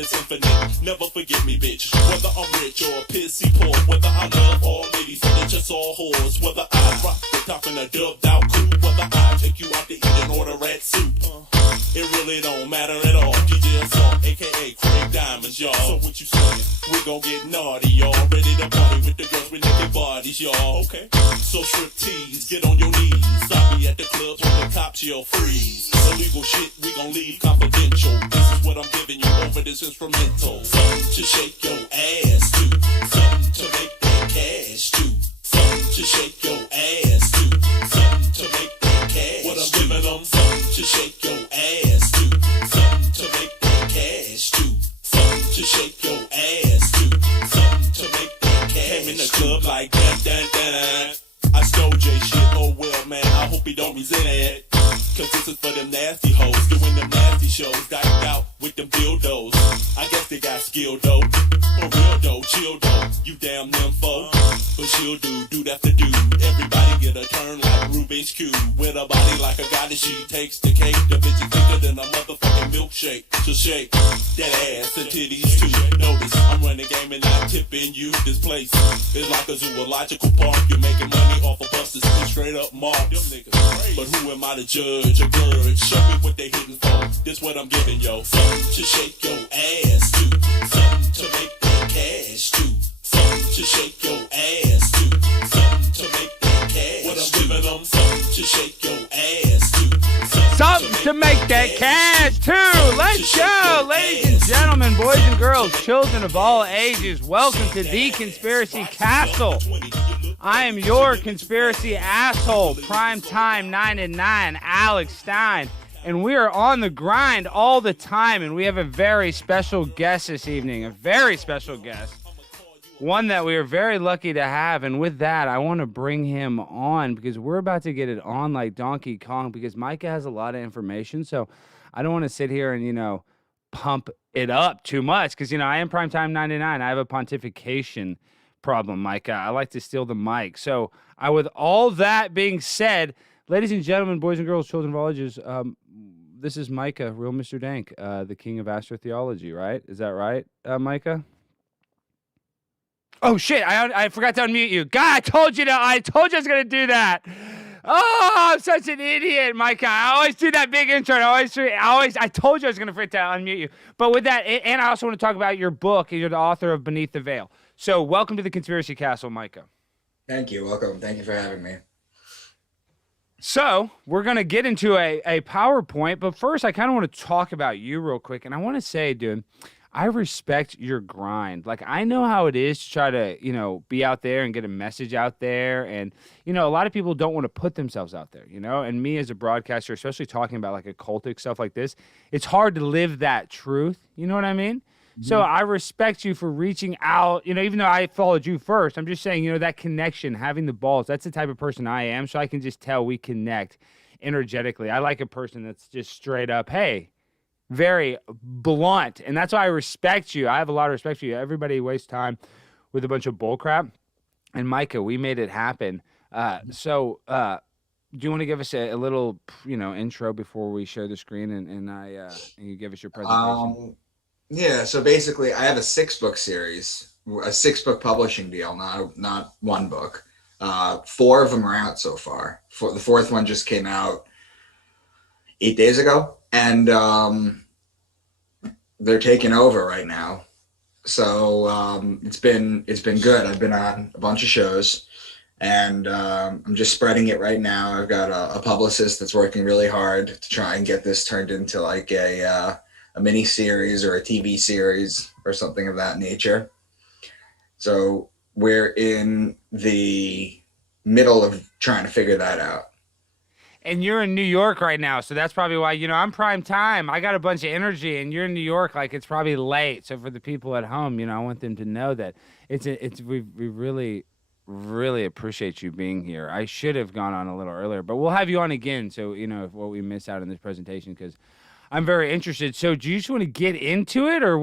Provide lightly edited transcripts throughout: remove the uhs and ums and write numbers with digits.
it's infinite. Never forget me, bitch. Whether I'm rich or pissy poor, whether I love all ladies and it's just all whores, whether I rock the top in a dubbed out coupe, whether I take you out to eat and order rat soup. It really don't matter at all. DJ Assault, aka Craig Diamonds, y'all. So what you saying? We gon' get naughty, y'all. Ready to party with the girls with naked bodies, y'all. Okay. So strip tease, get on your knees. Stop me at the clubs when the cops yell freeze. Illegal shit we gon' leave confidential. This is what I'm giving you over this instrumental. Something to shake your ass to. Something to make that cash to. Something to shake your ass to. Something to make that cash. What I'm giving them. Something to shake your ass to. Something to make that cash to. Something to shake your ass to. Something to make that cash. Came in the club like that, I stole J shit, oh well man, I hope he don't resent it. Cause this is for them nasty hoes, doing them nasty shows, got out with them dildos. I guess they got skill though, for real though, chill though, you damn nympho. But she'll do that for dude. Everybody get a turn like Rubik's Cube. With a body like a goddess, she takes the cake. The bitch is thicker than a motherfucking milkshake. So shake that ass and titties too. Notice, I'm running game and not tipping you. This place is like a zoological park. You're making money off of buses and straight up marks. Them niggas crazy. But who am I to judge or grudge? Show me what they hitting for. This what I'm giving, yo. Something to shake your ass to. Something to make that cash to. Something to shake your ass to. Something to make that cash. What I'm giving them. Something to shake your ass to. Something to make that cash too. Let's go, ladies and gentlemen, boys and girls, children of all ages. Welcome to the Conspiracy Castle. I am your conspiracy asshole, prime time 9 and 9, Alex Stein. And we are on the grind all the time, and we have a very special guest this evening, a very special guest. One that we are very lucky to have, and with that, I want to bring him on because we're about to get it on like Donkey Kong because Micah has a lot of information, so I don't want to sit here and, pump it up too much because, I am Primetime 99. I have a pontification problem, Micah. I like to steal the mic. So with all that being said, ladies and gentlemen, boys and girls, children of all ages, this is Micah, real Mr. Dank, the king of Astro-Theology, right? Is that right, Micah? Oh shit! I forgot to unmute you. God, I told you I was gonna do that. Oh, I'm such an idiot, Micah. I always do that big intro. I told you I was gonna forget to unmute you. But with that, and I also want to talk about your book. You're the author of Beneath the Veil. So welcome to the Conspiracy Castle, Micah. Thank you. Welcome. Thank you for having me. So we're gonna get into a PowerPoint, but first I kind of want to talk about you real quick, and I want to say, dude, I respect your grind. Like, I know how it is to try to, be out there and get a message out there. And, a lot of people don't want to put themselves out there, and me as a broadcaster, especially talking about like occultic stuff like this, it's hard to live that truth. You know what I mean? Mm-hmm. So I respect you for reaching out, even though I followed you first. I'm just saying, that connection, having the balls, that's the type of person I am. So I can just tell we connect energetically. I like a person that's just straight up, hey, very blunt, and that's why I respect you. I have a lot of respect for you. Everybody wastes time with a bunch of bullcrap, and Micah, we made it happen. So do you want to give us a little, intro before we share the screen and you give us your presentation? Yeah. So basically, I have a 6-book series, a 6-book publishing deal, not one book. 4 of them are out so far. The 4th one just came out 8 days ago. And they're taking over right now. So it's been good. I've been on a bunch of shows, and I'm just spreading it right now. I've got a publicist that's working really hard to try and get this turned into like a mini series or a TV series or something of that nature. So we're in the middle of trying to figure that out. And you're in New York right now, so that's probably why, I'm prime time. I got a bunch of energy, and you're in New York, like it's probably late. So for the people at home, I want them to know that we really, really appreciate you being here. I should have gone on a little earlier, but we'll have you on again. So what we miss out in this presentation, because I'm very interested. So do you just want to get into it, or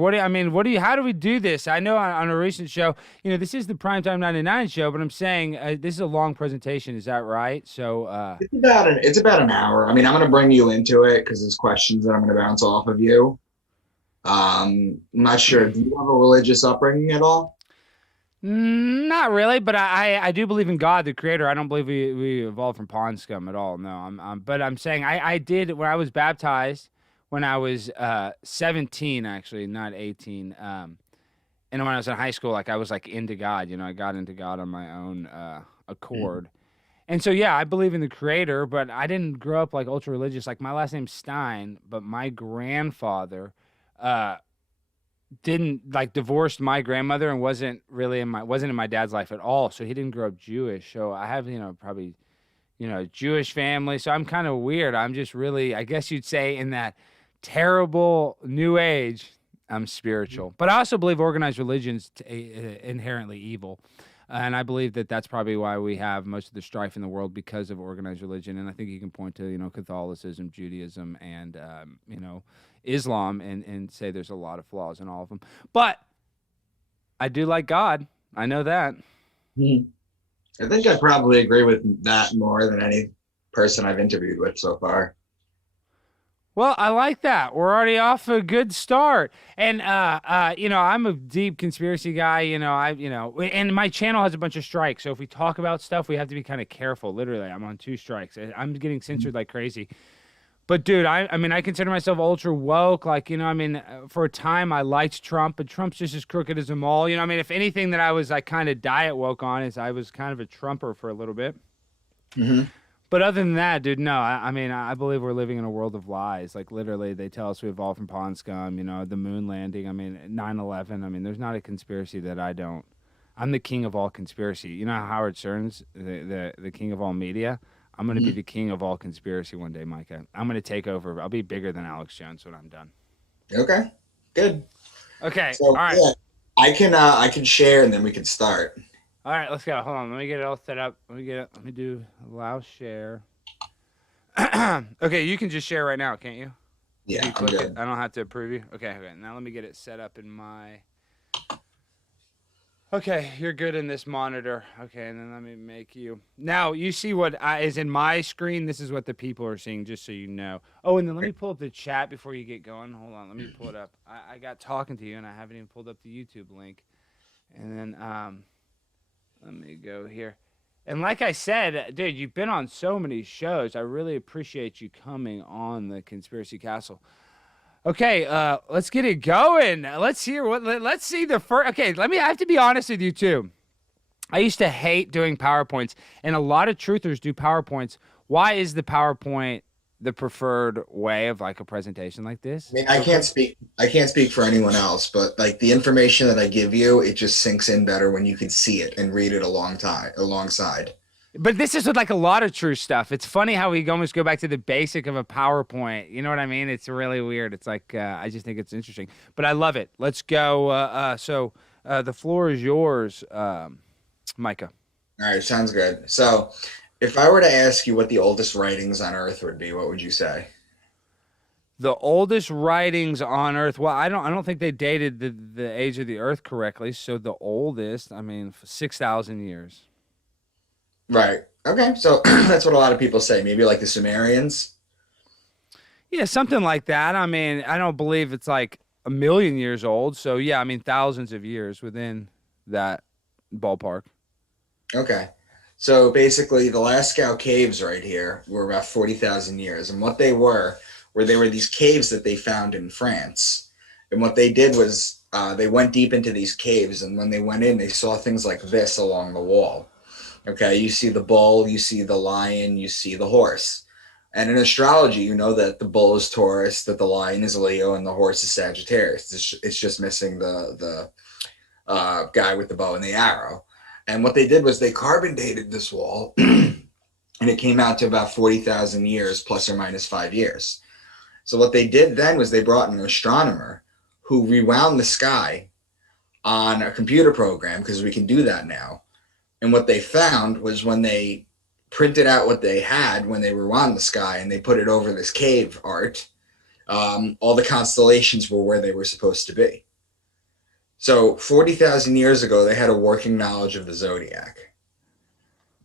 how do we do this? I know on a recent show, this is the Primetime 99 show, but I'm saying this is a long presentation. Is that right? So it's about an hour. I'm going to bring you into it because there's questions that I'm going to bounce off of you. I'm not sure. Do you have a religious upbringing at all? Not really, but I do believe in God, the creator. I don't believe we evolved from pond scum at all. No, but I'm saying I did when I was baptized when I was 17, actually, not 18. And when I was in high school, like I was like into God, I got into God on my own accord. And so yeah, I believe in the creator, but I didn't grow up like ultra religious. Like my last name's Stein, but my grandfather uh didn't like divorced my grandmother and wasn't in my dad's life at all. So he didn't grow up Jewish. So I have, probably, Jewish family. So I'm kind of weird. I'm just really, I guess you'd say, in that terrible new age, I'm spiritual. But I also believe organized religion's inherently evil. And I believe that that's probably why we have most of the strife in the world because of organized religion. And I think you can point to, Catholicism, Judaism, and, Islam and say there's a lot of flaws in all of them. But I do like God. I know that. Mhm. I think I probably agree with that more than any person I've interviewed with so far. Well, I like that. We're already off a good start. And I'm a deep conspiracy guy, and my channel has a bunch of strikes. So if we talk about stuff, we have to be kind of careful. Literally, I'm on 2 strikes. I'm getting censored like crazy. But dude, I mean, I consider myself ultra woke. Like, for a time I liked Trump, but Trump's just as crooked as them all. I mean, if anything that I was like kind of diet woke on is I was kind of a Trumper for a little bit. Hmm. But other than that, dude, no. I mean, I believe we're living in a world of lies. Like, literally, they tell us we evolved from pond scum, the moon landing. I mean, 9/11. I mean, there's not a conspiracy that I don't. I'm the king of all conspiracy. You know how Howard Stern's the king of all media? I'm going to be the king of all conspiracy one day, Micah. I'm going to take over. I'll be bigger than Alex Jones when I'm done. Okay, good. Okay, So all right. yeah, I can share and then we can start. All right, let's go. Hold on. Let me get it all set up. Let me do allow share. Okay, you can just share right now, can't you? Yeah, You I'm click it. good. I don't have to approve you. Okay. Now let me get it set up in my. Okay, you're good in this monitor. Okay, and then let me make you. Now you see what is in my screen. This is what the people are seeing, just so you know. Oh, and then let me pull up the chat before you get going. Hold on, let me pull it up. I got talking to you, and I haven't even pulled up the YouTube link. And then let me go here. And like I said, dude, you've been on so many shows. I really appreciate you coming on the Conspiracy Castle. Okay, let's get it going. Let's hear let's see the first. Okay, I have to be honest with you too. I used to hate doing PowerPoints, and a lot of truthers do PowerPoints. Why is the PowerPoint the preferred way of like a presentation like this? I mean, I can't speak for anyone else, but like the information that I give you, it just sinks in better when you can see it and read it alongside. But this is with like a lot of true stuff. It's funny how we almost go back to the basic of a PowerPoint. You know what I mean? It's really weird. It's like I just think it's interesting, but I love it. Let's go. So the floor is yours, Micah. All right, sounds good. So, if I were to ask you what the oldest writings on Earth would be, what would you say? The oldest writings on Earth. Well, I don't think they dated the age of the Earth correctly. So the oldest, I mean, 6,000 years. Right. Okay. So that's what a lot of people say. Maybe like the Sumerians. Yeah, something like that. I mean, I don't believe it's like a million years old. So yeah, I mean, thousands of years within that ballpark. Okay. So basically, the Lascaux caves right here were about 40,000 years. And what they were these caves that they found in France. And what they did was they went deep into these caves. And when they went in, they saw things like this along the wall. Okay. You see the bull, you see the lion, you see the horse. And in astrology, you know that the bull is Taurus, that the lion is Leo, and the horse is Sagittarius. It's just missing the guy with the bow and the arrow. And what they did was they carbon dated this wall, and it came out to about 40,000 years, plus or minus 5 years. So what they did then was they brought in an astronomer who rewound the sky on a computer program, because we can do that now. And what they found was when they printed out what they had when they rewound the sky and they put it over this cave art, all the constellations were where they were supposed to be. So 40,000 years ago, they had a working knowledge of the zodiac.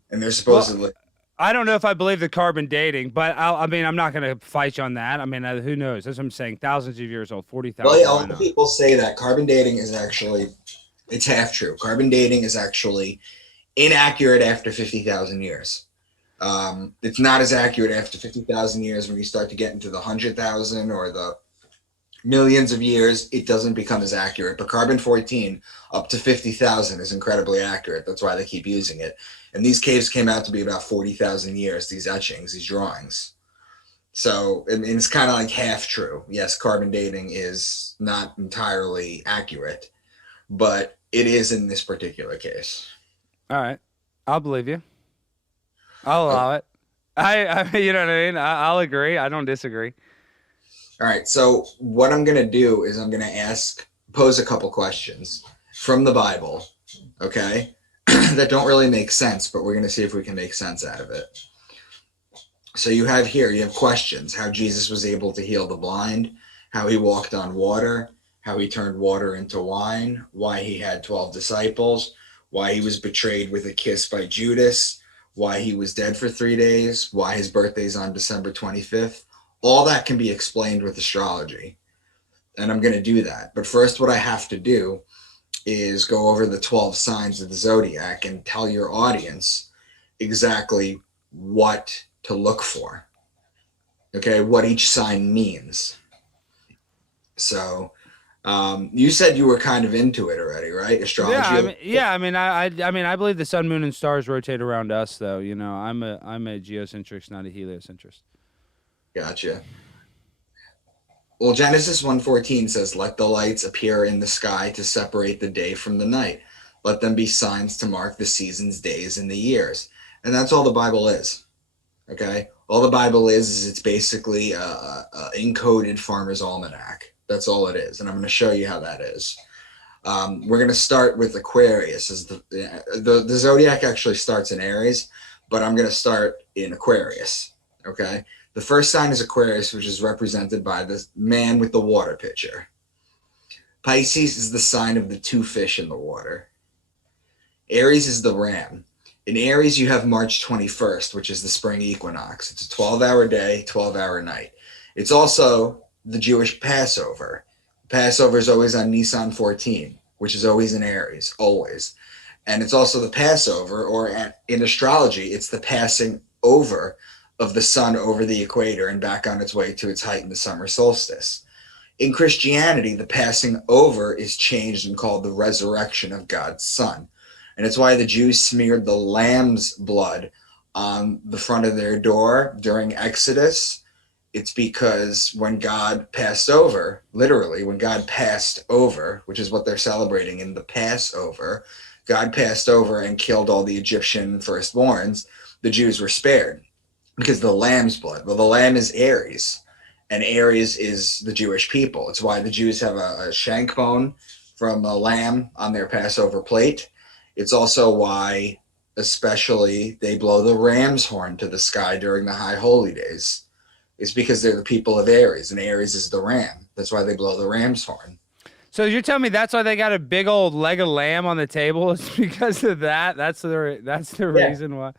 And they're supposedly... I don't know if I believe the carbon dating, but I mean, I'm not going to fight you on that. I mean, who knows? That's what I'm saying. Thousands of years old, 40,000. Well, yeah, a Why lot of not? people say that carbon dating is actually, it's half true. Carbon dating is actually inaccurate after 50,000 years. It's not as accurate after 50,000 years. When you start to get into the 100,000 or the millions of years, it doesn't become as accurate. But carbon 14 up to 50,000 is incredibly accurate. That's why they keep using it. And these caves came out to be about 40,000 years, these etchings, these drawings. So it's kind of like half true. Yes, carbon dating is not entirely accurate, but it is in this particular case. All right. I'll believe you. I'll allow it. You know what I mean? I'll agree. I don't disagree. All right. So what I'm going to do is I'm going to pose a couple questions from the Bible, okay, that don't really make sense, but we're going to see if we can make sense out of it. So you have questions: how Jesus was able to heal the blind, how he walked on water, how he turned water into wine, why he had 12 disciples, why he was betrayed with a kiss by Judas, why he was dead for 3 days, why his birthday's on December 25th. All that can be explained with astrology. And I'm going to do that. But first, what I have to do is go over the 12 signs of the zodiac and tell your audience exactly what to look for. Okay, what each sign means. So, you said you were kind of into it already, right? Astrology. I mean, I believe the sun, moon, and stars rotate around us, though. You know, I'm a geocentrist, not a heliocentrist. Gotcha. Well, Genesis 1:14 says, "Let the lights appear in the sky to separate the day from the night. Let them be signs to mark the seasons, days, and the years." And that's all the Bible is. Okay? All the Bible is it's basically a encoded farmer's almanac. That's all it is. And I'm going to show you how that is. We're going to start with Aquarius. As the zodiac actually starts in Aries, but I'm going to start in Aquarius. Okay? The first sign is Aquarius, which is represented by the man with the water pitcher. Pisces is the sign of the two fish in the water. Aries is the ram. In Aries, you have March 21st, which is the spring equinox. It's a 12-hour day, 12-hour night. It's also the Jewish Passover. Passover is always on Nisan 14, which is always in Aries, always. And it's also the Passover, or in astrology, it's the passing over of the sun over the equator and back on its way to its height in the summer solstice. In Christianity, the passing over is changed and called the resurrection of God's son. And it's why the Jews smeared the lamb's blood on the front of their door during Exodus. It's because when God passed over, literally, when God passed over, which is what they're celebrating in the Passover, God passed over and killed all the Egyptian firstborns, the Jews were spared. Because the lamb's blood. Well, the lamb is Aries, and Aries is the Jewish people. It's why the Jews have a shank bone from a lamb on their Passover plate. It's also why, especially, they blow the ram's horn to the sky during the high holy days. It's because they're the people of Aries, and Aries is the ram. That's why they blow the ram's horn. So you're telling me that's why they got a big old leg of lamb on the table? It's because of that? That's the reason why?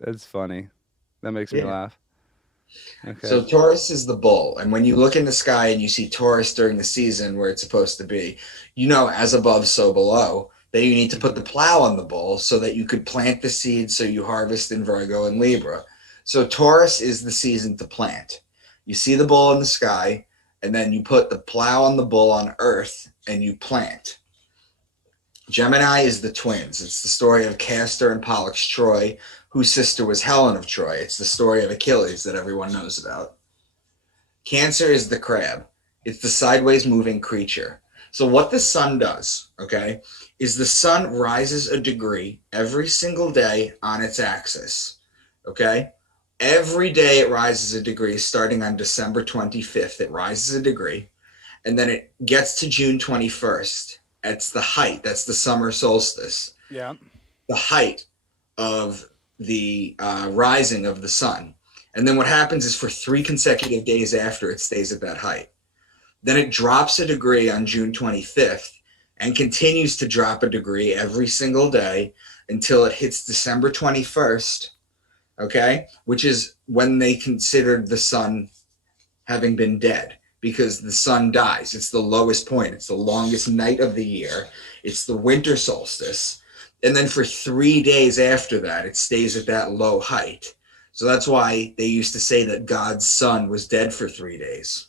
That's funny. That makes me laugh. Okay. So Taurus is the bull. And when you look in the sky and you see Taurus during the season where it's supposed to be, you know, as above, so below, that you need to put the plow on the bull so that you could plant the seeds so you harvest in Virgo and Libra. So Taurus is the season to plant. You see the bull in the sky, and then you put the plow on the bull on earth, and you plant. Gemini is the twins. It's the story of Castor and Pollux Troy, whose sister was Helen of Troy. It's the story of Achilles that everyone knows about. Cancer is the crab. It's the sideways moving creature. So what the sun does, okay, is the sun rises a degree every single day on its axis, okay? Every day it rises a degree starting on December 25th. It rises a degree, and then it gets to June 21st. It's the height. That's the summer solstice. Yeah. The height of the rising of the sun. And then what happens is for 3 consecutive days after, it stays at that height. Then it drops a degree on June 25th and continues to drop a degree every single day until it hits December 21st. okay, which is when they considered the sun having been dead, because the sun dies. It's the lowest point. It's the longest night of the year. It's the winter solstice. And then for 3 days after that, it stays at that low height. So that's why they used to say that God's son was dead for 3 days.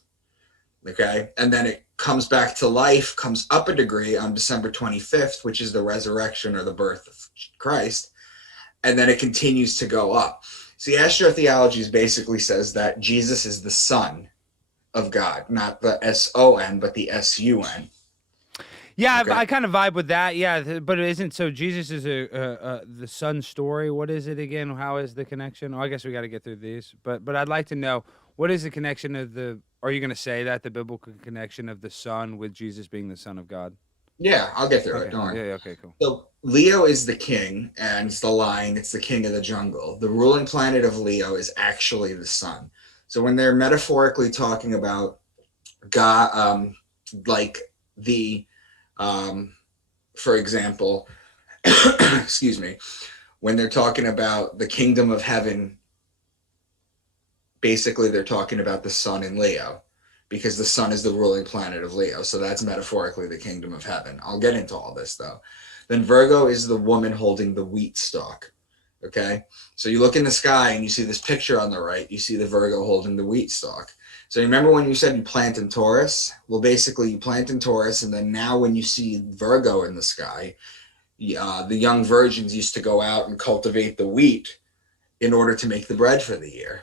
Okay. And then it comes back to life, comes up a degree on December 25th, which is the resurrection or the birth of Christ. And then it continues to go up. See, Astro-Theology basically says that Jesus is the Son of God, not the S-O-N, but the S-U-N. Yeah, Okay. I kind of vibe with that. Yeah, but it isn't. So Jesus is the son story. What is it again? How is the connection? Oh, I guess we got to get through these. But I'd like to know, what is the connection of the? Are you going to say that the biblical connection of the son with Jesus being the Son of God? Yeah, I'll get through Okay. it. Don't worry. Yeah. Okay. Cool. So Leo is the king, and it's the lion. It's the king of the jungle. The ruling planet of Leo is actually the sun. So when they're metaphorically talking about God, like the, for example, excuse me, when they're talking about the kingdom of heaven, basically they're talking about the sun in Leo, because the sun is the ruling planet of Leo. So that's metaphorically the kingdom of heaven. I'll get into all this though. Then Virgo is the woman holding the wheat stalk. Okay. So you look in the sky and you see this picture on the right, you see the Virgo holding the wheat stalk. So remember when you said you plant in Taurus? Well, basically you plant in Taurus, and then now when you see Virgo in the sky, the young virgins used to go out and cultivate the wheat in order to make the bread for the year.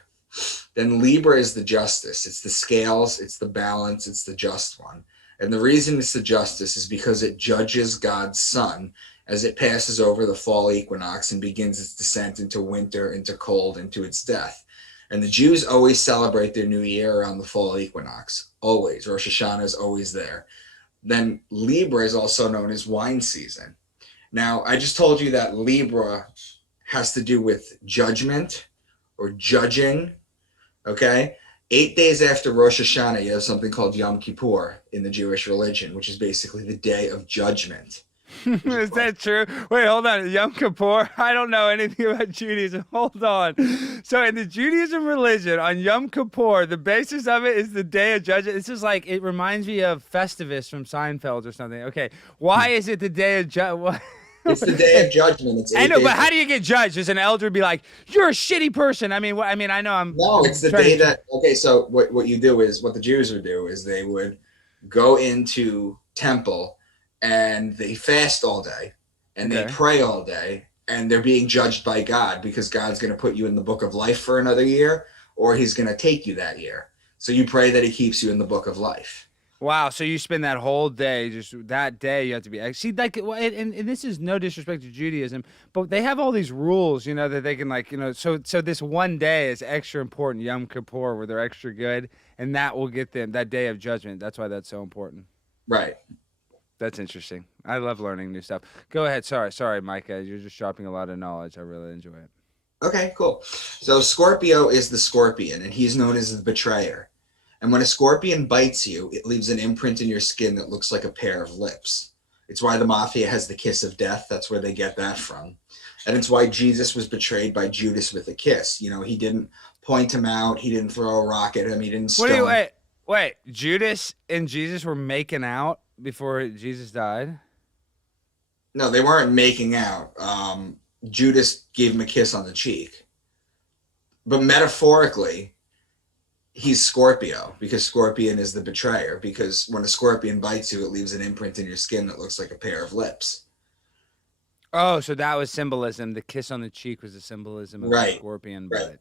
Then Libra is the justice. It's the scales, it's the balance, it's the just one. And the reason it's the justice is because it judges God's sun as it passes over the fall equinox and begins its descent into winter, into cold, into its death. And the Jews always celebrate their new year around the fall equinox. Always. Rosh Hashanah is always there. Then Libra is also known as wine season. Now, I just told you that Libra has to do with judgment or judging. Okay, 8 days after Rosh Hashanah, you have something called Yom Kippur in the Jewish religion, which is basically the day of judgment. Is that true? Wait, hold on. Yom Kippur? I don't know anything about Judaism. Hold on. So in the Judaism religion, on Yom Kippur, the basis of it is the day of judgment. It's just like, it reminds me of Festivus from Seinfeld or something. Okay, why is it the day of judgment? It's the day of judgment. It's I know, but how do you get judged? Does an elder be like, "You're a shitty person"? I mean, I know I'm. No, it's the day that. Okay, so what you do is, what the Jews would do is they would go into temple and they fast all day and they pray all day, and they're being judged by God, because God's going to put you in the book of life for another year, or He's going to take you that year. So you pray that He keeps you in the book of life. Wow, so you spend that whole day, just that day you have to be, see, like, and this is no disrespect to Judaism, but they have all these rules, you know, that they can, like, you know, so this one day is extra important, Yom Kippur, where they're extra good, and that will get them that day of judgment. That's why that's so important. Right. That's interesting. I love learning new stuff. Go ahead. Sorry, Micah. You're just dropping a lot of knowledge. I really enjoy it. Okay, cool. So Scorpio is the scorpion, and he's known as the betrayer. And when a scorpion bites you, it leaves an imprint in your skin that looks like a pair of lips. It's why the mafia has the kiss of death. That's where they get that from. And it's why Jesus was betrayed by Judas with a kiss. You know, he didn't point him out. He didn't throw a rock at him. He didn't stone. Wait. Judas and Jesus were making out before Jesus died? No, they weren't making out. Judas gave him a kiss on the cheek. But metaphorically, he's Scorpio, because Scorpion is the betrayer, because when a scorpion bites you, it leaves an imprint in your skin that looks like a pair of lips. Oh, so that was symbolism. The kiss on the cheek was a symbolism of the scorpion bite. Right.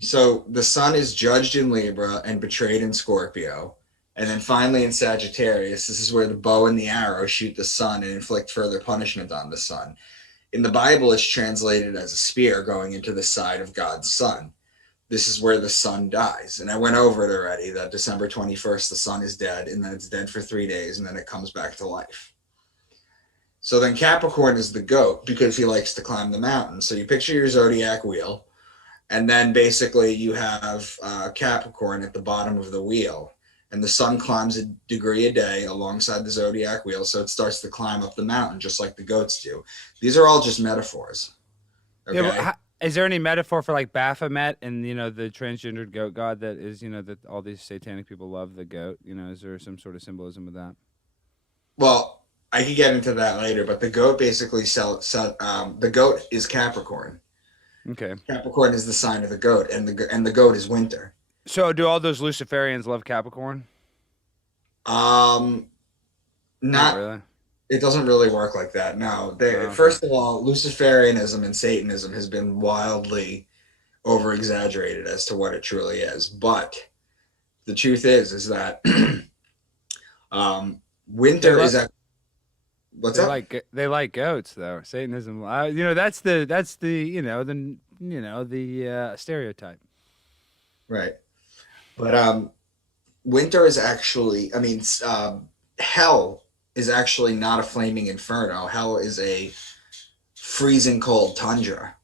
So the sun is judged in Libra and betrayed in Scorpio. And then finally in Sagittarius, this is where the bow and the arrow shoot the sun and inflict further punishment on the sun. In the Bible, it's translated as a spear going into the side of God's sun. This is where the sun dies. And I went over it already, that December 21st, the sun is dead, and then it's dead for 3 days, and then it comes back to life. So then Capricorn is the goat, because he likes to climb the mountain. So you picture your zodiac wheel, and then basically you have Capricorn at the bottom of the wheel, and the sun climbs a degree a day alongside the zodiac wheel, so it starts to climb up the mountain, just like the goats do. These are all just metaphors. Okay? Yeah, Is there any metaphor for like Baphomet and the transgendered goat god that is that all these satanic people love the goat? Is there some sort of symbolism with that? Well, I could get into that later, but the goat basically the goat is Capricorn. Okay. Capricorn is the sign of the goat, and the goat is winter. So do all those Luciferians love Capricorn? Not Not really. It doesn't really work like that. No, Okay. first of all, Luciferianism and Satanism has been wildly over exaggerated as to what it truly is. But the truth is that winter is at what's up? They like goats though. Satanism. That's the stereotype. Right. But winter is actually, hell is actually not a flaming inferno. Hell is a freezing cold tundra.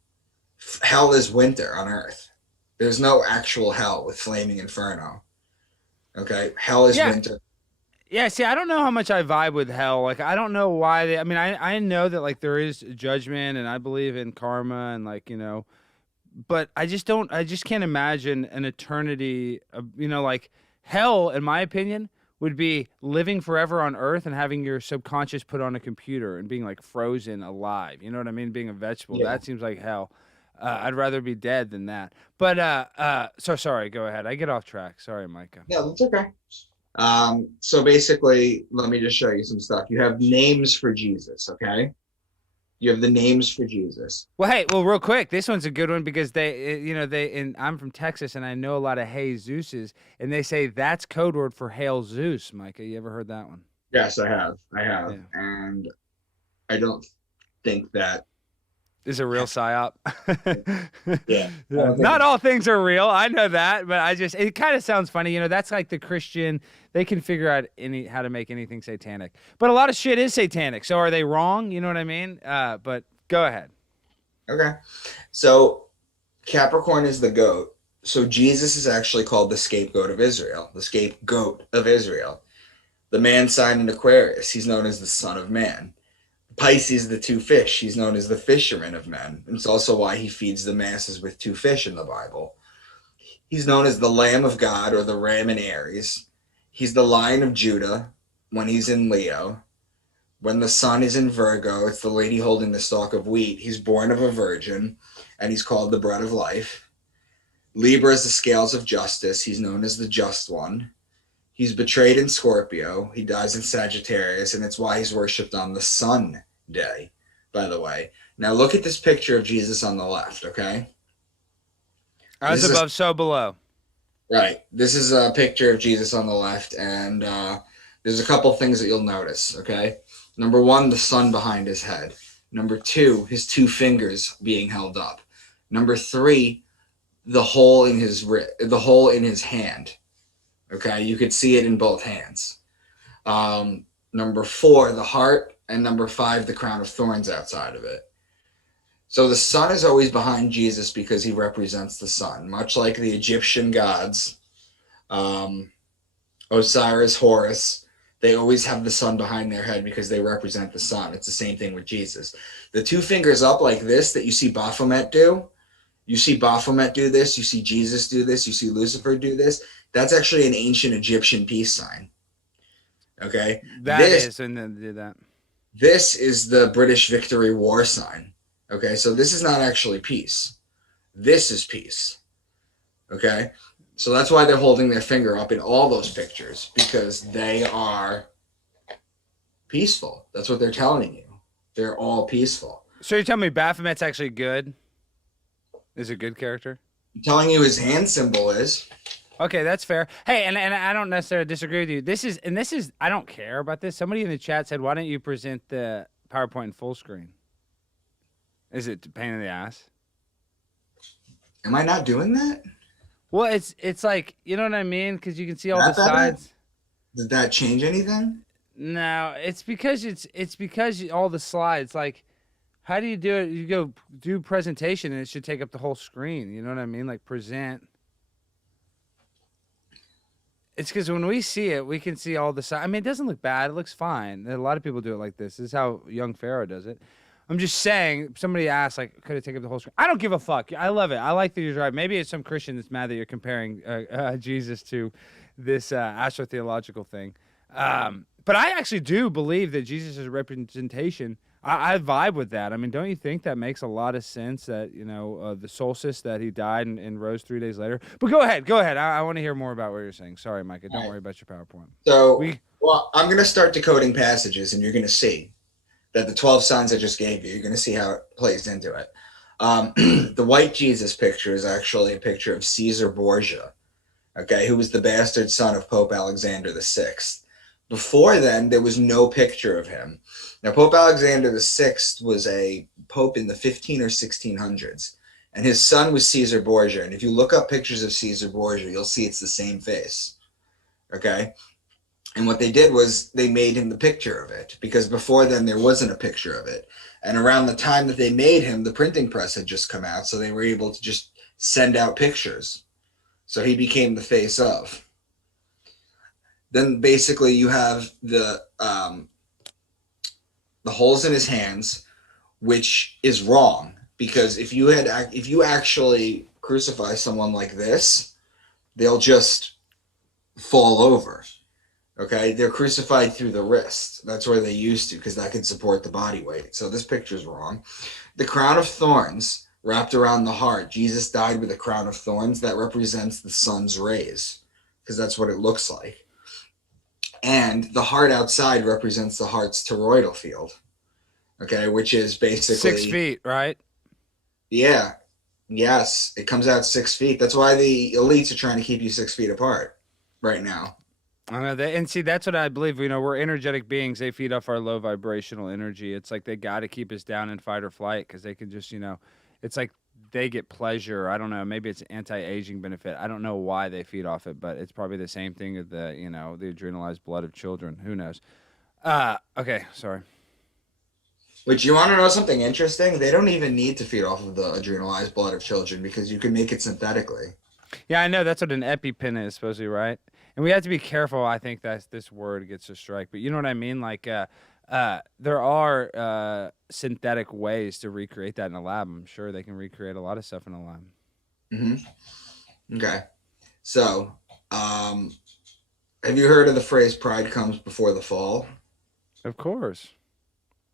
Hell is winter on Earth. There's no actual hell with flaming inferno. Okay? Hell is winter. Yeah, see, I don't know how much I vibe with hell. Like, I don't know why I know that, like, there is judgment, and I believe in karma, and, like, but I just can't imagine an eternity of, like, hell, in my opinion, would be living forever on Earth and having your subconscious put on a computer and being, like, frozen alive. You know what I mean? Being a vegetable. Yeah. That seems like hell. I'd rather be dead than that. But, so sorry, go ahead. I get off track. Sorry, Micah. Yeah, that's okay. So basically, let me just show you some stuff. You have names for Jesus, okay? You have the names for Jesus. Well, hey, real quick, this one's a good one because I'm from Texas and I know a lot of Hey Zeuses, and they say that's code word for Hail Zeus. Micah, you ever heard that one? Yes, I have. Yeah. And I don't think that is a real psyop. Yeah. Not all things are real. I know that, but it kind of sounds funny. That's like the Christian. They can figure out how to make anything satanic. But a lot of shit is satanic. So are they wrong? You know what I mean? But go ahead. Okay. So Capricorn is the goat. So Jesus is actually called the scapegoat of Israel. The scapegoat of Israel. The man sign in Aquarius. He's known as the Son of Man. Pisces, the two fish. He's known as the fisherman of men. It's also why he feeds the masses with two fish in the Bible. He's known as the Lamb of God or the Ram in Aries. He's the Lion of Judah when he's in Leo. When the sun is in Virgo, it's the lady holding the stalk of wheat. He's born of a virgin, and he's called the bread of life. Libra is the scales of justice. He's known as the just one. He's betrayed in Scorpio. He dies in Sagittarius, and it's why he's worshipped on the sun day, by the way. Now look at this picture of Jesus on the left, okay? As above, so below. Right. This is a picture of Jesus on the left, and there's a couple things that you'll notice, okay? Number one, the sun behind his head. Number two, his two fingers being held up. Number three, the hole in his hand. Okay, you could see it in both hands. Number four, the heart, and number five, the crown of thorns outside of it. So the sun is always behind Jesus because he represents the sun, much like the Egyptian gods, Osiris, Horus. They always have the sun behind their head because they represent the sun. It's the same thing with Jesus. The two fingers up like this that you see Baphomet do, you see Baphomet do this, you see Jesus do this, you see Lucifer do this. That's actually an ancient Egyptian peace sign. Okay? And then do that. This is the British Victory War sign. Okay? So this is not actually peace. This is peace. Okay? So that's why they're holding their finger up in all those pictures, because they are peaceful. That's what they're telling you. They're all peaceful. So you're telling me Baphomet's actually good? Is a good character? I'm telling you his hand symbol is. Okay, that's fair. Hey, and I don't necessarily disagree with you. This is I don't care about this. Somebody in the chat said, "Why don't you present the PowerPoint in full screen?" Is it a pain in the ass? Am I not doing that? Well, it's like, you know what I mean, because you can see all the sides. Did that change anything? No, it's because all the slides. Like, how do you do it? You go do presentation, and it should take up the whole screen. You know what I mean? Like present. It's because when we see it, we can see all the sides. I mean, it doesn't look bad. It looks fine. A lot of people do it like this. This is how young Pharaoh does it. I'm just saying, somebody asked, like, could it take up the whole screen? I don't give a fuck. I love it. I like that you're right. Maybe it's some Christian that's mad that you're comparing Jesus to this astro-theological thing. But I actually do believe that Jesus is a representation. I vibe with that. I mean, don't you think that makes a lot of sense that, the solstice, that he died and rose 3 days later? But go ahead. I want to hear more about what you're saying. Sorry, Micah. Don't worry about your PowerPoint. So, I'm going to start decoding passages, and you're going to see that the 12 signs I just gave you, you're going to see how it plays into it. The white Jesus picture is actually a picture of Caesar Borgia, okay, who was the bastard son of Pope Alexander VI. Before then, there was no picture of him. Now, Pope Alexander VI was a pope in the 15 or 1600s, and his son was Caesar Borgia. And if you look up pictures of Caesar Borgia, you'll see it's the same face, okay? And what they did was they made him the picture of it, because before then there wasn't a picture of it. And around the time that they made him, the printing press had just come out, so they were able to just send out pictures. So he became the face of. Then basically you have the holes in his hands, which is wrong, because if you actually crucify someone like this, they'll just fall over. Okay, they're crucified through the wrist. That's where they used to, because that could support the body weight. So this picture's wrong. The crown of thorns wrapped around the heart. Jesus died with a crown of thorns. That represents the sun's rays, because that's what it looks like. And the heart outside represents the heart's toroidal field. Okay, which is basically 6 feet, right? Yeah. Yes, it comes out 6 feet. That's why the elites are trying to keep you 6 feet apart right now. I know that, and see, that's what I believe. We're energetic beings. They feed off our low vibrational energy. It's like they got to keep us down in fight or flight, because they can just, it's like they get pleasure. I don't know. Maybe it's anti-aging benefit. I don't know why they feed off it, but it's probably the same thing as the adrenalized blood of children. Who knows? Okay, sorry. But you want to know something interesting? They don't even need to feed off of the adrenalized blood of children, because you can make it synthetically. Yeah, I know. That's what an EpiPen is, supposedly, right? And we have to be careful. I think that this word gets a strike, but you know what I mean? Like, there are synthetic ways to recreate that in a lab. I'm sure they can recreate a lot of stuff in a lab. Mm-hmm. Okay. So, have you heard of the phrase "pride comes before the fall"? Of course.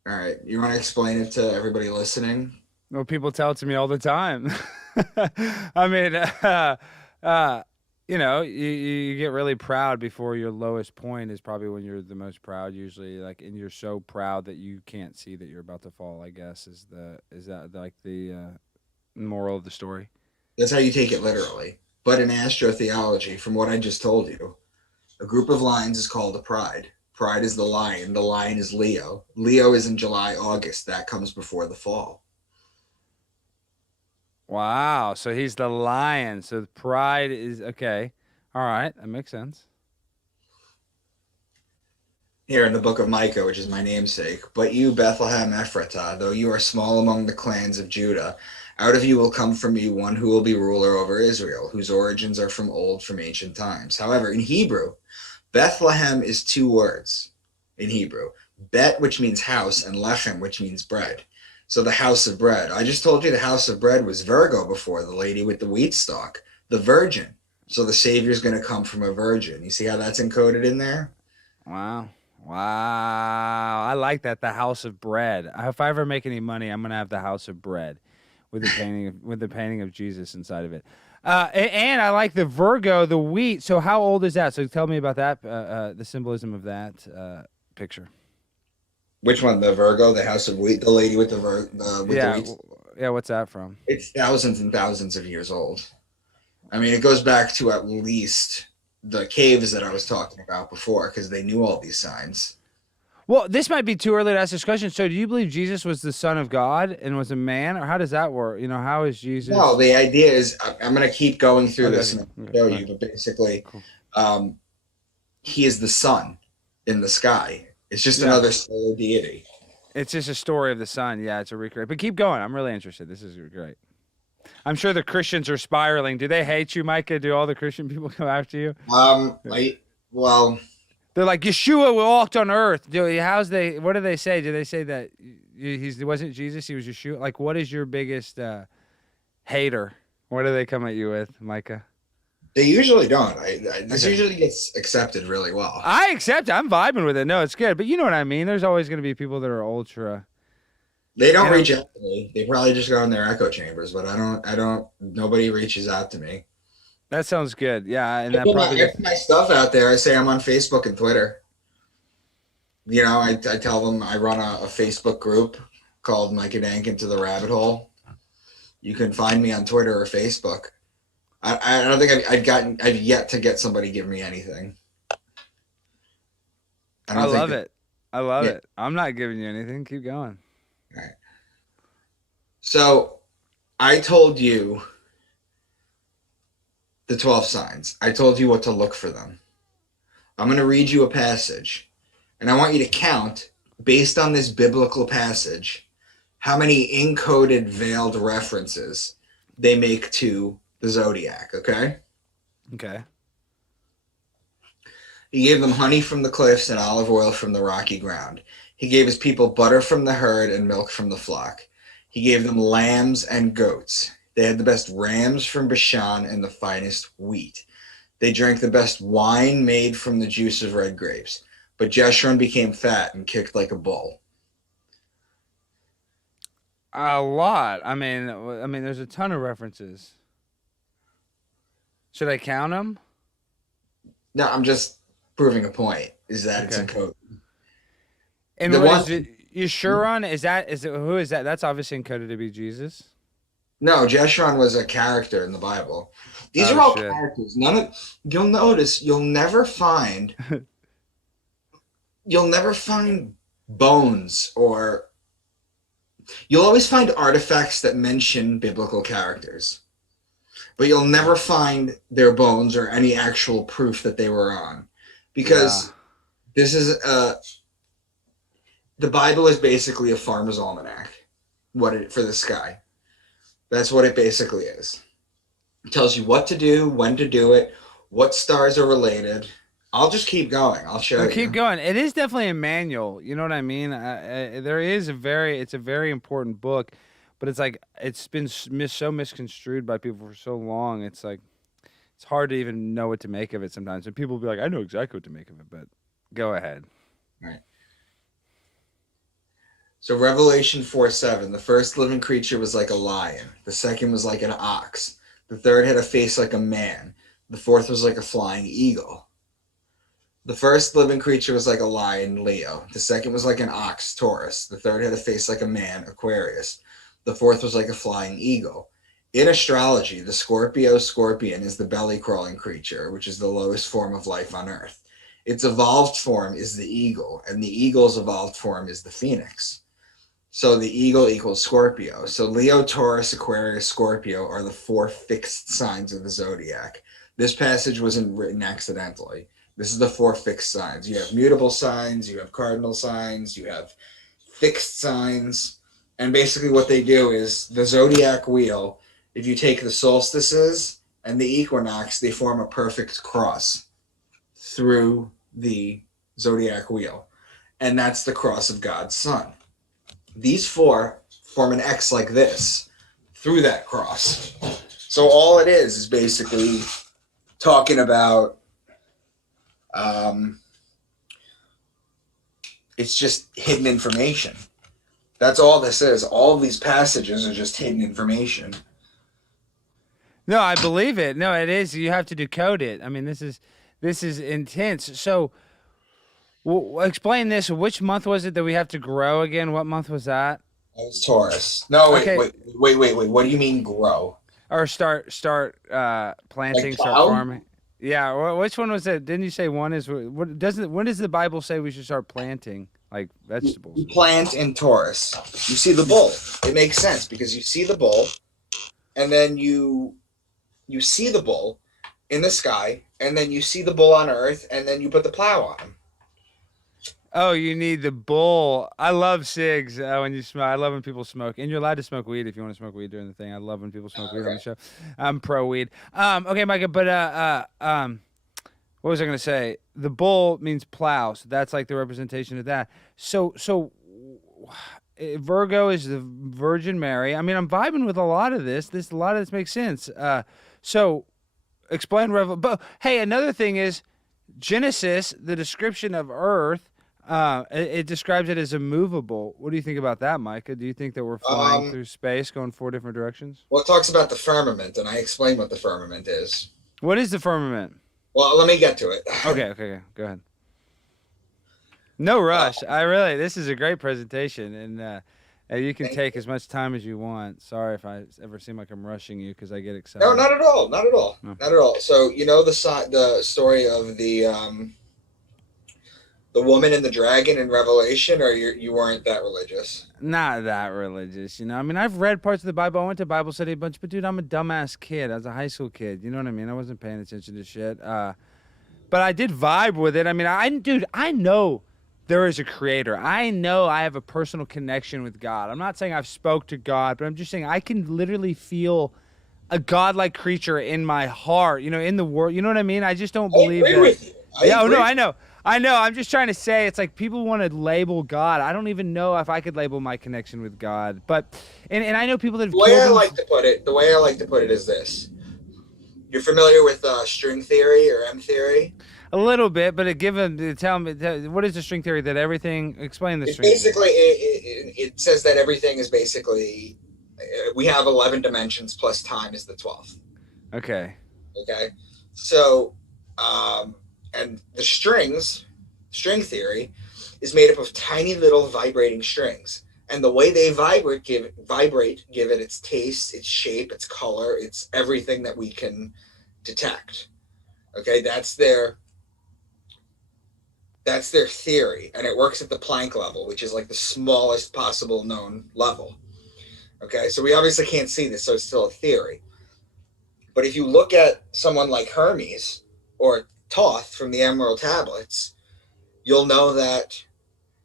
All right. You want to explain it to everybody listening? Well, people tell it to me all the time. I mean, you get really proud before your lowest point is probably when you're the most proud, usually, like, and you're so proud that you can't see that you're about to fall, I guess, is that like the moral of the story? That's how you take it literally. But in astro-theology, from what I just told you, a group of lines is called a pride. Pride is the lion. The lion is Leo. Leo is in July, August. That comes before the fall. Wow. So he's the lion. So pride is okay. All right. That makes sense. Here in the book of Micah, which is my namesake, but you, Bethlehem Ephratah, though you are small among the clans of Judah, out of you will come from me one who will be ruler over Israel, whose origins are from ancient times. However, in Hebrew, Bethlehem is 2 words in Hebrew. Bet, which means house, and lechem, which means bread. So the house of bread. I just told you the house of bread was Virgo before, the lady with the wheat stalk, the virgin. So the Savior's going to come from a virgin. You see how that's encoded in there? Wow. I like that. The house of bread. If I ever make any money, I'm going to have the house of bread with the painting of Jesus inside of it. And I like the Virgo, the wheat. So how old is that? So tell me about that, the symbolism of that picture. Which one? The Virgo, the house of wheat, the lady with the wheat? Yeah, what's that from? It's thousands and thousands of years old. I mean, it goes back to at least the caves that I was talking about before, because they knew all these signs. Well, this might be too early to ask this question. So do you believe Jesus was the Son of God and was a man? Or how does that work? How is Jesus? No, the idea is, I'm going to keep going through this and show you, but basically, cool. He is the sun in the sky. It's just another solar deity. It's just a story of the sun. Yeah, it's a recreate. But keep going. I'm really interested. This is great. I'm sure the Christians are spiraling. Do they hate you, Micah? Do all the Christian people come after you? They're like, Yeshua walked on earth. What do they say? Do they say that he wasn't Jesus, he was Yeshua? Like, what is your biggest hater? What do they come at you with, Micah? They usually don't. This Okay. usually gets accepted really well. I accept it. I'm vibing with it. No, it's good. But you know what I mean? There's always going to be people that are ultra. They don't And reach out to me. They probably just go in their echo chambers, but nobody reaches out to me. that sounds good. Yeah. And I that put probably. my stuff out there. I say I'm on Facebook and Twitter. You know, I tell them I run a Facebook group called Micah Dank Into the Rabbit Hole. You can find me on Twitter or Facebook. I don't think I've yet to get somebody give me anything. I love it. I love it. I'm not giving you anything. Keep going. All right. So I told you the 12 signs. I told you what to look for them. I'm going to read you a passage, and I want you to count, based on this biblical passage, how many encoded veiled references they make to the zodiac, okay? Okay. He gave them honey from the cliffs and olive oil from the rocky ground. He gave his people butter from the herd and milk from the flock. He gave them lambs and goats. They had the best rams from Bashan and the finest wheat. They drank the best wine made from the juice of red grapes. But Jeshurun became fat and kicked like a bull. A lot. I mean, there's a ton of references. Should I count them? No, I'm just proving a point, is that it's Okay. encoded. And The what one- is it? Yeshurun? Who is that? That's obviously encoded to be Jesus. No, Jeshurun was a character in the Bible. These Oh, are all shit. characters. You'll notice you'll never find bones, or you'll always find artifacts that mention biblical characters. But you'll never find their bones or any actual proof that they were on. Because this is the Bible is basically a farmer's almanac. For the sky. That's what it basically is. It tells you what to do, when to do it, what stars are related. I'll just keep going. I'll show you. Keep going. It is definitely a manual. You know what I mean? It's a very important book, but it's like it's been so misconstrued by people for so long. It's like it's hard to even know what to make of it sometimes. And people will be like, I know exactly what to make of it, but go ahead. All right. So Revelation 4:7, the first living creature was like a lion. The second was like an ox. The third had a face like a man. The fourth was like a flying eagle. The first living creature was like a lion, Leo. The second was like an ox, Taurus. The third had a face like a man, Aquarius. The fourth was like a flying eagle. In astrology, the scorpion is the belly-crawling creature, which is the lowest form of life on Earth. Its evolved form is the eagle, and the eagle's evolved form is the phoenix. So the eagle equals Scorpio. So Leo, Taurus, Aquarius, Scorpio are the four fixed signs of the zodiac. This passage wasn't written accidentally. This is the four fixed signs. You have mutable signs, you have cardinal signs, you have fixed signs. And basically what they do is the zodiac wheel, if you take the solstices and the equinox, they form a perfect cross through the zodiac wheel. And that's the cross of God's Son. These four form an X like this through that cross. So all it is basically talking about it's just hidden information. That's all this is. All of these passages are just hidden information. No, I believe it. No, it is. You have to decode it. I mean, this is intense. So, explain this. Which month was it that we have to grow again? What month was that? That was Taurus. No, wait, Okay. wait. What do you mean grow? Or start planting, Like start plow? farming. Yeah. Which one was it? Didn't you say one is what? When does the Bible say we should start planting like vegetables? You plant in Taurus. You see the bull. It makes sense because you see the bull, and then you see the bull in the sky, and then you see the bull on Earth, and then you put the plow on him. Oh, you need the bull. I love cigs when you smoke. I love when people smoke, and you're allowed to smoke weed if you want to smoke weed during the thing. I love when people smoke weed on the show. I'm pro weed. Okay, Micah, but What was I going to say? The bull means plow, so that's like the representation of that. So Virgo is the Virgin Mary. I mean, I'm vibing with a lot of this. A lot of this makes sense. So explain But hey, another thing is Genesis, the description of Earth. It describes it as immovable. What do you think about that, Micah? Do you think that we're flying through space, going 4 different directions? Well, it talks about the firmament, and I explain what the firmament is. What is the firmament? Well, let me get to it. Okay, go ahead. No rush. This is a great presentation, and you can take as much time as you want. Sorry if I ever seem like I'm rushing you because I get excited. No, not at all. Not at all. No. Not at all. So, you know the story of the woman and the dragon in Revelation, or you weren't that religious? Not that religious, I mean, I've read parts of the Bible. I went to Bible study a bunch, but dude, I'm a dumbass kid. I was a high school kid. You know what I mean? I wasn't paying attention to shit. But I did vibe with it. I mean, I know there is a creator. I know I have a personal connection with God. I'm not saying I've spoke to God, but I'm just saying I can literally feel a godlike creature in my heart, in the world. You know what I mean? I just don't believe I agree with you. I know. I'm just trying to say it's like people want to label God. I don't even know if I could label my connection with God. But and I know people that have the way I like to put it is this. You're familiar with string theory or M theory? A little bit, but tell me what is the string theory that everything explain the string basically it says that everything is basically we have 11 dimensions plus time is the 12th. Okay. So and the string theory is made up of tiny little vibrating strings. And the way they vibrate, give it its taste, its shape, its color, it's everything that we can detect. Okay, that's their theory. And it works at the Planck level, which is like the smallest possible known level. Okay, so we obviously can't see this, so it's still a theory. But if you look at someone like Hermes or Thoth from the Emerald Tablets, you'll know that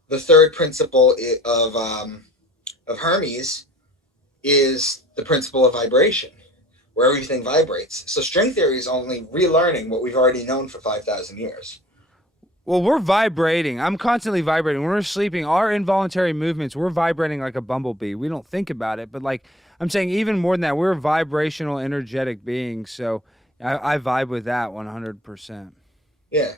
the third principle of Hermes is the principle of vibration, where everything vibrates. So string theory is only relearning what we've already known for 5,000 years. Well, we're vibrating. I'm constantly vibrating. When we're sleeping, our involuntary movements, we're vibrating like a bumblebee. We don't think about it, but like I'm saying, even more than that, we're vibrational, energetic beings. So I vibe with that 100%. Yeah.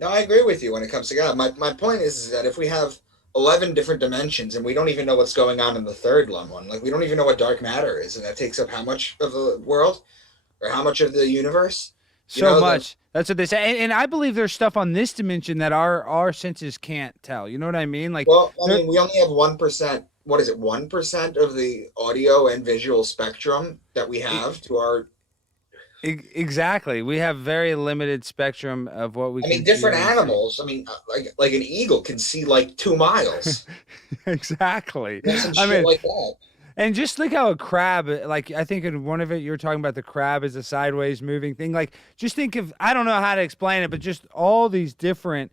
No, I agree with you when it comes to God. My point is that if we have 11 different dimensions and we don't even know what's going on in the third one, like we don't even know what dark matter is, and that takes up how much of the world or how much of the universe? So much. That's what they say. And I believe there's stuff on this dimension that our senses can't tell. You know what I mean? Like, well, I mean, we only have 1%. What is it? 1% of the audio and visual spectrum that we have to our. Exactly. We have very limited spectrum of what we can. I mean, different animals. I mean, like an eagle can see like 2 miles. Exactly. I mean, like that. And just look how a crab, like I think in one of it, you're talking about the crab as a sideways moving thing. Like, just think of, I don't know how to explain it, but just all these different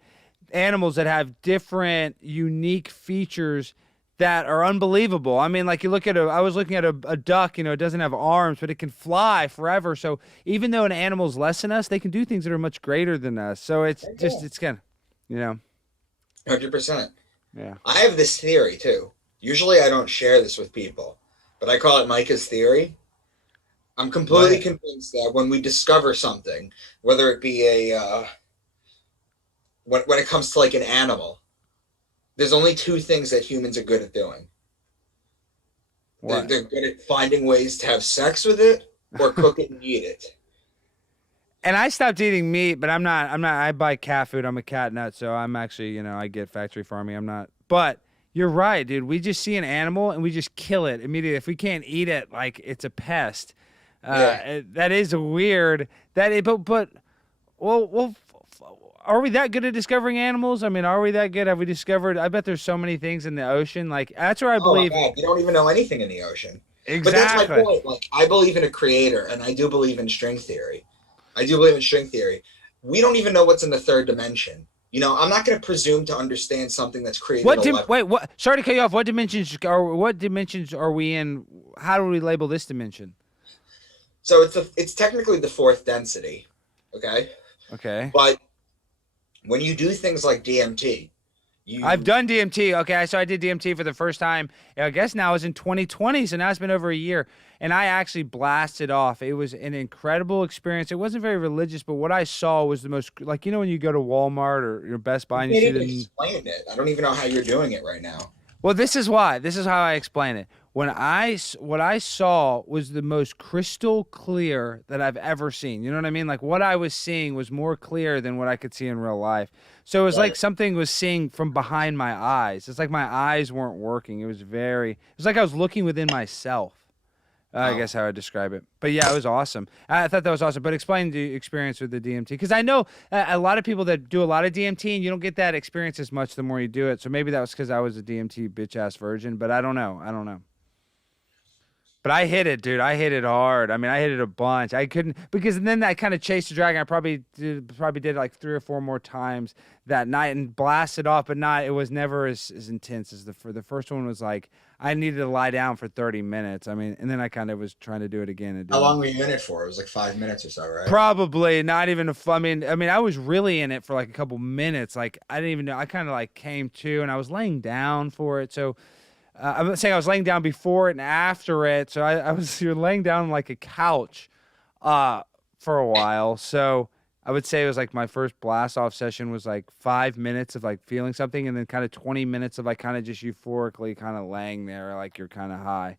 animals that have different unique features that are unbelievable. I mean, like I was looking at a duck, it doesn't have arms, but it can fly forever. So even though an animal's less than us, they can do things that are much greater than us. So it's kind of, 100%. Yeah. I have this theory too. Usually I don't share this with people, but I call it Micah's theory. I'm completely convinced that when we discover something, whether it be when it comes to like an animal, there's only 2 things that humans are good at doing. They're good at finding ways to have sex with it or cook it and eat it. And I stopped eating meat, but I'm not, I buy cat food. I'm a cat nut. So I'm actually, I get factory farming. I'm not, but you're right, dude. We just see an animal and we just kill it immediately. If we can't eat it, like it's a pest. That is weird. But are we that good at discovering animals? I mean, are we that good? Have we discovered? I bet there's so many things in the ocean. Like that's where I believe. Oh, you don't even know anything in the ocean. Exactly. But that's my point. Like I believe in a creator, and I do believe in string theory. We don't even know what's in the third dimension. I'm not going to presume to understand something that's created. What? Sorry to cut you off. What dimensions are we in? How do we label this dimension? So it's technically the 4th density. Okay. Okay. But when you do things like DMT, I've you done DMT. Okay, so I did DMT for the first time. I guess now it was in 2020, so now it's been over a year. And I actually blasted off. It was an incredible experience. It wasn't very religious, but what I saw was the most, like, when you go to Walmart or your Best Buy and you can't see even the. explain it. I don't even know how you're doing it right now. Well, this is why. This is how I explain it. What I saw was the most crystal clear that I've ever seen. You know what I mean? Like what I was seeing was more clear than what I could see in real life. So it was like Right. something was seeing from behind my eyes. It's like my eyes weren't working. It was like I was looking within myself. I Wow. guess how I describe it. But yeah, it was awesome. I thought that was awesome. But explain the experience with the DMT, because I know a lot of people that do a lot of DMT, and you don't get that experience as much the more you do it. So maybe that was because I was a DMT bitch ass virgin. But I don't know. I don't know. But I hit it, dude. I hit it hard. I mean, I hit it a bunch. I couldn't, because then I kind of chased the dragon. I probably did it like 3 or 4 more times that night and blasted off, but not. It was never as intense as the first one was. Like I needed to lie down for 30 minutes. I mean, and then I kind of was trying to do it again. And How didn't. long were you in it for? It was like 5 minutes or so, right? Probably not even I mean, I was really in it for like a couple minutes. Like I didn't even know. I kind of like came to, and I was laying down for it. So. I'm not saying I was laying down before it and after it. So I was you're laying down on like a couch for a while. So I would say it was like my first blast off session was like 5 minutes of like feeling something, and then kind of 20 minutes of like kind of just euphorically kind of laying there like you're kind of high.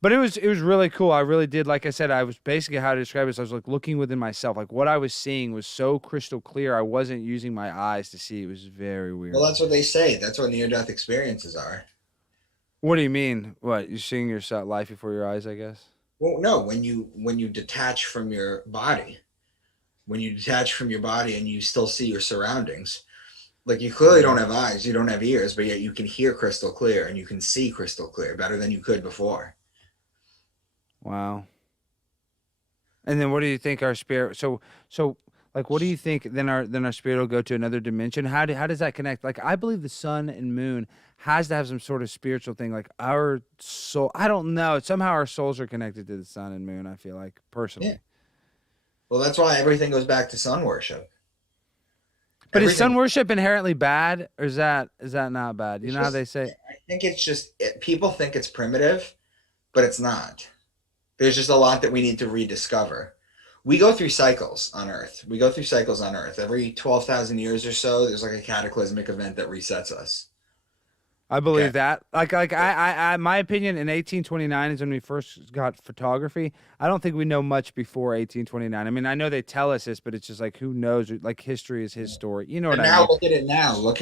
But it was really cool. I really did, like I said, I was basically how to describe it is I was like looking within myself. Like what I was seeing was so crystal clear. I wasn't using my eyes to see. It was very Well, weird. that's what they say. That's what near-death experiences are. What do you mean? What, you're seeing your life before your eyes, I guess? Well, no, when you detach from your body, and you still see your surroundings, like you clearly don't have eyes, you don't have ears, but yet you can hear crystal clear and you can see crystal clear better than you could before. Wow. And then what do you think our spirit so like what do you think then our spirit will go to another dimension? How does that connect? Like I believe the sun and moon has to have some sort of spiritual thing. Like our soul, I don't know. Somehow our souls are connected to the sun and moon, I feel like, Yeah. personally. Well, that's why everything goes back to sun worship. But is Everything. sun worship inherently bad, or is that not bad? You It's know how just, they say. I think it's just people think it's primitive, but it's not. There's just a lot that we need to rediscover. We go through cycles on Earth. Every 12,000 years or so, there's like a cataclysmic event that resets us. I Okay. believe that. My opinion in 1829 is when we first got photography. I don't think we know much before 1829. I mean, I know they tell us this, but it's just like who knows? Like history is his story. You know what And I now mean? look at it now. Like,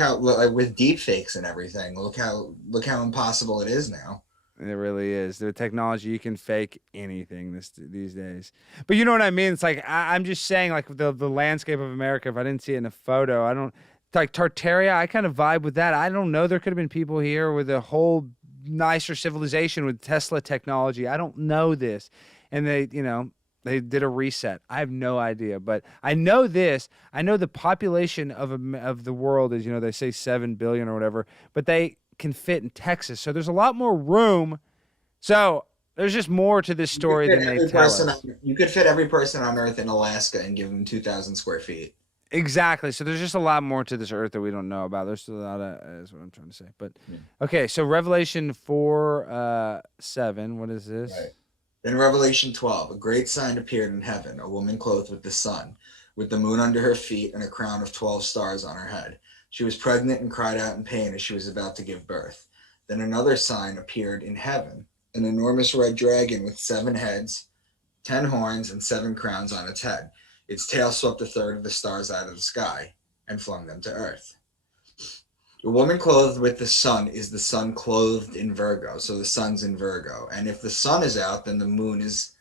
with deep fakes and everything. Look how impossible it is now. It really is. The technology, you can fake anything these days. But you know what I mean? It's like I'm just saying, like the landscape of America. If I didn't see it in a photo, I don't like Tartaria. I kind of vibe with that. I don't know. There could have been people here with a whole nicer civilization with Tesla technology. I don't know this, and they did a reset. I have no idea, but I know this. I know the population of the world is, they say 7 billion or whatever, but they can fit in Texas. So there's a lot more room. So there's just more to this story than they tell us. You could fit every person on Earth in Alaska and give them 2,000 square feet. Exactly. So there's just a lot more to this earth that we don't know about. There's still a lot of, is what I'm trying to say. But Yeah. okay, so Revelation 4:7. What is this? Right. In Revelation 12, a great sign appeared in heaven, a woman clothed with the sun, with the moon under her feet and a crown of 12 stars on her head. She was pregnant and cried out in pain as she was about to give birth. Then another sign appeared in heaven, an enormous red dragon with 7 heads, 10 horns, and 7 crowns on its head. Its tail swept a third of the stars out of the sky and flung them to earth. The woman clothed with the sun is the sun clothed in Virgo, so the sun's in Virgo. And if the sun is out, then the moon is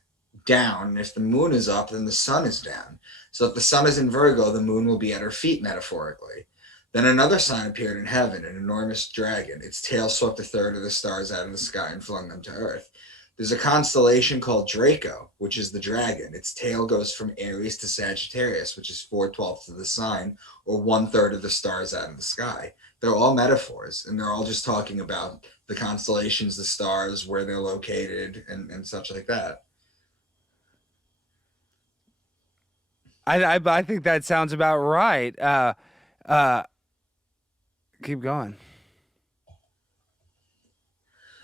down. And if the moon is up, then the sun is down. So if the sun is in Virgo, the moon will be at her feet, metaphorically. Then another sign appeared in heaven, an enormous dragon. Its tail swept a third of the stars out of the sky and flung them to earth. There's a constellation called Draco, which is the dragon. Its tail goes from Aries to Sagittarius, which is 4/12 of the sign, or 1/3 of the stars out of the sky. They're all metaphors, and they're all just talking about the constellations, the stars, where they're located, and such like that. I think that sounds about right. Uh, keep going.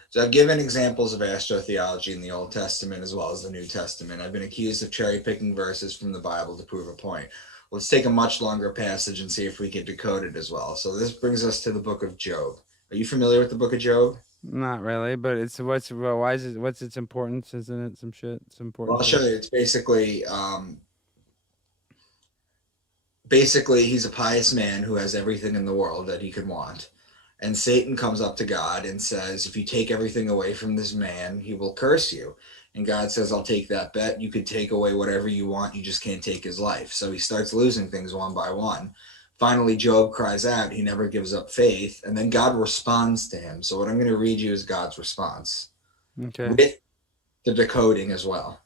So I've given examples of astro-theology in the Old Testament as well as the New Testament. I've been accused of cherry-picking verses from the Bible to prove a point. Let's take a much longer passage and see if we can decode it as well. So this brings us to the book of Job. Are you familiar with the book of Job? Not really, but it's why is it, what's its importance? Isn't it some shit? It's Well, important I'll show shit. you. It's basically he's a pious man who has everything in the world that he could want. And Satan comes up to God and says, if you take everything away from this man, he will curse you. And God says, I'll take that bet. You could take away whatever you want. You just can't take his life. So he starts losing things one by one. Finally, Job cries out. He never gives up faith. And then God responds to him. So what I'm going to read you is God's response Okay. with the decoding as well.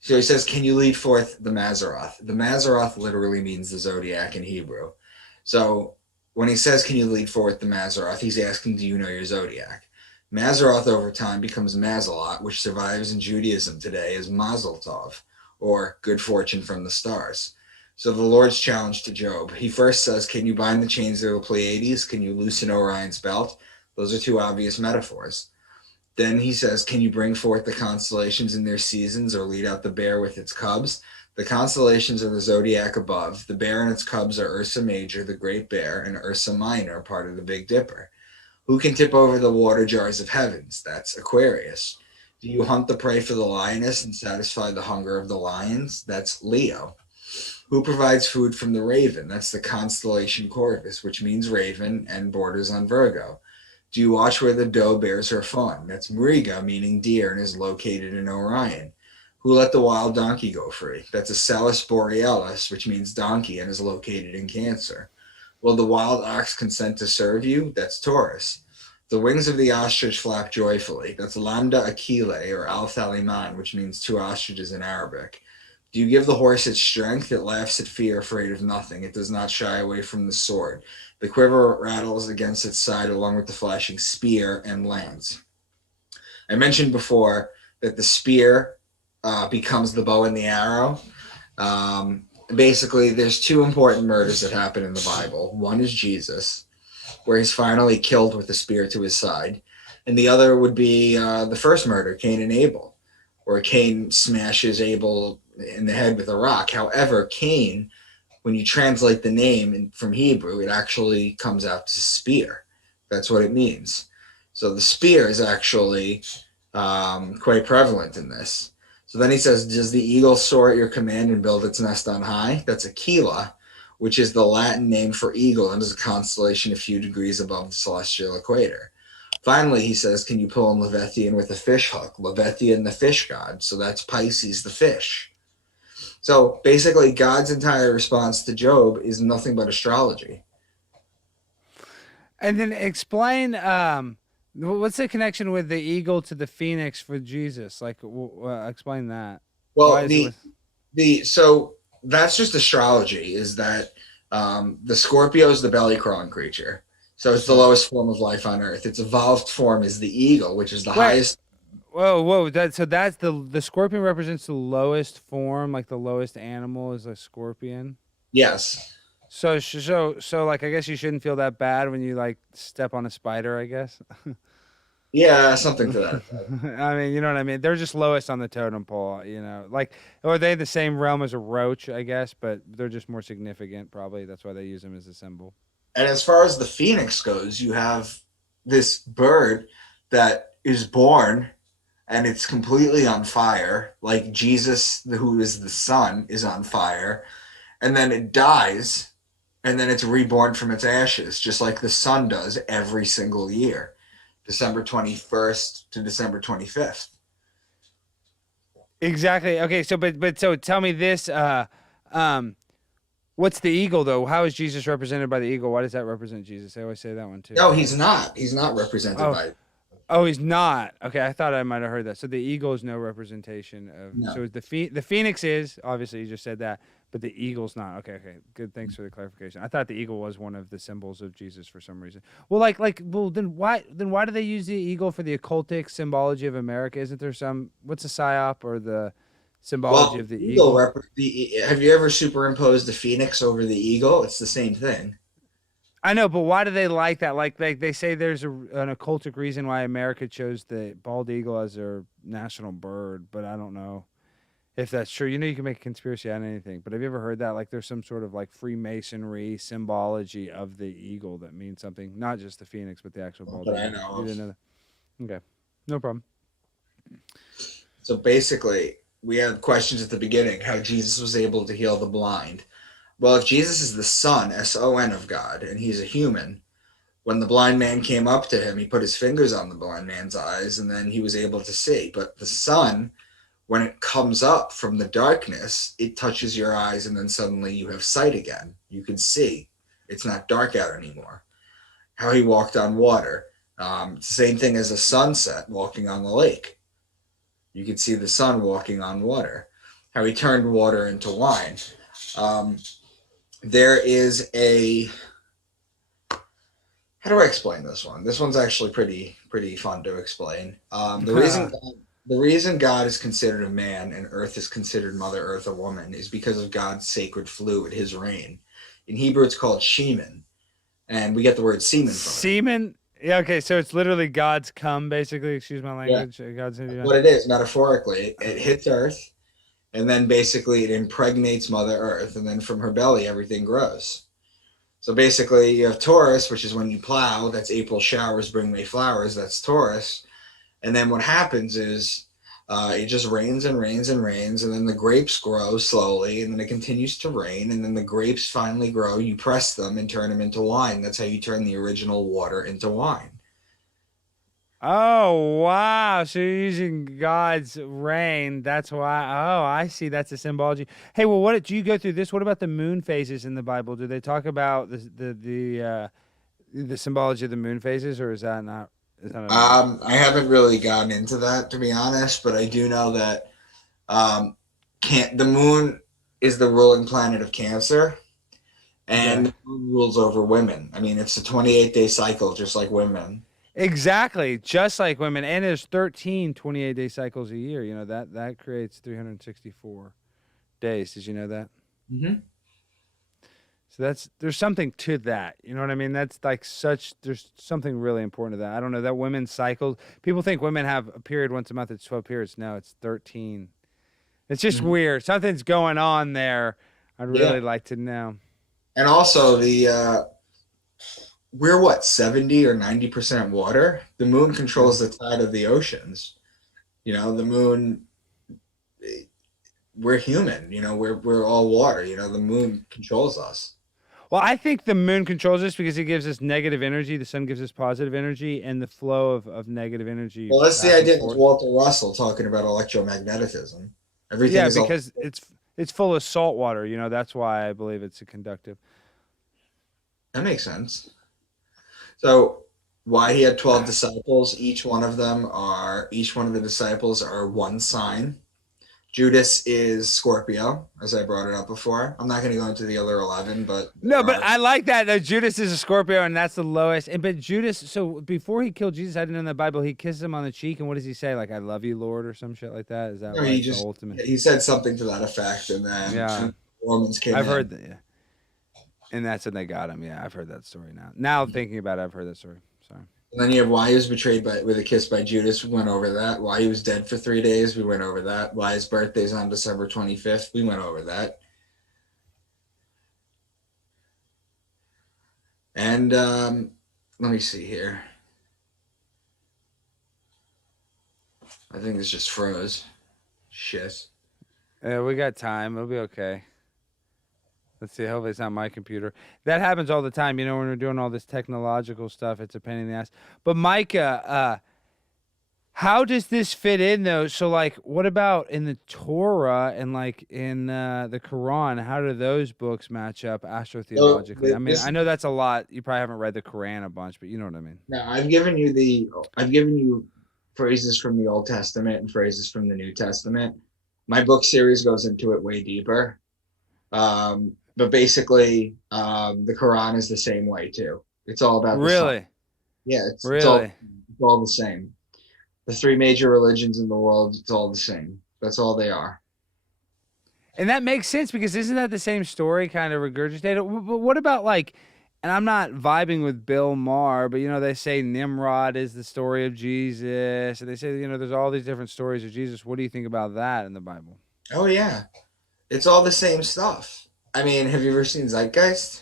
So he says, can you lead forth the Mazzaroth? The Mazzaroth literally means the zodiac in Hebrew. So when he says, can you lead forth the Mazzaroth, he's asking, do you know your zodiac? Mazzaroth over time becomes Mazalot, which survives in Judaism today as Mazel Tov, or good fortune from the stars. So the Lord's challenge to Job, he first says, can you bind the chains of the Pleiades? Can you loosen Orion's belt? Those are two obvious metaphors. Then he says, can you bring forth the constellations in their seasons or lead out the bear with its cubs? The constellations are the zodiac above. The bear and its cubs are Ursa Major, the Great Bear, and Ursa Minor, part of the Big Dipper. Who can tip over the water jars of heavens? That's Aquarius. Do you hunt the prey for the lioness and satisfy the hunger of the lions? That's Leo. Who provides food from the raven? That's the constellation Corvus, which means raven and borders on Virgo. Do you watch where the doe bears her fawn? That's Mriga, meaning deer, and is located in Orion. Who let the wild donkey go free? That's a Salus borealis, which means donkey, and is located in Cancer. Will the wild ox consent to serve you? That's Taurus. The wings of the ostrich flap joyfully. That's Lambda Achille, or Al Thaliman, which means two ostriches in Arabic. Do you give the horse its strength? It laughs at fear, afraid of nothing. It does not shy away from the sword. The quiver rattles against its side along with the flashing spear and lance. I mentioned before that the spear becomes the bow and the arrow. Basically, there's two important murders that happen in the Bible. One is Jesus, where he's finally killed with a spear to his side. And the other would be the first murder, Cain and Abel, where Cain smashes Abel in the head with a rock. However, Cain, when you translate the name from Hebrew, it actually comes out to spear. That's what it means. So the spear is actually quite prevalent in this. So then he says, does the eagle soar at your command and build its nest on high? That's Aquila, which is the Latin name for eagle and is a constellation a few degrees above the celestial equator. Finally, he says, can you pull in Leviathan with a fish hook? Leviathan, the fish god. So that's Pisces, the fish. So basically, God's entire response to Job is nothing but astrology. And then explain what's the connection with the eagle to the phoenix for Jesus? Like, explain that. Well, so that's just astrology. Is that the Scorpio is the belly crawling creature, so it's the lowest form of life on Earth. Its evolved form is the eagle, which is the highest. Whoa! That's the scorpion represents the lowest form, like the lowest animal is a scorpion. Yes. So like I guess you shouldn't feel that bad when you like step on a spider, I guess. Yeah, something to that. I mean, you know what I mean? They're just lowest on the totem pole, like, or are they the same realm as a roach, I guess, but they're just more significant, probably. That's why they use them as a symbol. And as far as the phoenix goes, you have this bird that is born and it's completely on fire, like Jesus, who is the sun, is on fire, and then it dies, and then it's reborn from its ashes, just like the sun does every single year, December 21st to December 25th. Exactly. Okay, so so tell me this, what's the eagle though? How is Jesus represented by the eagle? Why does that represent Jesus? I always say that one too. No, he's not. He's not represented by it. Oh, he's not. Okay, I thought I might have heard that. So the eagle is no representation of. No. So the phoenix is, obviously you just said that, but the eagle's not. Okay. Good. Thanks for the clarification. I thought the eagle was one of the symbols of Jesus for some reason. Well, then why do they use the eagle for the occultic symbology of America? Isn't there what's the psyop or the symbology of the eagle. eagle. Have you ever superimposed the phoenix over the eagle? It's the same thing. I know, but why do they like that? Like they say there's an occultic reason why America chose the bald eagle as their national bird, but I don't know if that's true. You know, you can make a conspiracy out of anything, but have you ever heard that? Like there's some sort of like Freemasonry symbology of the eagle that means something, not just the phoenix, but the actual bald eagle. I know. You didn't know that? Okay, no problem. So basically, we had questions at the beginning how Jesus was able to heal the blind. Well, if Jesus is the Son, S-O-N of God, and he's a human, when the blind man came up to him, he put his fingers on the blind man's eyes, and then he was able to see. But the sun, when it comes up from the darkness, it touches your eyes, and then suddenly you have sight again. You can see. It's not dark out anymore. How he walked on water. Same thing as a sunset walking on the lake. You could see the sun walking on water. How he turned water into wine. There is a, how do I explain this one? This one's actually pretty fun to explain. The reason God is considered a man and Earth is considered Mother Earth a woman is because of God's sacred fluid, his rain. In Hebrew, it's called shemen, and we get the word semen from it. Semen? Yeah, okay, so it's literally God's cum, basically. Excuse my language. Yeah. God's what it is, metaphorically. It hits Earth, and then basically it impregnates Mother Earth, and then from her belly, everything grows. So basically, you have Taurus, which is when you plow. That's April showers bring May flowers. That's Taurus. And then what happens is it just rains and rains and rains, and then the grapes grow slowly, and then it continues to rain, and then the grapes finally grow. You press them and turn them into wine. That's how you turn the original water into wine. Oh, wow. So you're using God's rain. That's why. Oh, I see. That's a symbology. Hey, well, what do you go through this? What about the moon phases in the Bible? Do they talk about the symbology of the moon phases, or is that not? I haven't really gotten into that, to be honest, but I do know that the moon is the ruling planet of Cancer, and the moon rules over women. I mean, it's a 28-day cycle, just like women. Exactly, just like women. And there's 13 28-day cycles a year. You know, that creates 364 days. Did you know that? Mm-hmm. So there's something to that. You know what I mean? That's like there's something really important to that. I don't know, that women's cycle. People think women have a period once a month. It's 12 periods. No, it's 13. It's just weird. Something's going on there. I'd really like to know. And also we're what, 70 or 90% water? The moon controls the tide of the oceans. You know, the moon, we're human, you know, we're all water, you know, the moon controls us. Well, I think the moon controls us because it gives us negative energy. The sun gives us positive energy, and the flow of negative energy. Well, that's the idea of Walter Russell talking about electromagnetism. Everything is because it's full of salt water. You know, that's why I believe it's a conductive. That makes sense. So why he had 12 disciples, each one of the disciples are one sign. Judas is Scorpio, as I brought it up before. I'm not going to go into the other 11, but... No, but I like that. Though. Judas is a Scorpio, and that's the lowest. But Judas, so before he killed Jesus, I didn't know in the Bible, he kisses him on the cheek, and what does he say? Like, I love you, Lord, or some shit like that? Is that the ultimate? He said something to that effect, and then Romans came I've heard that, yeah. And that's when they got him. Yeah, I've heard that story now. Now thinking about it, I've heard that story. Sorry. And then you have why he was betrayed with a kiss by Judas. We went over that. Why he was dead for 3 days. We went over that. Why his birthday's on December 25th. We went over that. And let me see here. I think this just froze. Shit. Yeah, we got time. It'll be okay. Let's see. Hopefully it's not my computer. That happens all the time. You know, when we're doing all this technological stuff, it's a pain in the ass. But Micah, how does this fit in, though? So, like, what about in the Torah and, like, in the Quran? How do those books match up astro-theologically? I mean, I know that's a lot. You probably haven't read the Quran a bunch, but you know what I mean. No, I've given you phrases from the Old Testament and phrases from the New Testament. My book series goes into it way deeper. But basically, the Quran is the same way too. It's all about the sun. Yeah, it's all the same. The three major religions in the world, it's all the same. That's all they are. And that makes sense because isn't that the same story kind of regurgitated? But what about like, and I'm not vibing with Bill Maher, but they say Nimrod is the story of Jesus, and they say there's all these different stories of Jesus. What do you think about that in the Bible? Oh yeah, it's all the same stuff. I mean, have you ever seen Zeitgeist?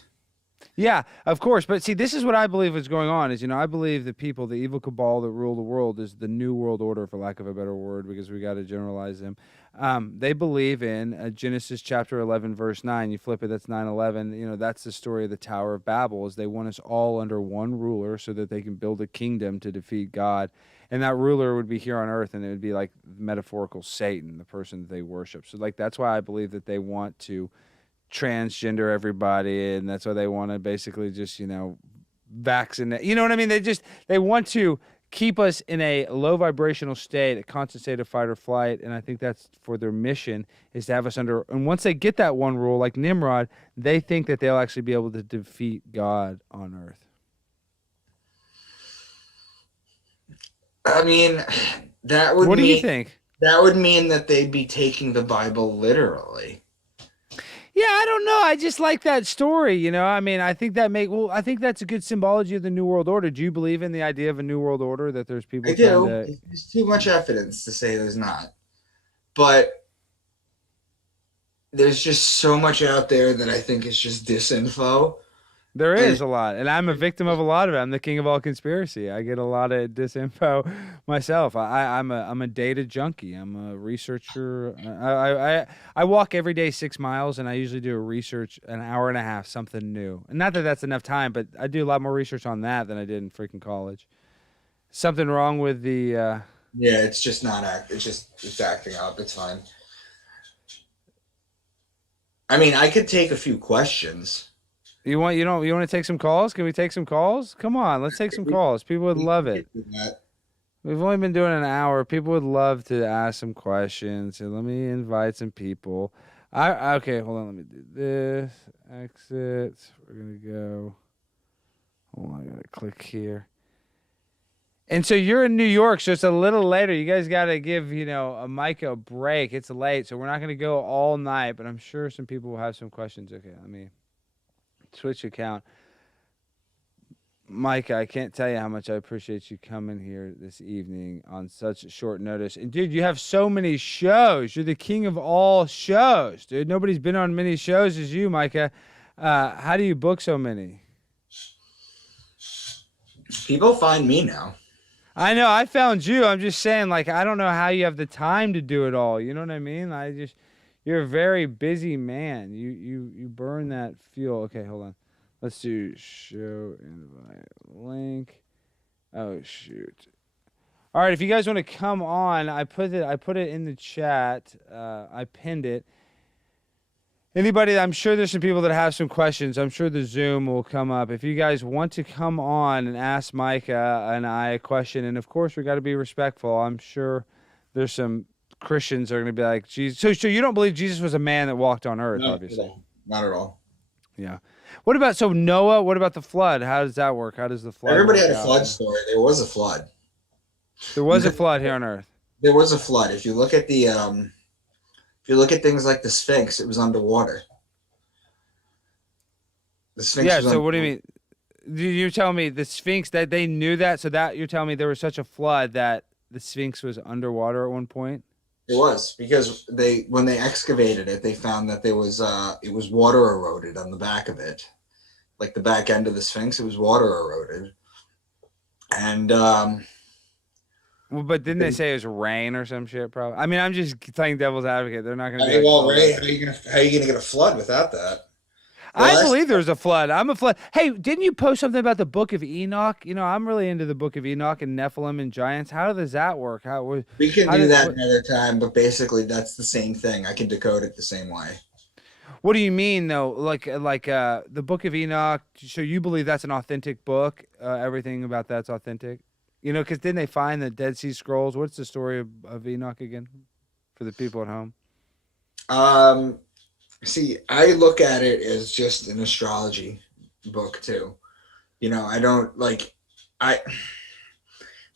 Yeah, of course. But see, this is what I believe is going on is, I believe the people, the evil cabal that rule the world is the new world order, for lack of a better word, because we got to generalize them. They believe in Genesis chapter 11, verse 9. You flip it, that's 9/11. That's the story of the Tower of Babel, is they want us all under one ruler so that they can build a kingdom to defeat God. And that ruler would be here on earth, and it would be like metaphorical Satan, the person that they worship. So like that's why I believe that they want to transgender everybody, and that's why they want to basically just vaccinate. You know what I mean? They want to keep us in a low vibrational state, a constant state of fight or flight, and I think that's for their mission, is to have us under. And once they get that one rule, like Nimrod, they think that they'll actually be able to defeat God on earth. I mean, that would. What do you think? That would mean that they'd be taking the Bible literally. Yeah, I don't know. I just like that story, I mean, I think that's a good symbology of the New World Order. Do you believe in the idea of a New World Order, that there's people I do. There's too much evidence to say there's not. But there's just so much out there that I think is just disinfo. There is a lot, and I'm a victim of a lot of it. I'm the king of all conspiracy. I get a lot of disinfo myself. I'm a data junkie. I'm a researcher. I walk every day 6 miles, and I usually do a research an hour and a half, something new. And not that that's enough time, but I do a lot more research on that than I did in freaking college. Something wrong with the? Yeah, it's just not it's acting up. It's fine. I mean, I could take a few questions. You want to take some calls? Can we take some calls? Come on, let's take some calls. People would love it. We've only been doing an hour. People would love to ask some questions. So let me invite some people. Okay, hold on. Let me do this. Exit. We're gonna go. Hold on, I gotta click here. And so you're in New York, so it's a little later. You guys got to give, a Micah a break. It's late, so we're not going to go all night, but I'm sure some people will have some questions. Okay, let me switch account. Micah, I can't tell you how much I appreciate you coming here this evening on such short notice. And, dude, you have so many shows. You're the king of all shows, dude. Nobody's been on many shows as you, Micah. How do you book so many? People find me now. I know. I found you. I'm just saying, I don't know how you have the time to do it all. You know what I mean? You're a very busy man. You burn that fuel. Okay, hold on. Let's do show invite link. Oh shoot. All right, if you guys want to come on, I put it in the chat. I pinned it. Anybody, I'm sure there's some people that have some questions. I'm sure the Zoom will come up. If you guys want to come on and ask Micah and I a question, and of course we got to be respectful. I'm sure there's some Christians that are going to be like, Jesus. So you don't believe Jesus was a man that walked on earth, No, obviously. Not at all. Yeah. What about Noah? What about the flood? How does that work? How does the flood? Everybody had a flood story. There was a flood. There was a flood here on earth. There was a flood. If you look at things like the Sphinx, it was underwater. The Sphinx. Yeah. So what do you mean? You're telling me the Sphinx, that they knew that? So that you're telling me there was such a flood that the Sphinx was underwater at one point? It was, because when they excavated it, they found that it was water eroded on the back of it, like the back end of the Sphinx. It was water eroded, and well, but didn't they say it was rain or some shit? Probably. I mean, I'm just playing devil's advocate. They're not going to. Rain. How are you gonna get a flood without that? I believe there was a flood. I'm a flood. Hey, didn't you post something about the Book of Enoch? I'm really into the Book of Enoch and Nephilim and giants. How does that work? We can do that another time, but basically that's the same thing. I can decode it the same way. What do you mean, though? Like the Book of Enoch. So you believe that's an authentic book? Everything about that's authentic? Because didn't they find the Dead Sea Scrolls? What's the story of Enoch again, for the people at home? See, I look at it as just an astrology book too. I don't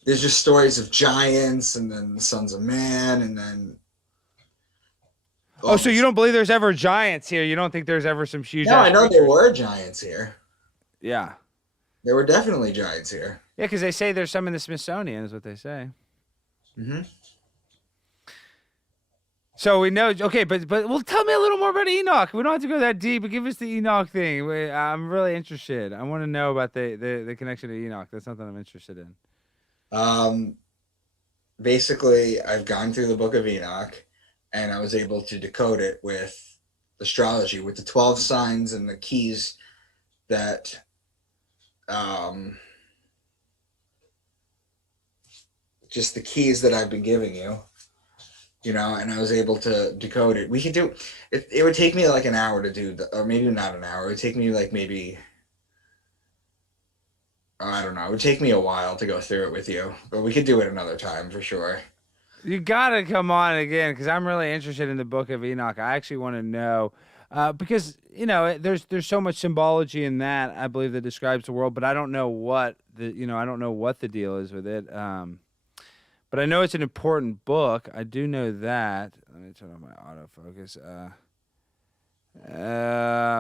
there's just stories of giants, and then the sons of man, and then Oh, so you don't believe there's ever giants here? You don't think there's ever some huge? No, I know there were giants here. Yeah. There were definitely giants here. Yeah, because they say there's some in the Smithsonian, is what they say. Mm-hmm. So we know, okay, but well, tell me a little more about Enoch. We don't have to go that deep, but give us the Enoch thing. I'm really interested. I want to know about the connection to Enoch. That's something I'm interested in. Basically, I've gone through the Book of Enoch, and I was able to decode it with astrology, with the 12 signs and the keys that just the keys that I've been giving you. You know, and I was able to decode it. We could do it. It would take me like an hour to do, or maybe not an hour. It would take me like maybe, I don't know. It would take me a while to go through it with you, but we could do it another time for sure. You gotta come on again because I'm really interested in the Book of Enoch. I actually want to know because there's so much symbology in that I believe that describes the world, but I don't know what the deal is with it. But I know it's an important book. I do know that. Let me turn on my autofocus.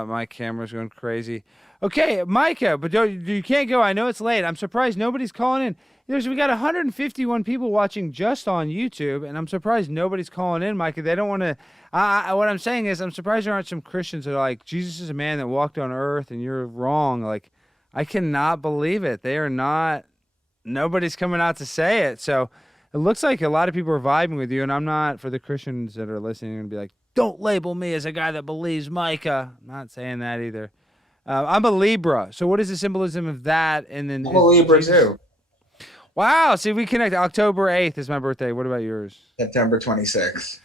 My camera's going crazy. Okay, Micah, but you can't go. I know it's late. I'm surprised nobody's calling in. We got 151 people watching just on YouTube, and I'm surprised nobody's calling in, Micah. They don't want to. What I'm saying is I'm surprised there aren't some Christians that are like, Jesus is a man that walked on earth, and you're wrong. Like, I cannot believe it. They are not. Nobody's coming out to say it. So it looks like a lot of people are vibing with you, and I'm not, for the Christians that are listening, going to be like, don't label me as a guy that believes Micah. I'm not saying that either. I'm a Libra. So what is the symbolism of that? And then I'm a Libra too. Wow. See, we connect. October 8th is my birthday. What about yours? September 26th.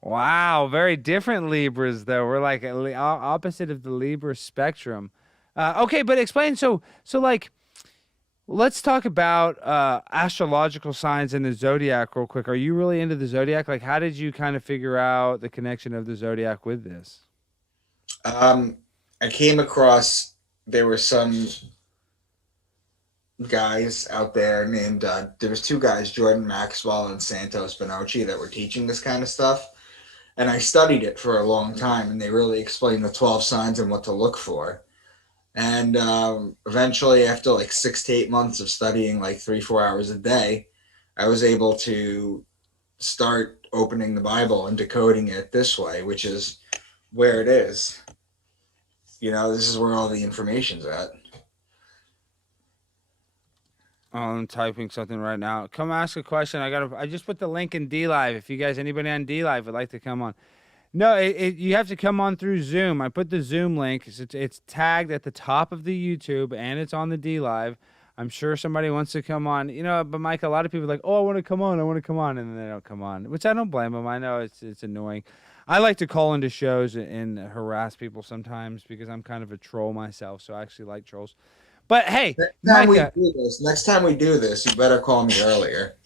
Wow. Very different Libras, though. We're like opposite of the Libra spectrum. Okay, but explain. So like, let's talk about astrological signs in the zodiac real quick. Are you really into the zodiac? Like, how did you kind of figure out the connection of the zodiac with this? I came across, there were some guys out there named, there was two guys, Jordan Maxwell and Santos Bonocci, that were teaching this kind of stuff. And I studied it for a long time, and they really explained the 12 signs and what to look for. And eventually, after like 6 to 8 months of studying like 3-4 hours a day, I was able to start opening the Bible and decoding it this way, which is where it is. You know, this is where all the information's at. I'm typing something right now. Come ask a question. I just put the link in D-Live. If you guys, anybody on D-Live would like to come on. No, you have to come on through Zoom. I put the Zoom link. It's tagged at the top of the YouTube, and it's on the D-Live. I'm sure somebody wants to come on. You know, but Mike, a lot of people are like, oh, I want to come on, and then they don't come on, which I don't blame them. I know it's annoying. I like to call into shows and harass people sometimes because I'm kind of a troll myself, so I actually like trolls. But hey, next time we do this, you better call me earlier.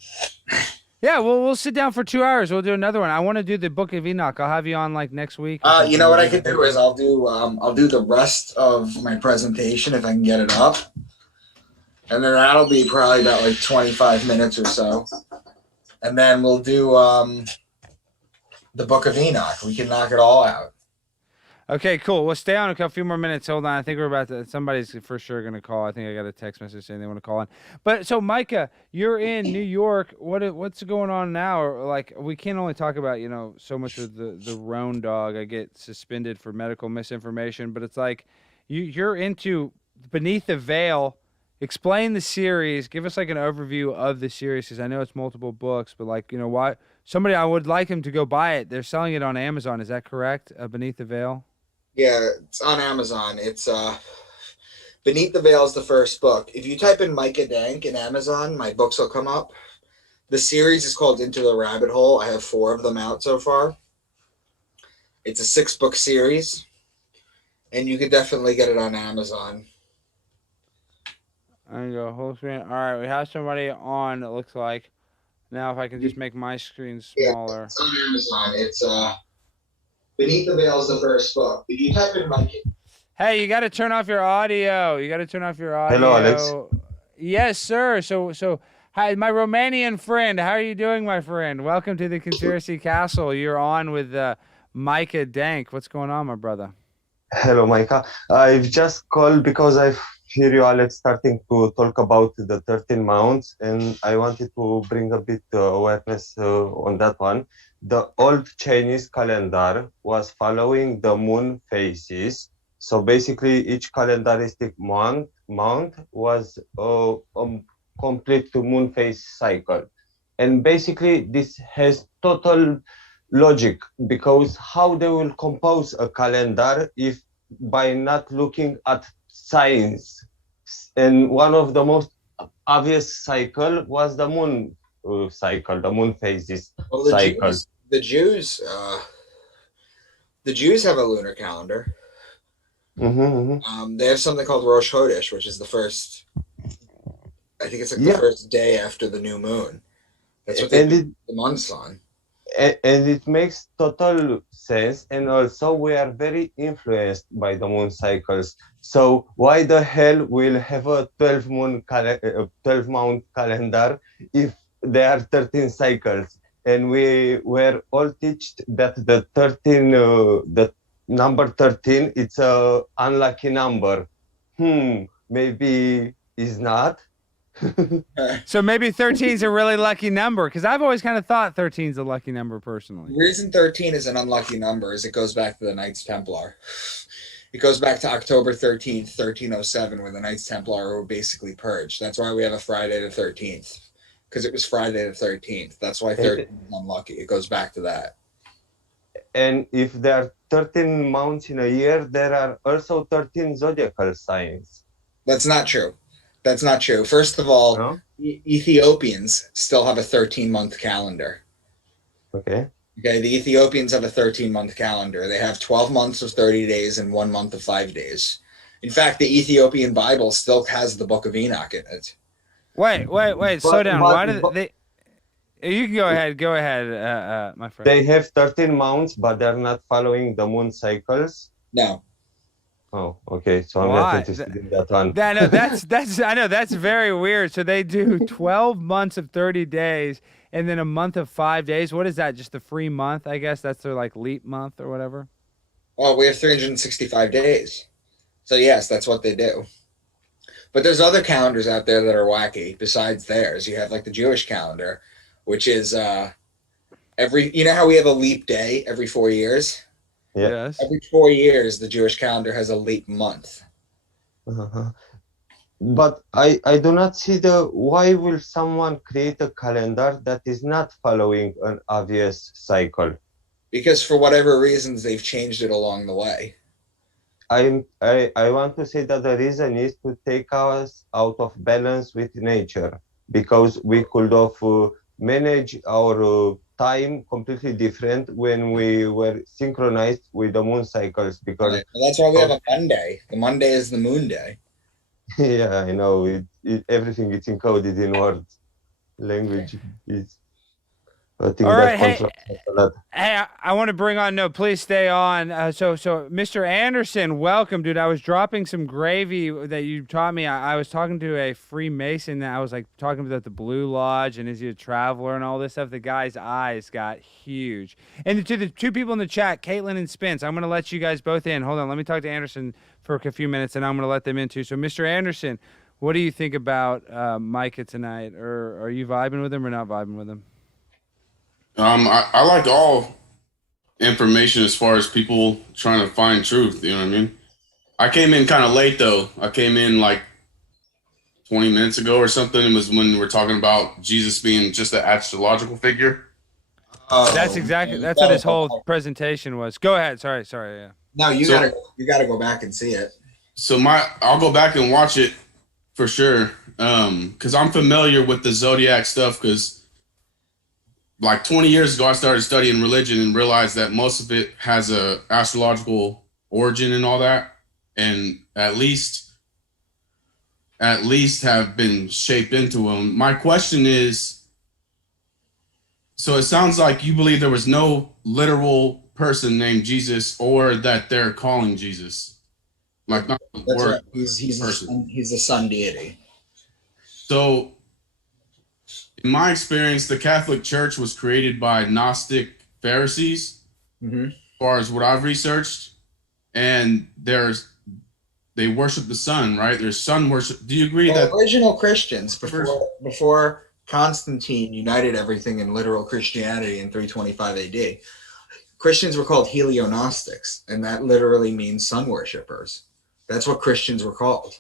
Yeah, we'll sit down for 2 hours. We'll do another one. I want to do the Book of Enoch. I'll have you on like next week. You know what I could do is I'll do the rest of my presentation if I can get it up, and then that'll be probably about like 25 minutes or so, and then we'll do the Book of Enoch. We can knock it all out. Okay, cool. We'll stay on a few more minutes. Hold on. I think we're about to, somebody's for sure going to call. I think I got a text message saying they want to call in. But so Micah, you're in New York. What's going on now? Or like, we can't only talk about, so much of the roan dog. I get suspended for medical misinformation, but it's like you're into Beneath the Veil. Explain the series. Give us like an overview of the series, because I know it's multiple books, but like, why somebody, I would like him to go buy it. They're selling it on Amazon. Is that correct? Beneath the Veil? Yeah, it's on Amazon. It's Beneath the Veil is the first book. If you type in Micah Dank in Amazon, my books will come up. The series is called Into the Rabbit Hole. I have 4 of them out so far. It's a 6-book series, and you could definitely get it on Amazon. There you go, whole screen. All right, we have somebody on, it looks like. Now if I can just make my screen smaller. Yeah, it's on Amazon. It's Beneath the Veil is the first book. If you type in Micah. Hey, you got to turn off your audio. Hello, Alex. Yes, sir. So, hi, my Romanian friend. How are you doing, my friend? Welcome to the Conspiracy Castle. You're on with Micah Dank. What's going on, my brother? Hello, Micah. I've just called because I hear you, Alex, starting to talk about the 13 mounts, and I wanted to bring a bit awareness on that one. The old Chinese calendar was following the moon phases. So basically, each calendaristic month was a complete moon phase cycle. And basically, this has total logic, because how they will compose a calendar if by not looking at science? And one of the most obvious cycle was the moon cycle, the moon phases cycle. The Jews have a lunar calendar. They have something called Rosh Chodesh, which is the first, I think it's like the first day after the new moon. That's what they do the months on. And it makes total sense, and also we are very influenced by the moon cycles. So why the hell we'll have a 12-month calendar if there are 13 cycles? And we were all taught that the number 13, it's a unlucky number. Maybe it's not. So maybe 13 is a really lucky number, because I've always kind of thought 13 is a lucky number personally. The reason 13 is an unlucky number is it goes back to the Knights Templar. It goes back to October 13th, 1307, where the Knights Templar were basically purged. That's why we have a Friday the 13th, because it was Friday the 13th. That's why 13 is unlucky. It goes back to that. And if there are 13 months in a year, there are also 13 zodiacal signs. That's not true. That's not true. First of all, Ethiopians still have a 13-month calendar. Okay. Okay, the Ethiopians have a 13-month calendar. They have 12 months of 30 days and 1 month of 5 days. In fact, the Ethiopian Bible still has the Book of Enoch in it. Wait, slow down. Why did they... You can go ahead, my friend. They have 13 months, but they're not following the moon cycles? No. Oh, okay. So I'm not interested in that one. I know that's very weird. So they do 12 months of 30 days and then a month of 5 days. What is that? Just a free month, I guess? That's their like leap month or whatever? Well, we have 365 days. So yes, that's what they do. But there's other calendars out there that are wacky besides theirs. You have like the Jewish calendar, which is you know how we have a leap day every 4 years? Yes. Every 4 years, the Jewish calendar has a leap month. But I do not see why will someone create a calendar that is not following an obvious cycle? Because for whatever reasons, they've changed it along the way. I want to say that the reason is to take us out of balance with nature, because we could have manage our time completely different when we were synchronized with the moon cycles. Because well, that's why we have a Monday. The Monday is the moon day. Yeah, I know. Everything is encoded in word language. I think all right, hey, I want to bring on, no, please stay on. So Mr. Anderson, welcome, dude. I was dropping some gravy that you taught me. I was talking to a Freemason that I was like talking about the Blue Lodge and is he a traveler and all this stuff. The guy's eyes got huge. And to the two people in the chat, Caitlin and Spence, I'm going to let you guys both in. Hold on, let me talk to Anderson for a few minutes and I'm going to let them in too. So Mr. Anderson, what do you think about Micah tonight? Or are you vibing with him or not vibing with him? I like all information as far as people trying to find truth. You know what I mean? I came in kind of late though. I came in like 20 minutes ago or something. It was when we were talking about Jesus being just an astrological figure. That's what his whole presentation was. Go ahead. Sorry. Yeah. No, you gotta go back and see it. So I'll go back and watch it for sure. Because I'm familiar with the zodiac stuff. Because like 20 years ago, I started studying religion and realized that most of it has a astrological origin and all that, and at least have been shaped into them. My question is, so it sounds like you believe there was no literal person named Jesus, or that they're calling Jesus. Like not the That's word right. He's a sun deity. So in my experience, the Catholic Church was created by Gnostic Pharisees. Mm-hmm. far as what I've researched, and they worship the sun, right? There's sun worship. Do you agree that original Christians before Constantine united everything in literal Christianity in 325 AD, Christians were called Helionostics, and that literally means sun worshippers. That's what Christians were called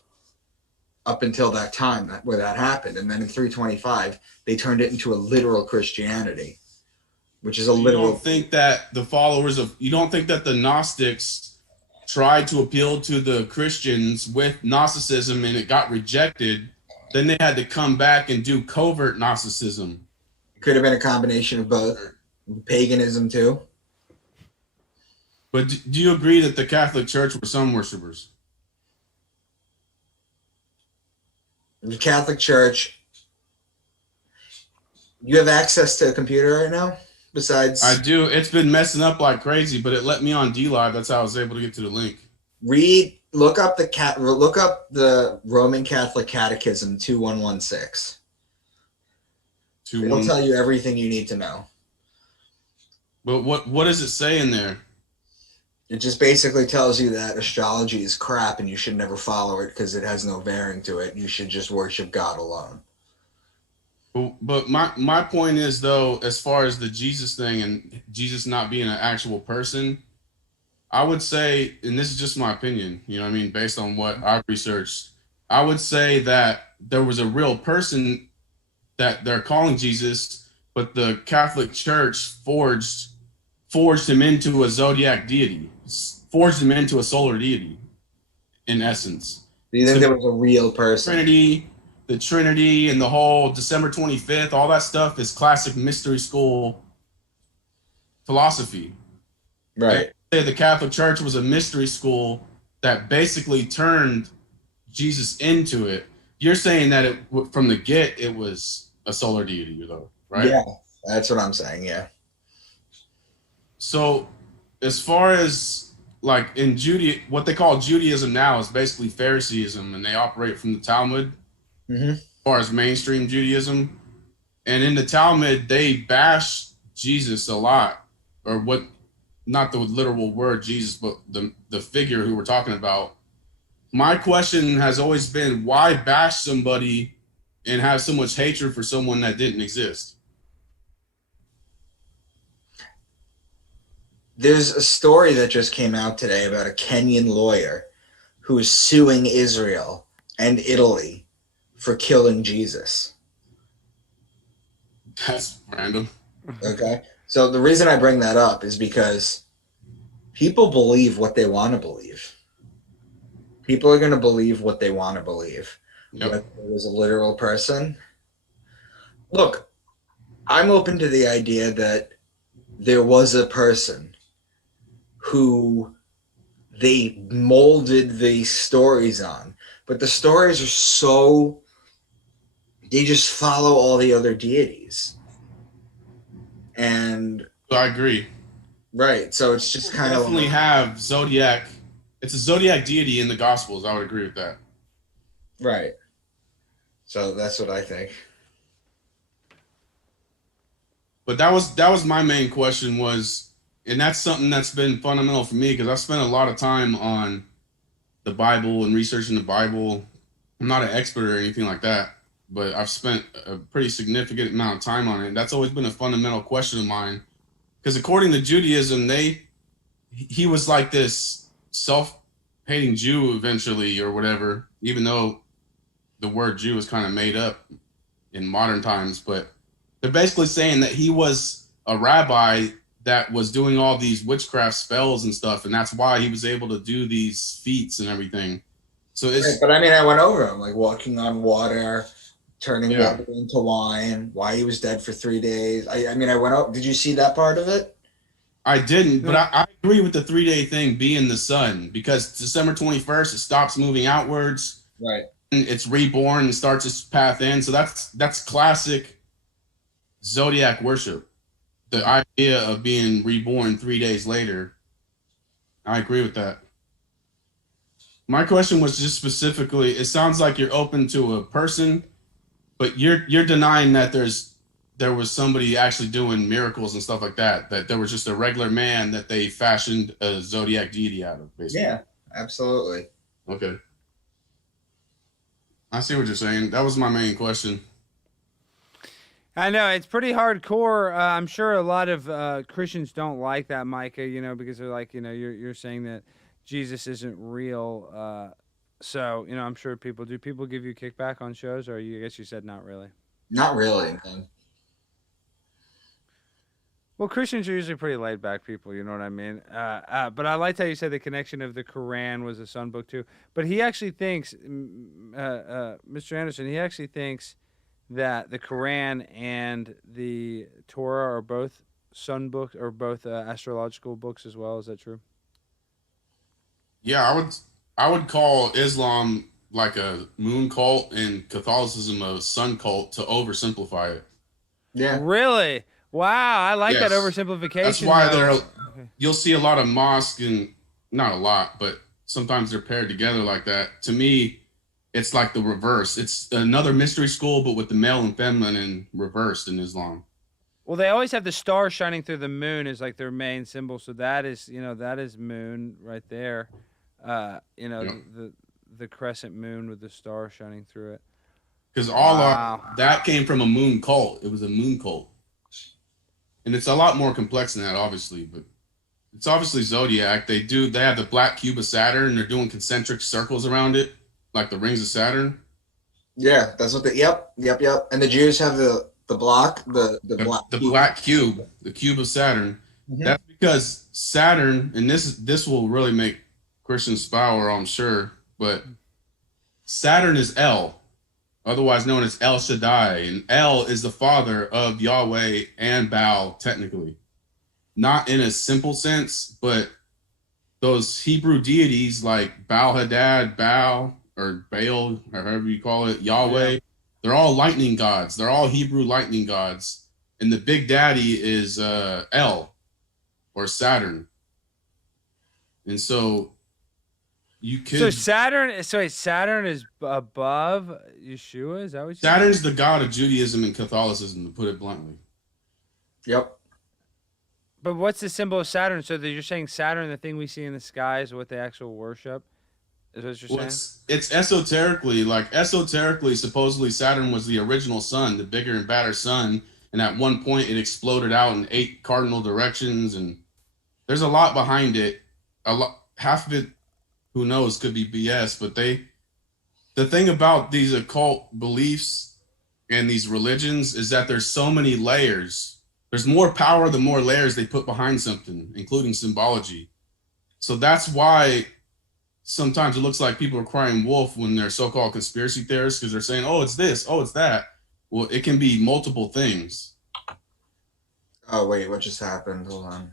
up until that time where that happened. And then in 325, they turned it into a literal Christianity, which is a literal. You don't think that you don't think that the Gnostics tried to appeal to the Christians with Gnosticism and it got rejected? Then they had to come back and do covert Gnosticism. It could have been a combination of both. Paganism too. But do you agree that the Catholic Church were sun worshippers? The Catholic Church. You have access to a computer right now? Besides, I do. It's been messing up like crazy, but it let me on DLive. That's how I was able to get to the link. Look up the Roman Catholic Catechism 2116. It'll tell you everything you need to know. But what does it say in there? It just basically tells you that astrology is crap and you should never follow it because it has no bearing to it. You should just worship God alone. But my point is, though, as far as the Jesus thing and Jesus not being an actual person, I would say, and this is just my opinion, you know what I mean, based on what I've researched, I would say that there was a real person that they're calling Jesus, but the Catholic Church forged him into a zodiac deity, forged him into a solar deity, in essence. Do you think there was a real person? The Trinity and the whole December 25th, all that stuff is classic mystery school philosophy. Right. The Catholic Church was a mystery school that basically turned Jesus into it. You're saying that from the get, it was a solar deity, though, right? Yeah, that's what I'm saying, yeah. So as far as like in what they call Judaism now is basically Phariseeism, and they operate from the Talmud. Mm-hmm. As far as mainstream Judaism. And in the Talmud, they bash Jesus a lot, or not the literal word Jesus, but the figure who we're talking about. My question has always been, why bash somebody and have so much hatred for someone that didn't exist? There's a story that just came out today about a Kenyan lawyer who is suing Israel and Italy for killing Jesus. That's random. Okay. So the reason I bring that up is because people believe what they want to believe. People are going to believe what they want to believe. Yep. Whether it was a literal person. Look, I'm open to the idea that there was a person who they molded these stories on, but the stories are so, they just follow all the other deities. And I agree. Right. So it's just kind of definitely have zodiac. It's a zodiac deity in the Gospels. I would agree with that. Right. So that's what I think. But that was my main question was, and that's something that's been fundamental for me because I've spent a lot of time on the Bible and researching the Bible. I'm not an expert or anything like that, but I've spent a pretty significant amount of time on it. And that's always been a fundamental question of mine. Because according to Judaism, he was like this self-hating Jew eventually or whatever, even though the word Jew is kind of made up in modern times. But they're basically saying that he was a rabbi that was doing all these witchcraft spells and stuff, and that's why he was able to do these feats and everything. So it's right, but I mean, I went over him, like walking on water, turning water into wine, why he was dead for 3 days. I mean, I went up. Did you see that part of it? I didn't, but I agree with the 3-day thing being the sun, because December 21st, it stops moving outwards. Right. And it's reborn and starts its path in. So that's classic zodiac worship. The idea of being reborn 3 days later. I agree with that. My question was just specifically, it sounds like you're open to a person, but you're denying that there's there was somebody actually doing miracles and stuff like that. That there was just a regular man that they fashioned a zodiac deity out of, basically. Yeah, absolutely. Okay. I see what you're saying. That was my main question. I know it's pretty hardcore. I'm sure a lot of Christians don't like that, Micah. Because they're like, you're saying that Jesus isn't real. So I'm sure people do. People give you kickback on shows, or I guess you said not really. Not really. Well, Christians are usually pretty laid back people, you know what I mean? But I liked how you said the connection of the Quran was a sun book too. But he actually thinks, Mr. Anderson, he actually thinks that the Quran and the Torah are both sun books, or both astrological books as well. Is that true? Yeah, I would call Islam like a moon cult and Catholicism a sun cult to oversimplify it. Yeah. Really? Wow, I like that oversimplification. That's why you'll see a lot of mosques, and not a lot, but sometimes they're paired together like that. To me, it's like the reverse. It's another mystery school, but with the male and feminine reversed in Islam. Well, they always have the star shining through the moon as like their main symbol. So that is, that is moon right there. The crescent moon with the star shining through it. Because that came from a moon cult. It was a moon cult. And it's a lot more complex than that, obviously, but it's obviously zodiac. They have the black cube of Saturn. They're doing concentric circles around it, like the rings of Saturn. Yeah, that's what yep. And the Jews have the black cube, the cube of Saturn. Mm-hmm. That's because Saturn, and this will really make Christians sour, I'm sure, but Saturn is El, otherwise known as El Shaddai, and El is the father of Yahweh and Baal, technically. Not in a simple sense, but those Hebrew deities like Baal Hadad, Baal, or Baal, or however you call it, Yahweh, they're all lightning gods. They're all Hebrew lightning gods. And the big daddy is El, or Saturn. And so you could... So Saturn is above Yeshua? Is that what you said? Saturn's the god of Judaism and Catholicism, to put it bluntly. Yep. But what's the symbol of Saturn? So that you're saying Saturn, the thing we see in the sky, is what they actually worship? Is what you're saying? It's esoterically, supposedly Saturn was the original sun, the bigger and badder sun. And at one point it exploded out in 8 cardinal directions. And there's a lot behind it. Half of it, who knows, could be BS. But the thing about these occult beliefs and these religions is that there's so many layers. There's more power the more layers they put behind something, including symbology. So that's why sometimes it looks like people are crying wolf when they're so-called conspiracy theorists, because they're saying, oh, it's this, oh, it's that. Well, it can be multiple things. Oh, wait, what just happened? Hold on.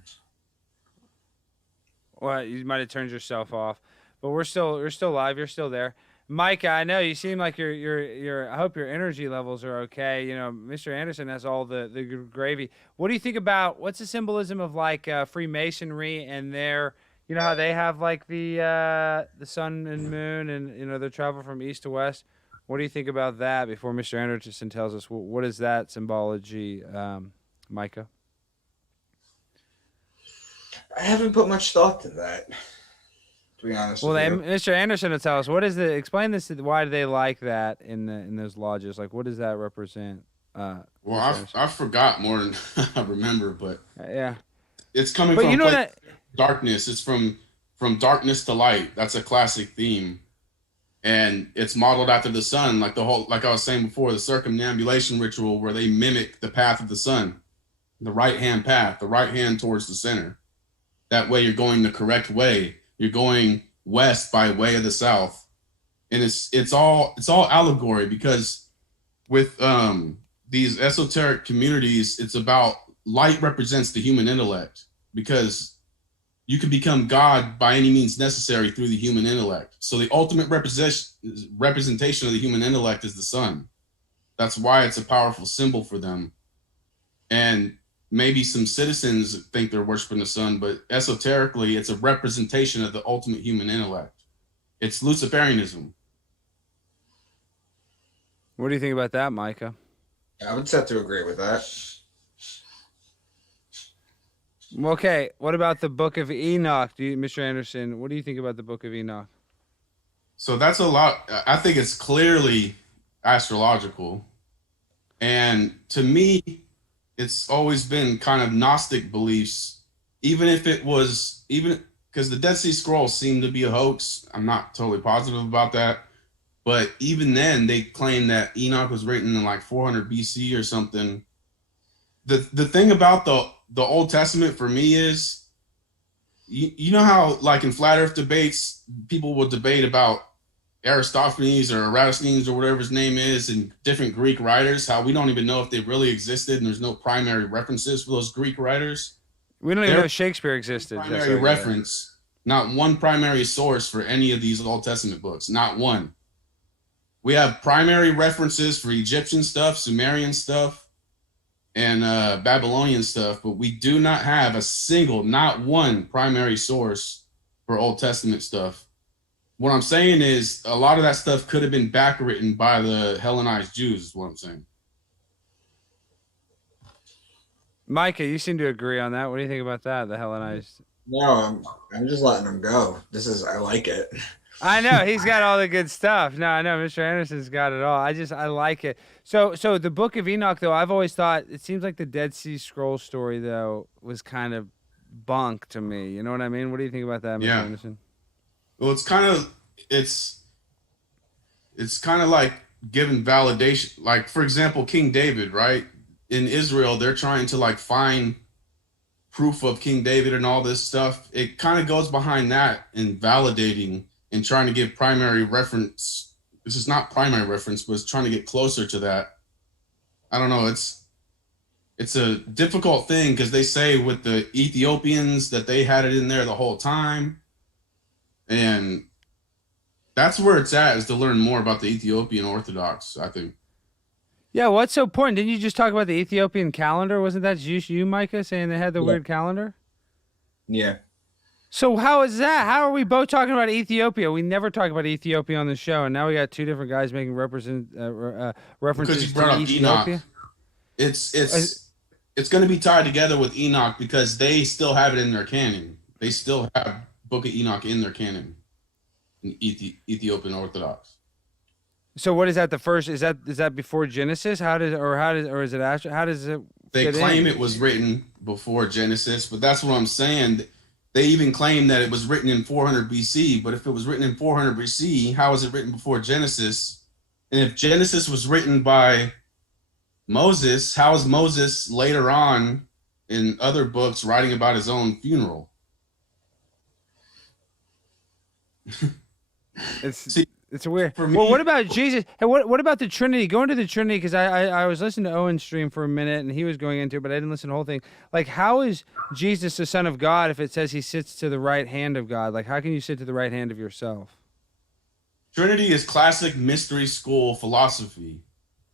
Well, you might have turned yourself off, but we're still live. You're still there. Micah, I know you seem like you're I hope your energy levels are okay. Mr. Anderson has all the gravy. What do you think about, what's the symbolism of like Freemasonry and their, how they have like the sun and moon and they travel from east to west? What do you think about that before Mr. Anderson tells us what is that symbology, Micah? I haven't put much thought to that, to be honest. Well, Mr. Anderson will tell us, explain this, why do they like that in those lodges? Like, what does that represent? Well, I forgot more than I remember, but yeah, it's coming from darkness. It's from darkness to light. That's a classic theme, and it's modeled after the sun, like I was saying before, the circumambulation ritual where they mimic the path of the sun, the right hand path, the right hand towards the center. That way, you're going the correct way. You're going west by way of the south, and it's all allegory, because with these esoteric communities, it's about light represents the human intellect, because you can become God by any means necessary through the human intellect. So the ultimate representation of the human intellect is the sun. That's why it's a powerful symbol for them. And maybe some citizens think they're worshiping the sun, but esoterically, it's a representation of the ultimate human intellect. It's Luciferianism. What do you think about that, Micah? I would have to agree with that. Okay, what about the Book of Enoch? Mr. Anderson, what do you think about the Book of Enoch? So that's a lot. I think it's clearly astrological. And to me, it's always been kind of Gnostic beliefs, even because the Dead Sea Scrolls seem to be a hoax. I'm not totally positive about that. But even then, they claim that Enoch was written in like 400 BC or something. The thing about the Old Testament for me is, you know how like in flat Earth debates, people will debate about Aristophanes or Eratosthenes or whatever his name is and different Greek writers, how we don't even know if they really existed and there's no primary references for those Greek writers. We don't even know if Shakespeare existed. Primary reference, not one primary source for any of these Old Testament books, not one. We have primary references for Egyptian stuff, Sumerian stuff, and Babylonian stuff, but we do not have not one primary source for Old Testament stuff. What I'm saying is a lot of that stuff could have been backwritten by the Hellenized Jews, is what I'm saying. Micah, you seem to agree on that. What do you think about that, the Hellenized? No, I'm just letting him go. I like it. I know he's got all the good stuff. No, I know Mr. Anderson's got it all. I like it. So the Book of Enoch, though, I've always thought it seems like the Dead Sea Scrolls story, though, was kind of bunk to me. You know what I mean? What do you think about that, Mr. Anderson? Well, it's kind of like giving validation. Like, for example, King David, right? In Israel, they're trying to like find proof of King David and all this stuff. It kind of goes behind that and validating and trying to give primary reference. This is not primary reference, but it's trying to get closer to that. I don't know. It's a difficult thing because they say with the Ethiopians that they had it in there the whole time. And that's where it's at, is to learn more about the Ethiopian Orthodox, I think. Yeah, what's so important? Didn't you just talk about the Ethiopian calendar? Wasn't that you, Micah, saying they had the weird calendar? Yeah. So how is that? How are we both talking about Ethiopia? We never talk about Ethiopia on the show, and now we got two different guys making references Because you brought to up Ethiopia. Enoch. It's going to be tied together with Enoch because they still have it in their canon. They still have Book of Enoch in their canon, in Ethiopian Orthodox. So what is that? The first is that before Genesis? How does it actually? How does it? They claim it was written before Genesis, but that's what I'm saying. They even claim that it was written in 400 BC. But if it was written in 400 BC, how is it written before Genesis? And if Genesis was written by Moses, how is Moses later on in other books writing about his own funeral? It's weird. Well, what about Jesus? Hey, what about the Trinity? Go into the Trinity, because I was listening to Owen's stream for a minute, and he was going into it, but I didn't listen to the whole thing. Like, how is Jesus the Son of God if it says he sits to the right hand of God? Like, how can you sit to the right hand of yourself? Trinity is classic mystery school philosophy.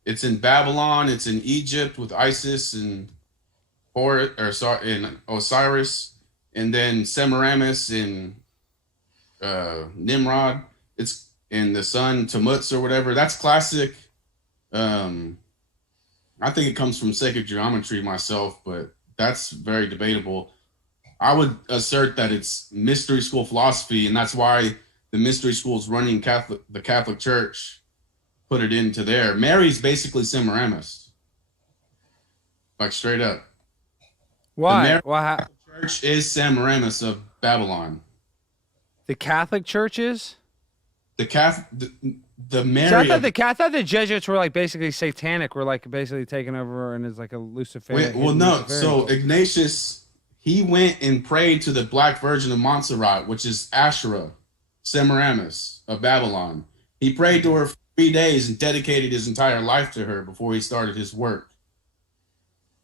It's in Babylon. It's in Egypt with Isis and Osiris, and then Semiramis and Nimrod. It's in the sun Tammuz or whatever. That's classic. I think it comes from sacred geometry myself, but that's very debatable. I would assert that it's mystery school philosophy, and that's why the mystery schools running the Catholic Church put it into there. Mary's basically Semiramis, like straight up. Why? The Church is Semiramis of Babylon. The Catholic Church is? The Mary. So I thought the Jesuits were like basically satanic. Were like basically taking over and is like a Luciferian. Well, no. So Ignatius, he went and prayed to the Black Virgin of Montserrat, which is Asherah, Semiramis of Babylon. He prayed to her for 3 days and dedicated his entire life to her before he started his work.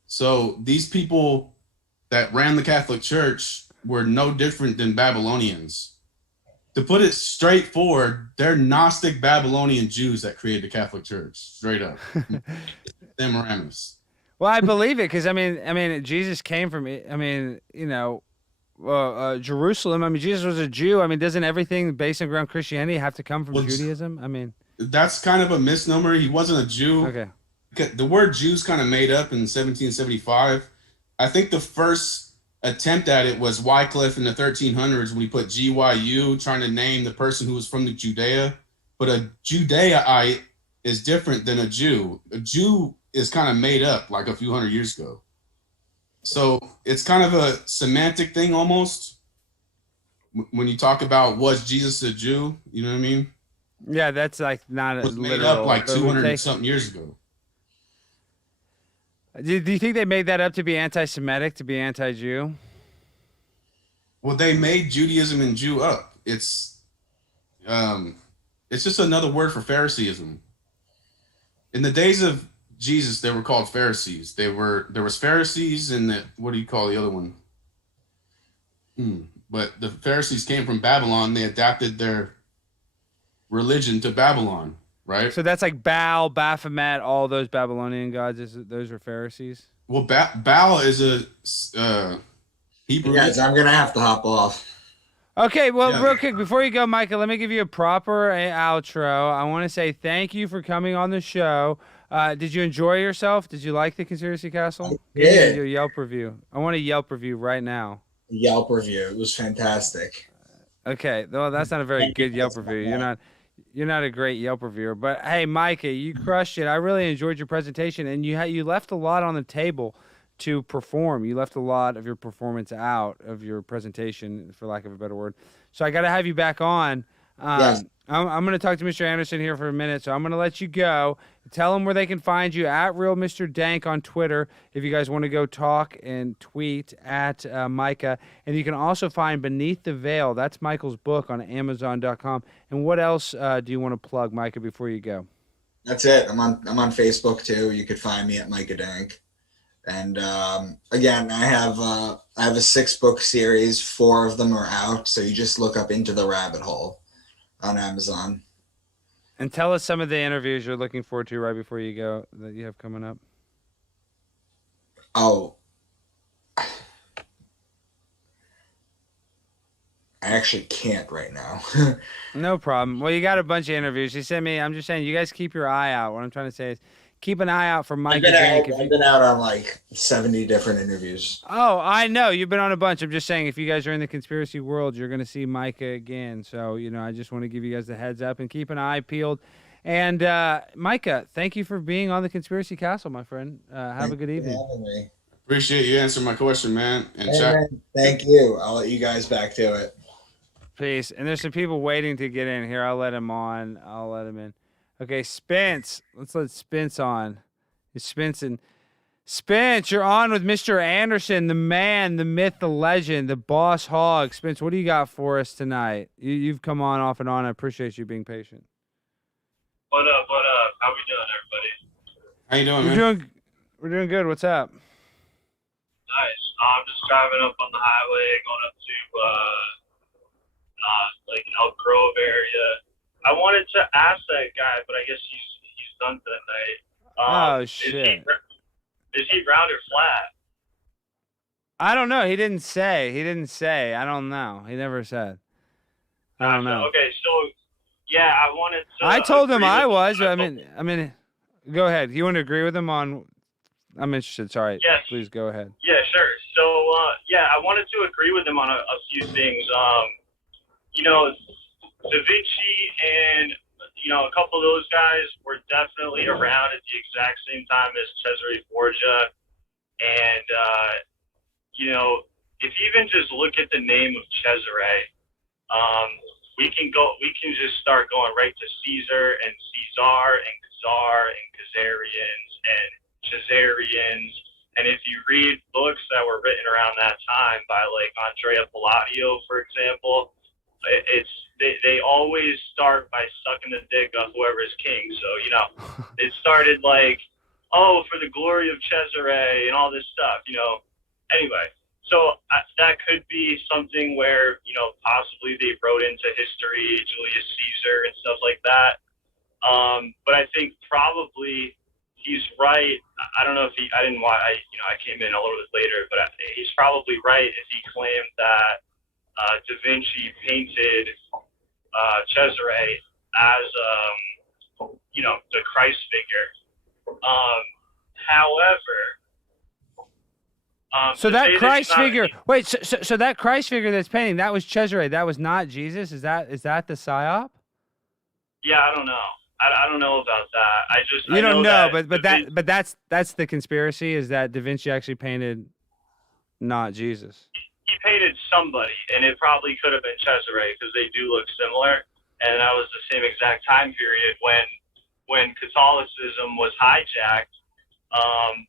So these people that ran the Catholic Church were no different than Babylonians. To put it straightforward, they're Gnostic Babylonian Jews that created the Catholic Church, straight up. Semiramis. Well, I believe it because I mean, Jesus came from Jerusalem. I mean, Jesus was a Jew. I mean, doesn't everything based around Christianity have to come from Judaism? I mean, that's kind of a misnomer. He wasn't a Jew. Okay. the word Jews kind of made up in 1775. I think the first attempt at it was Wycliffe in the 1300s when he put GYU, trying to name the person who was from the Judea. But a Judaite is different than a Jew. A Jew is kind of made up like a few hundred years ago. So it's kind of a semantic thing almost. When you talk about was Jesus a Jew, you know what I mean? Yeah, that's like not it was literal. Made up like 200 something years ago. Do you think they made that up to be anti-Semitic, to be anti-Jew? Well, they made Judaism and Jew up. It's just another word for Phariseeism. In the days of Jesus, they were called Pharisees. There was Pharisees and what do you call the other one? But the Pharisees came from Babylon. They adapted their religion to Babylon, right? So that's like Baal, Baphomet, all those Babylonian gods. Those are Pharisees? Well, Baal is a Hebrew. Yeah, I'm going to have to hop off. Okay, well, real quick, before you go, Micah, let me give you a proper outro. I want to say thank you for coming on the show. Did you enjoy yourself? Did you like the Conspiracy Castle? Yeah. Give me a Yelp review. I want a Yelp review right now. Yelp review. It was fantastic. Okay, well, that's not a very good Yelp review. You're not a great Yelp reviewer. But hey, Micah, you crushed it. I really enjoyed your presentation, and you left a lot on the table to perform. You left a lot of your performance out of your presentation, for lack of a better word. So I got to have you back on. Yes. I'm going to talk to Mr. Anderson here for a minute, so I'm going to let you go. Tell them where they can find you, at Real Mr. Dank on Twitter, if you guys want to go talk and tweet at Micah. And you can also find Beneath the Veil. That's Michael's book on Amazon.com. And what else do you want to plug, Micah, before you go? That's it. I'm on Facebook too. You could find me at Micah Dank. And again, I have a 6-book series. 4 of them are out. So you just look up Into the Rabbit Hole on Amazon. And tell us some of the interviews you're looking forward to right before you go that you have coming up. Oh, I actually can't right now. No problem. Well, you got a bunch of interviews. He sent me. I'm just saying, you guys keep your eye out. What I'm trying to say is, keep an eye out for Micah Dank. I've been out on like 70 different interviews. Oh, I know. You've been on a bunch. I'm just saying, if you guys are in the conspiracy world, you're going to see Micah again. So, I just want to give you guys the heads up and keep an eye peeled. And Micah, thank you for being on the Conspiracy Castle, my friend. Have a good evening. Appreciate you answering my question, man. And thank you. I'll let you guys back to it. Peace. And there's some people waiting to get in here. I'll let him on. I'll let him in. Okay, Spence. Let's let Spence on. It's Spence, you're on with Mr. Anderson, the man, the myth, the legend, the boss hog. Spence, what do you got for us tonight? You've come on off and on. I appreciate you being patient. What up? How we doing, everybody? How you doing, man? We're doing good. What's up? Nice. I'm just driving up on the highway, going up to like Elk Grove area. I wanted to ask that guy, but I guess he's done for the night. Oh shit! Is he round or flat? I don't know. He didn't say. I don't know. He never said. I don't know. Okay, so yeah, I wanted to. I told him I was. I mean, go ahead. You want to agree with him on? I'm interested. Sorry. Yes. Please go ahead. Yeah, sure. So yeah, I wanted to agree with him on a few things. Da Vinci and a couple of those guys were definitely around at the exact same time as Cesare Borgia. And, if you even just look at the name of Cesare, we can just start going right to Caesar and Caesar and Khazar and Khazarians and Chazarians. And if you read books that were written around that time by like Andrea Palladio, for example, they always start by sucking the dick of whoever is king. So, it started like, oh, for the glory of Cesare and all this stuff, Anyway, so that could be something where, possibly they wrote into history Julius Caesar and stuff like that. But I think probably he's right. I don't know if I came in a little bit later, but he's probably right if he claimed that Da Vinci painted Cesare as, the Christ figure. However, so to that say Christ he's not- figure, wait, so that Christ figure that's painting, that was Cesare, that was not Jesus? Is that the psyop? Yeah, I don't know. I don't know about that. You don't know, that but that's the conspiracy, is that Da Vinci actually painted not Jesus. he painted somebody, and it probably could have been Cesare because they do look similar, and that was the same exact time period when Catholicism was hijacked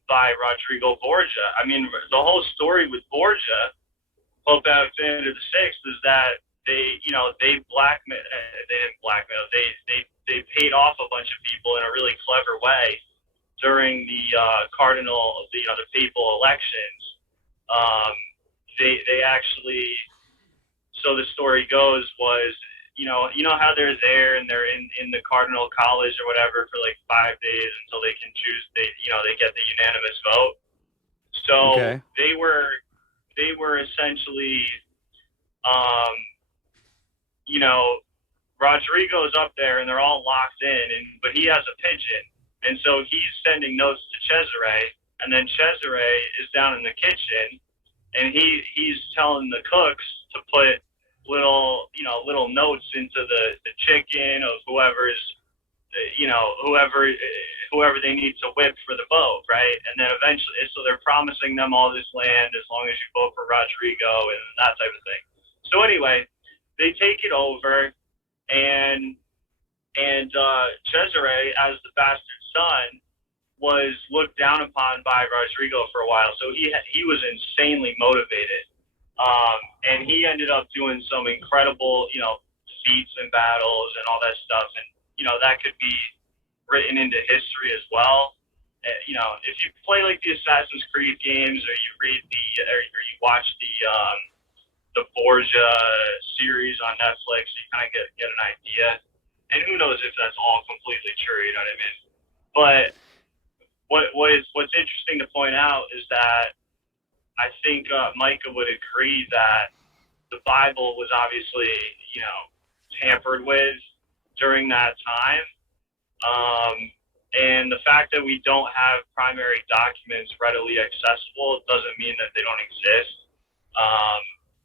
by Rodrigo Borgia. I mean, the whole story with Borgia, Pope Alexander VI, is that they didn't blackmail. They paid off a bunch of people in a really clever way during the the papal elections. They actually, so the story goes, was you know how they're there and they're in the cardinal college or whatever for like 5 days until they can choose. They get the unanimous vote. So Okay. they were essentially Rodrigo's up there and they're all locked in, but he has a pigeon, and so he's sending notes to Cesare, and then Cesare is down in the kitchen, and he's telling the cooks to put little notes into the chicken of whoever they need to whip for the vote, right? And then eventually, so they're promising them all this land as long as you vote for Rodrigo and that type of thing. So anyway, they take it over, and Cesare, as the bastard son, was looked down upon by Rodrigo for a while. So he was insanely motivated, and he ended up doing some incredible, feats and battles and all that stuff, and that could be written into history as well. If you play like the Assassin's Creed games, or you read or you watch the Borgia series on Netflix, you kind of get an idea. And who knows if that's all completely true, you know what I mean? But what's interesting to point out is that I think Micah would agree that the Bible was obviously, tampered with during that time. And the fact that we don't have primary documents readily accessible doesn't mean that they don't exist.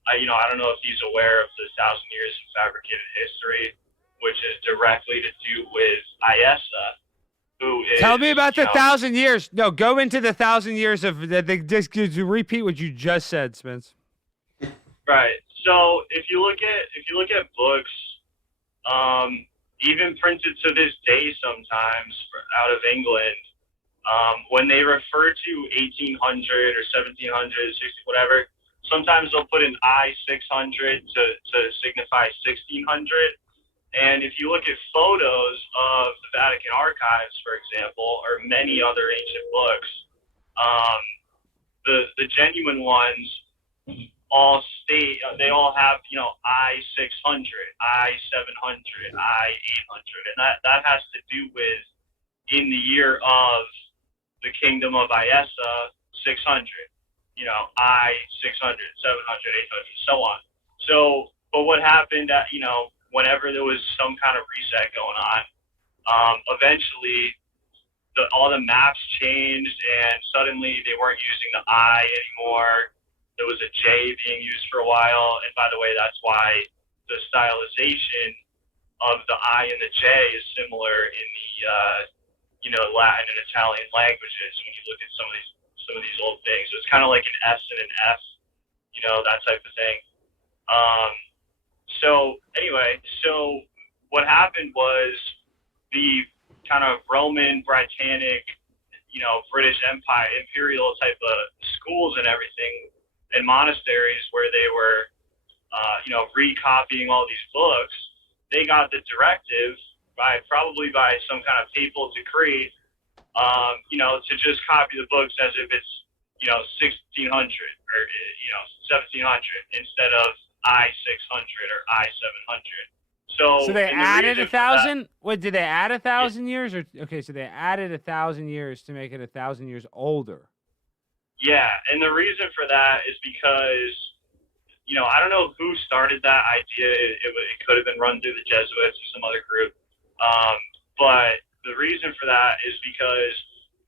I don't know if he's aware of the 1,000 years of fabricated history, which is directly to do with Iessa, who is... Tell me about the 1,000 years. No, go into the 1,000 years of... Just repeat what you just said, Spence. Right. So if you look at books, even printed to this day sometimes out of England, when they refer to 1800 or 1700, 60, whatever, sometimes they'll put an I-600 to signify 1600. And if you look at photos of the Vatican archives, for example, or many other ancient books, the genuine ones all state, they all have, I-600, I-700, I-800. And that has to do with, in the year of the kingdom of Iessa, 600. I-600, 700, 800, so on. So, but what happened at, whenever there was some kind of reset going on, eventually all the maps changed, and suddenly they weren't using the I anymore. There was a J being used for a while, and by the way, that's why the stylization of the I and the J is similar in the Latin and Italian languages when you look at some of these old things. So it's kind of like an S and an F, that type of thing. So anyway, so what happened was the kind of Roman, Britannic, British Empire, imperial type of schools and everything, and monasteries where they were, recopying all these books, they got the directive probably by some kind of papal decree, to just copy the books as if it's, 1600 or, 1700 instead of I-600 or I-700. So they added 1,000? What, did they add 1,000 years? Okay, so they added 1,000 years to make it 1,000 years older. Yeah, and the reason for that is because, I don't know who started that idea. It could have been run through the Jesuits or some other group. But the reason for that is because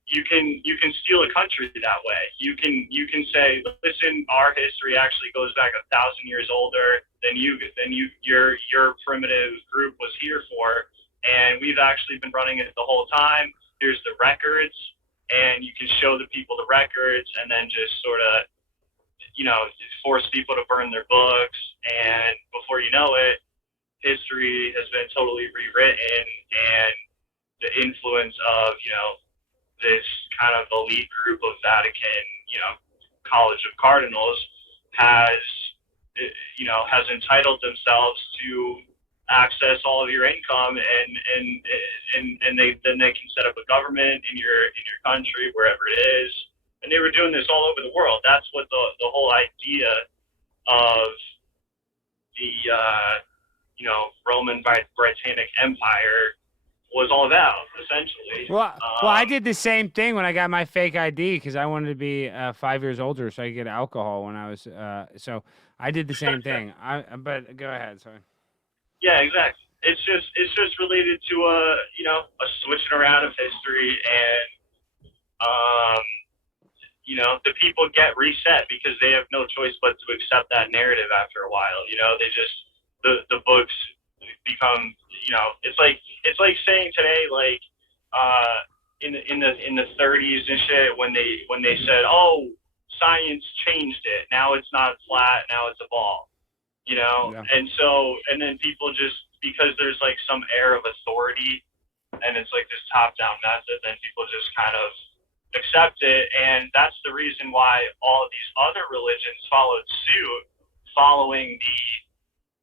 you can steal a country that way. You can say, listen, our history actually goes back 1,000 years older than your primitive group was here for, and we've actually been running it the whole time. Here's the records, and you can show the people the records, and then just sort of, force people to burn their books, and before you know it, history has been totally rewritten, and the influence of, this kind of elite group of Vatican, College of Cardinals has entitled themselves to access all of your income, and they can set up a government in your country, wherever it is. And they were doing this all over the world. That's what the whole idea of the Roman Britannic Empire was all about, essentially. Well, I did the same thing when I got my fake ID because I wanted to be 5 years older so I could get alcohol when I was. So I did the same thing. But go ahead, sorry. Yeah, exactly. It's just related to a switching around of history, and the people get reset because they have no choice but to accept that narrative after a while. They just the books become, it's like saying today, like in the 30s and shit, when they said, oh, science changed it, now it's not flat, now it's a ball, Yeah. And then people just, because there's like some air of authority and it's like this top-down method, then people just kind of accept it. And that's the reason why all of these other religions followed suit, following the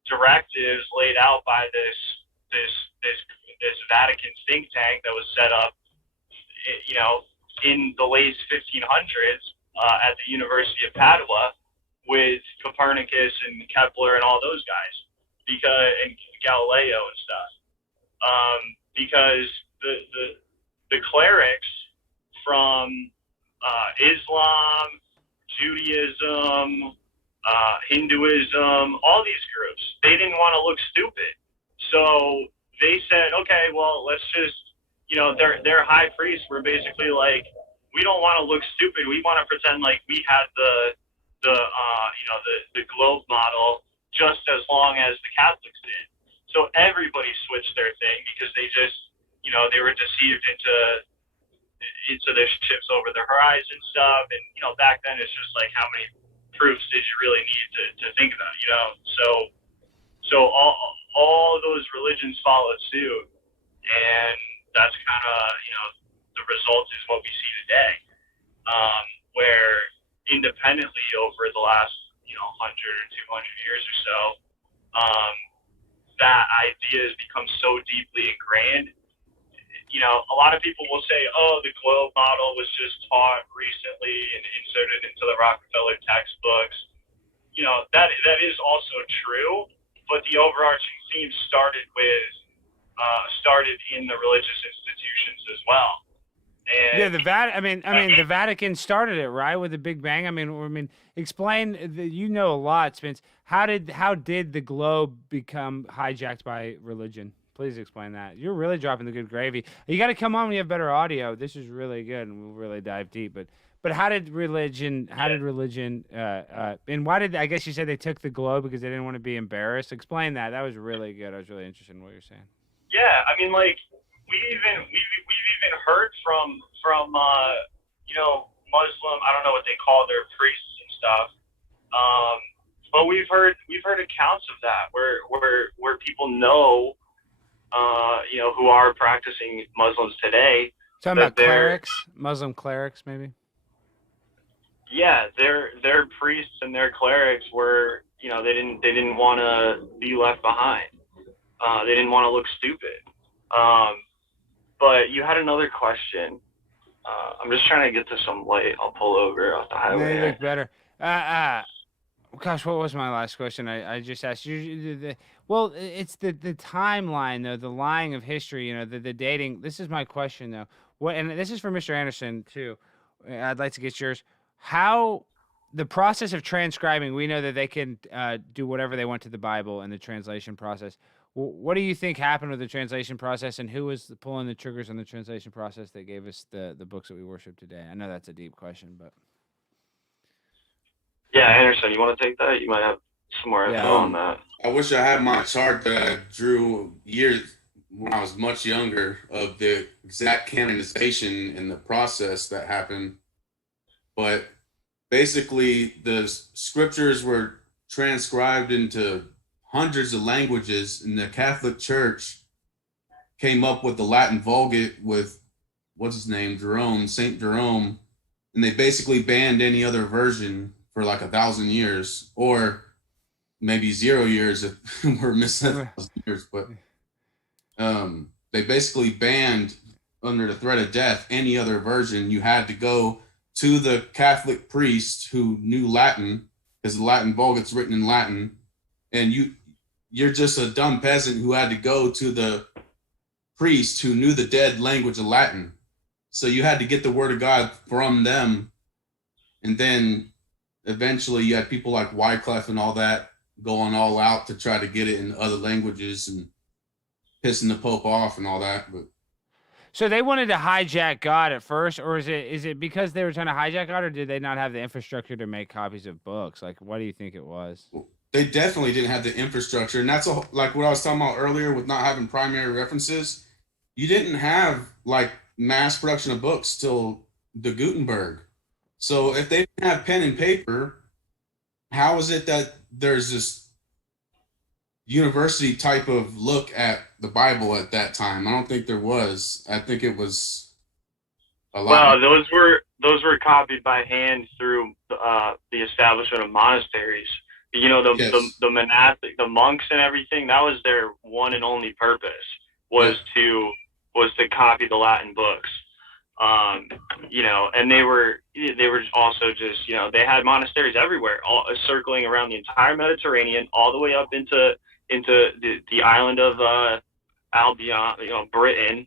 directives laid out by this Vatican think tank that was set up, in the late 1500s at the University of Padua with Copernicus and Kepler and all those guys, and Galileo and stuff, because the clerics from Islam, Judaism, Hinduism, all these groups, they didn't want to look stupid. So they said, okay, well, let's just, their high priests were basically like, we don't want to look stupid. We want to pretend like we had the globe model just as long as the Catholics did. So everybody switched their thing because they just, they were deceived into their ships over the horizon stuff. And, back then it's just like, how many proofs did you really need to think about, So all those religions followed suit, and that's kind of, the result is what we see today, where independently over the last, 100 or 200 years or so, that idea has become so deeply ingrained. A lot of people will say, oh, the globe model was just taught recently and inserted into the Rockefeller textbooks. That is also true, but the overarching theme started in the religious institutions as well. And Yeah, the Vatican started it, right, with the Big Bang. I mean, explain. You know a lot, Spence. How did the globe become hijacked by religion? Please explain that. You're really dropping the good gravy. You got to come on when you have better audio. This is really good, and we'll really dive deep. But how did religion? And why did, I guess you said they took the globe because they didn't want to be embarrassed? Explain that. That was really good. I was really interested in what you're saying. Yeah, I mean, like we've even heard from Muslim, I don't know what they call their priests and stuff, but we've heard accounts of that where people know, who are practicing Muslims today. Talking about clerics, Muslim clerics, maybe. Yeah, their priests and their clerics were, they didn't want to be left behind. They didn't want to look stupid. But you had another question. I'm just trying to get to some light. I'll pull over off the highway. They look better. Gosh, what was my last question? I just asked you. Well, it's the timeline, though, the lying of history, the dating. This is my question, though. And this is for Mr. Anderson, too. I'd like to get yours. How the process of transcribing, we know that they can do whatever they want to the Bible in the translation process. What do you think happened with the translation process, and who was pulling the triggers on the translation process that gave us the books that we worship today? I know that's a deep question, but Yeah, Anderson, you want to take that? You might have some more info on that. I wish I had my chart that I drew years when I was much younger of the exact canonization and the process that happened. But basically, the scriptures were transcribed into hundreds of languages, and the Catholic Church came up with the Latin Vulgate with, what's his name, Saint Jerome, and they basically banned any other version for like 1,000 years, or maybe 0 years if we're missing 1,000 years. But they basically banned, under the threat of death, any other version. You had to go to the Catholic priest who knew Latin, because the Latin Vulgate's written in Latin, and you're just a dumb peasant who had to go to the priest who knew the dead language of Latin. So you had to get the word of God from them. And then eventually you had people like Wycliffe and all that going all out to try to get it in other languages and pissing the Pope off and all that. But so they wanted to hijack God at first, or is it because they were trying to hijack God, or did they not have the infrastructure to make copies of books? Like, what do you think it was? They definitely didn't have the infrastructure. And that's like what I was talking about earlier with not having primary references. You didn't have like mass production of books till the Gutenberg. So if they didn't have pen and paper, how is it that there's this university type of look at the Bible at that time? I don't think there was. I think it was a lot. Well, those were copied by hand through the establishment of monasteries. You know, the monastic, the monks and everything. That was their one and only purpose, was to copy the Latin books. You know, and they were also just, you know, they had monasteries everywhere, all circling around the entire Mediterranean, all the way up into the island of Albion, you know, Britain.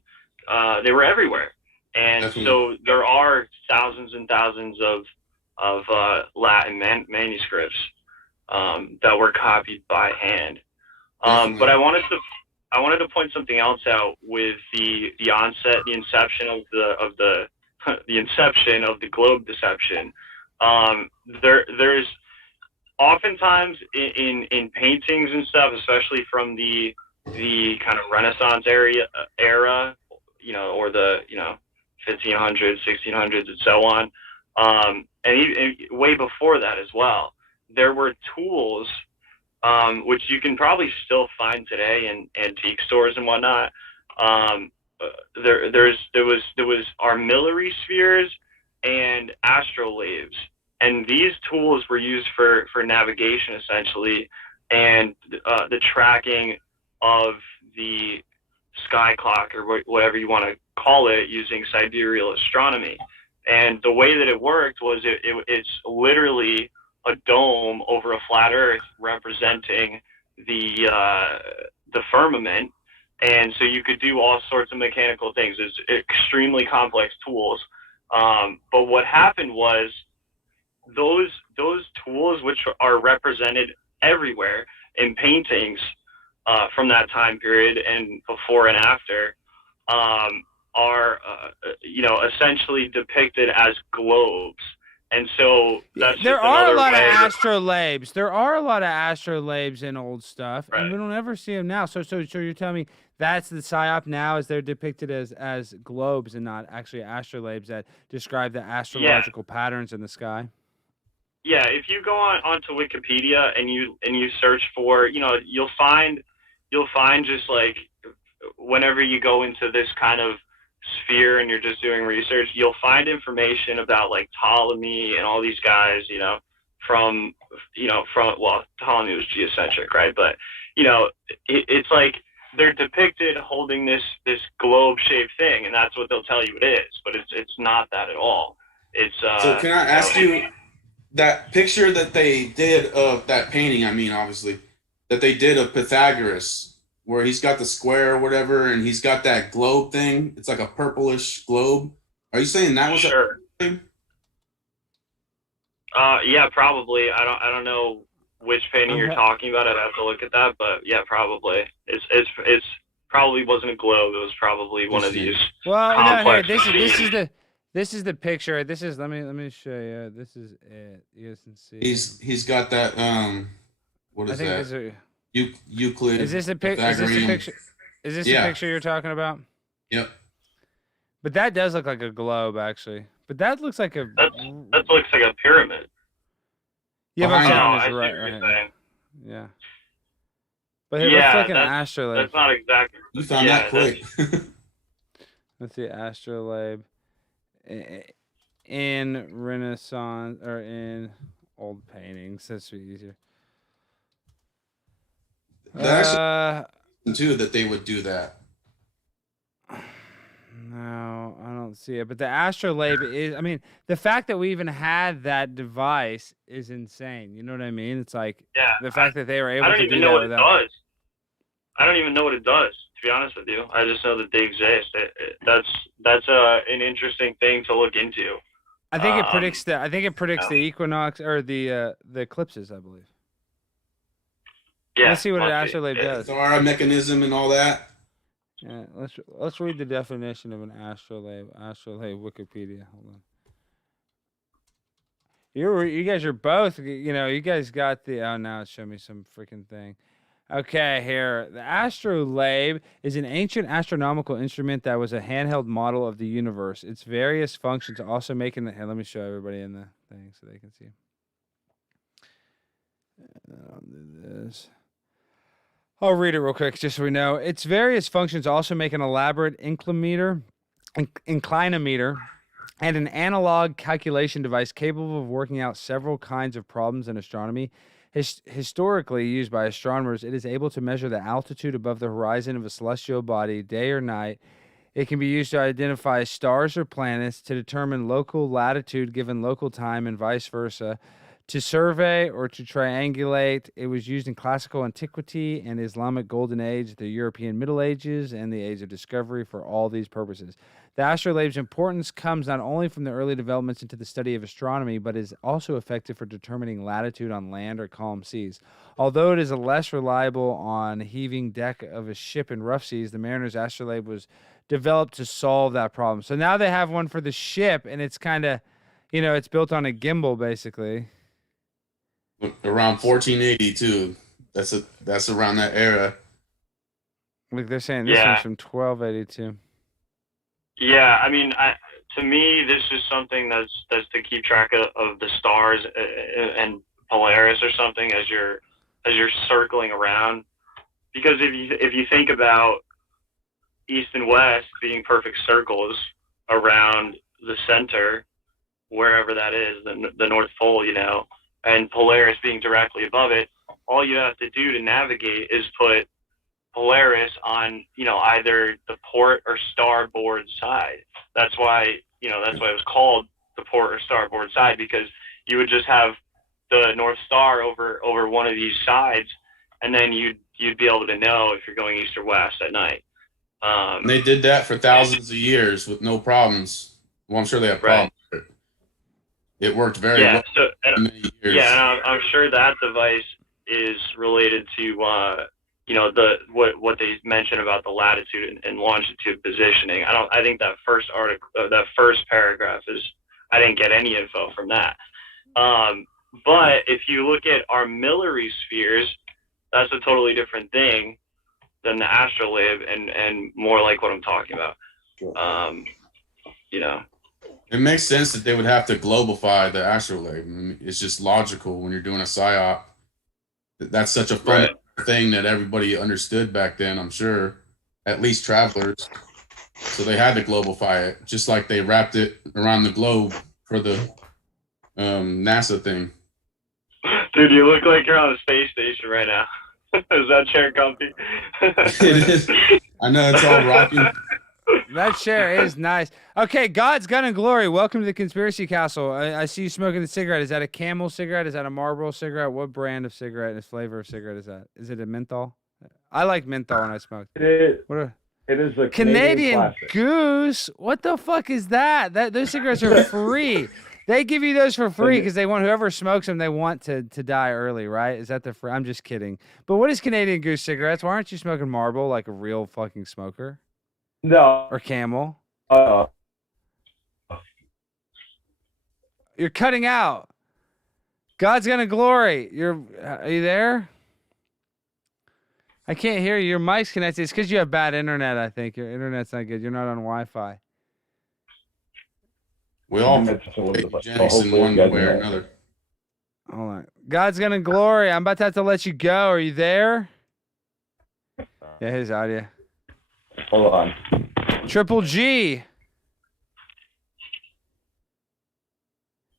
They were everywhere, and so there are thousands and thousands of Latin manuscripts that were copied by hand. But I wanted to point something else out with the inception of the inception of the globe deception. There's oftentimes in paintings and stuff, especially from the kind of Renaissance era, you know, or the, you know, 1500s, 1600s, and so on, and way before that as well. There were tools, which you can probably still find today in antique stores and whatnot. There was armillary spheres and astrolabes, and these tools were used for navigation essentially, and the tracking of the sky clock, or whatever you want to call it, using sidereal astronomy. And the way that it worked was it's literally a dome over a flat Earth representing the firmament, and so you could do all sorts of mechanical things. It's extremely complex tools. But what happened was those tools, which are represented everywhere in paintings from that time period and before and after, are you know, essentially depicted as globes. And so that's there are a lot of astrolabes. There are a lot of astrolabes in old stuff, right, and we don't ever see them now. So you're telling me that's the psyop now, is they're depicted as globes and not actually astrolabes that describe the astrological patterns in the sky? Yeah, if you go onto Wikipedia and you search for, you know, you'll find just like, whenever you go into this kind of sphere and you're just doing research, you'll find information about like Ptolemy and all these guys, you know, from well, Ptolemy was geocentric, right? But, you know, it's like they're depicted holding this globe-shaped thing, and that's what they'll tell you it is, but it's not that at all. It's so can I ask you, that picture that they did of that painting, I mean, obviously, that they did of Pythagoras, where he's got the square or whatever, and he's got that globe thing. It's like a purplish globe. Are you saying that was sure? Yeah, probably. I don't know which painting you're talking about. I'd have to look at that, but yeah, probably. It's probably wasn't a globe. It was probably one of these. Well, no, complex. This is the picture. This is let me show you. This is it. You guys can see. He's got that what is that? Euclid. Is this the picture? Is this the picture? Is this the picture you're talking about? Yep. But that does look like a globe, actually. But that looks like a. That looks like a pyramid. Yeah, but I right. Yeah. But it looks like an astrolabe. That's not exactly. You found that quick. Let's see, astrolabe in Renaissance or in old paintings. That's easier. Too that they would do that. No, I don't see it. But the astrolabe is, I mean, the fact that we even had that device is insane. You know what I mean? It's like the fact that they were able to do that. I don't even know what it does. I don't even know what it does, to be honest with you. I just know that they exist. That's an interesting thing to look into. I think it predicts the equinox or the eclipses, I believe. Yeah. Let's see what an astrolabe does. Star mechanism and all that. Yeah, let's read the definition of an astrolabe. Astrolabe Wikipedia. Hold on. You guys are both, you guys got the. Oh, now it's showing me some freaking thing. Okay, here. The astrolabe is an ancient astronomical instrument that was a handheld model of the universe. Its various functions also making the. Here, let me show everybody in the thing so they can see. I'll do this. I'll read it real quick just so we know. Its various functions also make an elaborate inclinometer, and an analog calculation device capable of working out several kinds of problems in astronomy. Historically used by astronomers, it is able to measure the altitude above the horizon of a celestial body, day or night. It can be used to identify stars or planets, to determine local latitude given local time, and vice versa. To survey or to triangulate. It was used in classical antiquity and Islamic Golden Age, the European Middle Ages, and the Age of Discovery for all these purposes. The astrolabe's importance comes not only from the early developments into the study of astronomy, but is also effective for determining latitude on land or calm seas. Although it is less reliable on heaving deck of a ship in rough seas, the mariner's astrolabe was developed to solve that problem. So now they have one for the ship, and it's kind of, it's built on a gimbal, basically. Around 1482. That's around that era. Like they're saying this one's from 1282. Yeah, I mean, to me, this is something that's to keep track of the stars and Polaris or something as you're circling around. Because if you think about east and west being perfect circles around the center, wherever that is, the North Pole, and Polaris being directly above it, all you have to do to navigate is put Polaris on, either the port or starboard side. That's why it was called the port or starboard side, because you would just have the North Star over one of these sides, and then you'd be able to know if you're going east or west at night. They did that for thousands of years with no problems. Well, I'm sure they have problems. But it worked very well. For many years. Yeah, and I'm sure that device is related to what they mentioned about the latitude and longitude positioning. I think that first article, that first paragraph I didn't get any info from that. But if you look at our Miller spheres, that's a totally different thing than the astrolabe and more like what I'm talking about. It makes sense that they would have to globify the astrolabe. I mean, it's just logical when you're doing a psyop. That's such a fun thing that everybody understood back then, I'm sure, at least travelers. So they had to globify it, just like they wrapped it around the globe for the NASA thing. Dude, you look like you're on a space station right now. Is that chair comfy? It is. I know, it's all rocking. That chair is nice. Okay, God's Gun and Glory, welcome to the Conspiracy Castle. I see you smoking the cigarette. Is that a Camel cigarette? Is that a Marlboro cigarette? What brand of cigarette and flavor of cigarette is that? Is it a menthol? I like menthol when I smoke. It is a Canadian classic. Goose. What the fuck is that? Those cigarettes are free. They give you those for free because they want whoever smokes them. They want to die early, right? Is that the? I'm just kidding. But what is Canadian Goose cigarettes? Why aren't you smoking Marlboro like a real fucking smoker? No. Or Camel? You're cutting out. God's gonna glory. Are you there? I can't hear you. Your mic's connected. It's because you have bad internet, I think. Your internet's not good. You're not on Wi-Fi. We all Jennings in one way or another. Hold on. God's gonna glory. I'm about to have to let you go. Are you there? Yeah, his audio. Hold on. Triple G.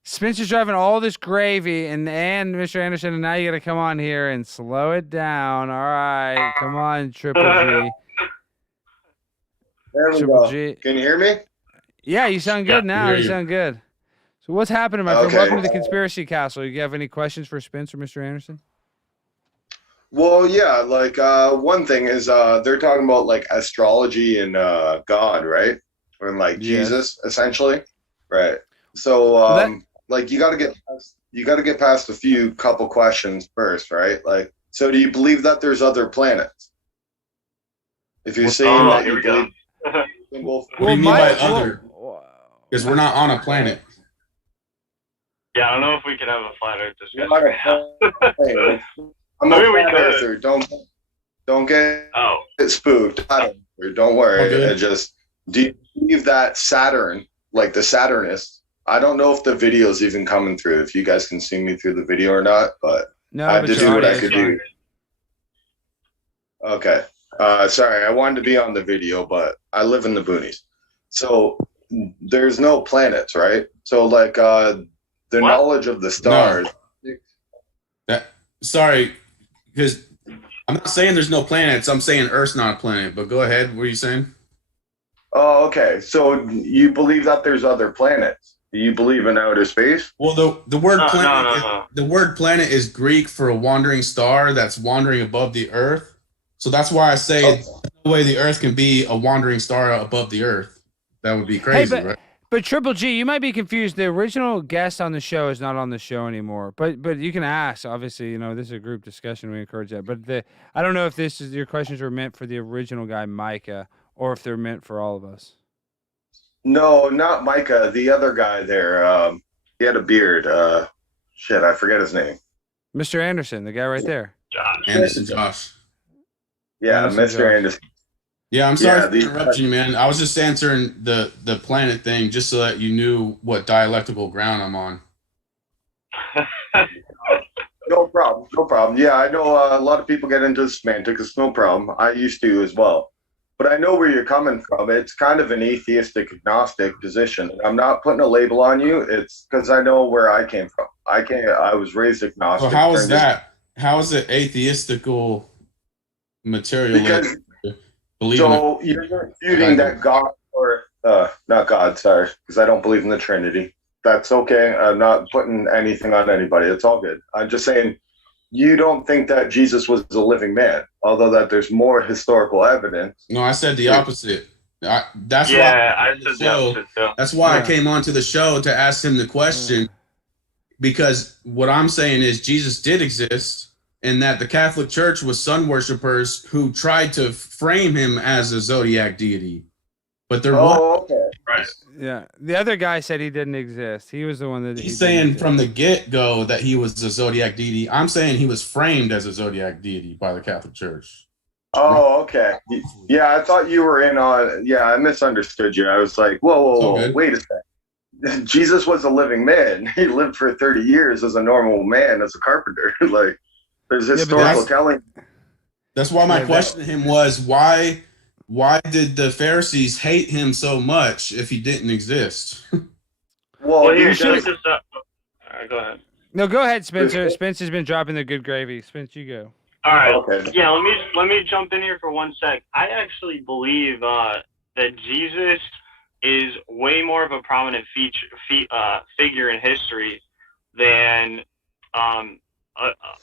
Spencer's driving all this gravy, and Mr. Anderson, and now you got to come on here and slow it down. All right, come on, Triple G. There we Triple go. G. Can you hear me? Yeah, you sound good now. You sound good. So what's happening, my friend? Welcome to the Conspiracy Castle. You have any questions for Spencer, Mr. Anderson? Well, yeah, like one thing is they're talking about like astrology and God, right? And like Jesus, essentially, right? So like you got to get past a couple questions first, right? Like, so do you believe that there's other planets? If you're saying that you believe, what do you mean by other? Because we're not on a planet. Yeah, I don't know if we could have a flat Earth discussion. I'm a flat earther. Don't get spooked. Don't worry. Do you believe that Saturn, like the Saturnists? I don't know if the video is even coming through. If you guys can see me through the video or not, but I had to do what I could do. Okay. Sorry, I wanted to be on the video, but I live in the boonies, so there's no planets, right? So like the knowledge of the stars. No. Sorry, because I'm not saying there's no planets. I'm saying Earth's not a planet. But go ahead. What are you saying? Oh, okay. So you believe that there's other planets? Do you believe in outer space? Well, the word planet the word planet is Greek for a wandering star that's wandering above the Earth. So that's why I say there's no way the Earth can be a wandering star above the Earth. That would be crazy, right? But Triple G, you might be confused. The original guest on the show is not on the show anymore. But you can ask. Obviously, this is a group discussion. We encourage that. But I don't know if your questions were meant for the original guy, Micah, or if they're meant for all of us. No, not Micah. The other guy there. He had a beard. Shit, I forget his name. Mr. Anderson, the guy right there. Josh. Yeah, Mr. Anderson. Yeah, I'm sorry for interrupting you, man. I was just answering the planet thing just so that you knew what dialectical ground I'm on. No problem. Yeah, I know a lot of people get into semantics. It's no problem. I used to as well. But I know where you're coming from. It's kind of an atheistic, agnostic position. I'm not putting a label on you. It's because I know where I came from. I was raised agnostic. So how is that? How is it atheistical material? Because you're refuting that God, or not God, sorry, because I don't believe in the Trinity. That's okay. I'm not putting anything on anybody. It's all good. I'm just saying you don't think that Jesus was a living man, although that there's more historical evidence. No, I said the opposite. That's why I came onto the show to ask him the question, because what I'm saying is Jesus did exist, and that the Catholic Church was sun worshipers who tried to frame him as a zodiac deity. But there was... okay. Right. Yeah. The other guy said he didn't exist. He was the one that... He's saying from the get-go that he was a zodiac deity. I'm saying he was framed as a zodiac deity by the Catholic Church. Oh, okay. Yeah, I thought you were in on... Yeah, I misunderstood you. I was like, whoa, wait a second. Jesus was a living man. He lived for 30 years as a normal man, as a carpenter. Like... There's historical telling. That's why my question to him was, why did the Pharisees hate him so much if he didn't exist? Well, here, all right, go ahead. No, go ahead, Spencer. Spencer's been dropping the good gravy. Spencer, you go. All right. Okay. Yeah, let me jump in here for 1 sec. I actually believe that Jesus is way more of a prominent figure in history than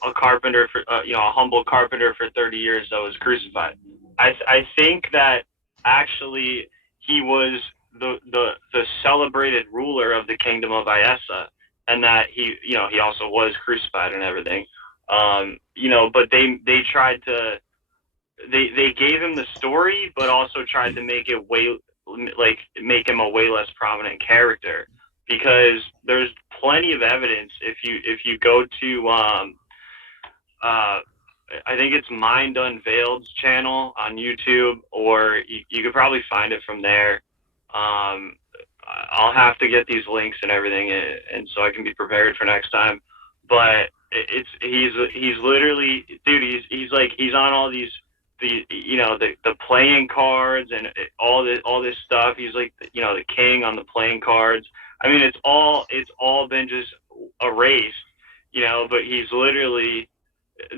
a carpenter for a humble carpenter for 30 years that was crucified. I think that actually he was the celebrated ruler of the kingdom of Iessa, and that he also was crucified and everything. But they tried to they gave him the story, but also tried to make it make him a way less prominent character, because there's plenty of evidence if you go to I think it's Mind Unveiled's channel on YouTube, or you could probably find it from there. I'll have to get these links and everything, and so I can be prepared for next time. But he's literally, dude, he's on all these the playing cards and all this stuff. He's like the king on the playing cards. I mean, it's all been just erased, but he's literally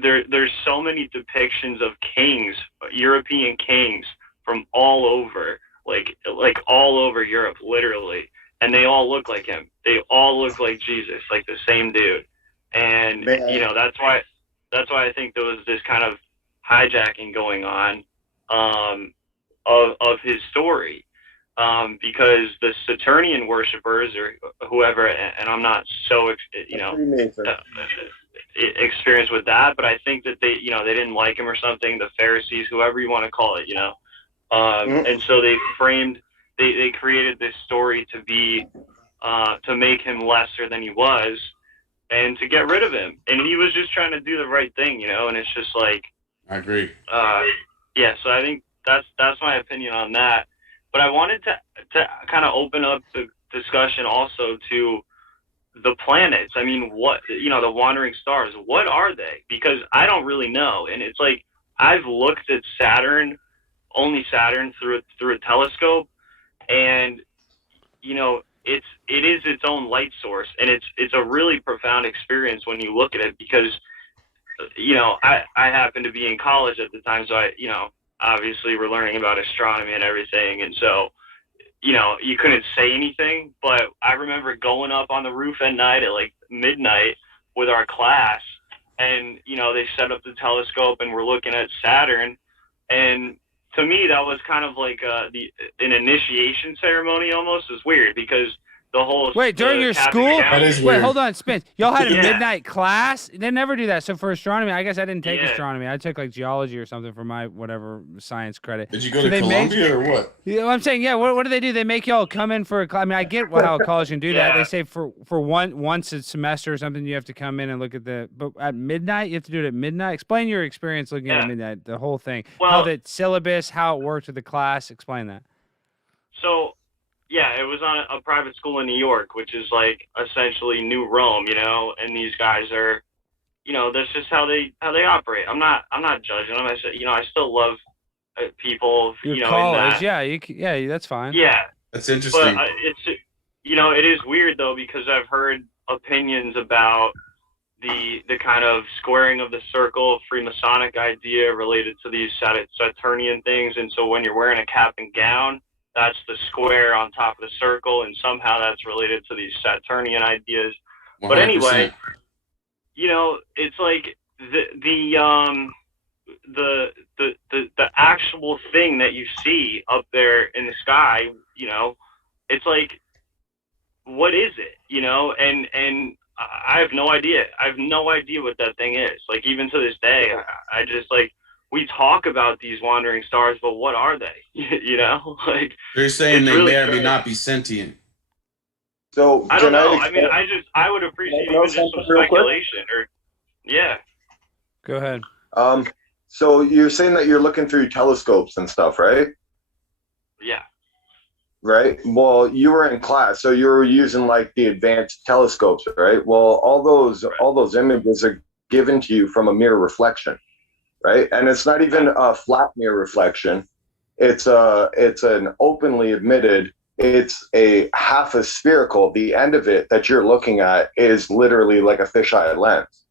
there's so many depictions of kings, European kings from all over, like all over Europe, literally, and they all look like him. They all look like Jesus, like the same dude. And that's why I think there was this kind of hijacking going on of his story, because the Saturnian worshippers or whoever, and I'm not so experienced with that, but I think that they didn't like him or something, the Pharisees, whoever you want to call it, and so they created this story to be to make him lesser than he was, and to get rid of him. And he was just trying to do the right thing, and it's just like, I agree. Yeah, so I think that's my opinion on that. But I wanted to kind of open up the discussion also to the planets. I mean, what, the wandering stars, what are they? Because I don't really know. And it's like, I've looked at only Saturn through a telescope, and it is its own light source, and it's a really profound experience when you look at it, because I happened to be in college at the time, so obviously we're learning about astronomy and everything, and so you couldn't say anything, but I remember going up on the roof at night at like midnight with our class, and they set up the telescope and we're looking at Saturn, and to me that was kind of like an initiation ceremony almost. It's weird because the whole during your school? That is weird. Wait, hold on, Spence. Y'all had a midnight class? They never do that. So for astronomy, I guess I didn't take astronomy. I took like geology or something for my whatever science credit. Did you go to Columbia or what? I'm saying, what do they do? They make y'all come in for I mean, I get how a college can do that. They say for once a semester or something, you have to come in and look at but at midnight, you have to do it at midnight. Explain your experience looking at midnight, the whole thing. Well, how the syllabus, how it worked with the class. Explain that. So, yeah, it was on a private school in New York, which is like essentially New Rome, and these guys are, that's just how they operate. I'm not judging them. I still love people, your college, that's fine. Yeah, that's interesting. But it is weird though, because I've heard opinions about the kind of squaring of the circle, Freemasonic idea related to these Saturnian things, and so when you're wearing a cap and gown, that's the square on top of the circle, and somehow that's related to these Saturnian ideas. 100%. But anyway, it's like the actual thing that you see up there in the sky, it's like, what is it? And I have no idea. I have no idea what that thing is. Like, even to this day, I just like, we talk about these wandering stars, but what are they? Like, they're saying they may or may not be sentient. So I don't know. I mean, I would appreciate even just some speculation Go ahead. So you're saying that you're looking through telescopes and stuff, right? Yeah. Right. Well, you were in class, so you were using like the advanced telescopes, right? Well, all those images are given to you from a mirror reflection. Right, and it's not even a flat mirror reflection. It's an openly emitted. It's a half a spherical. The end of it that you're looking at is literally like a fisheye lens.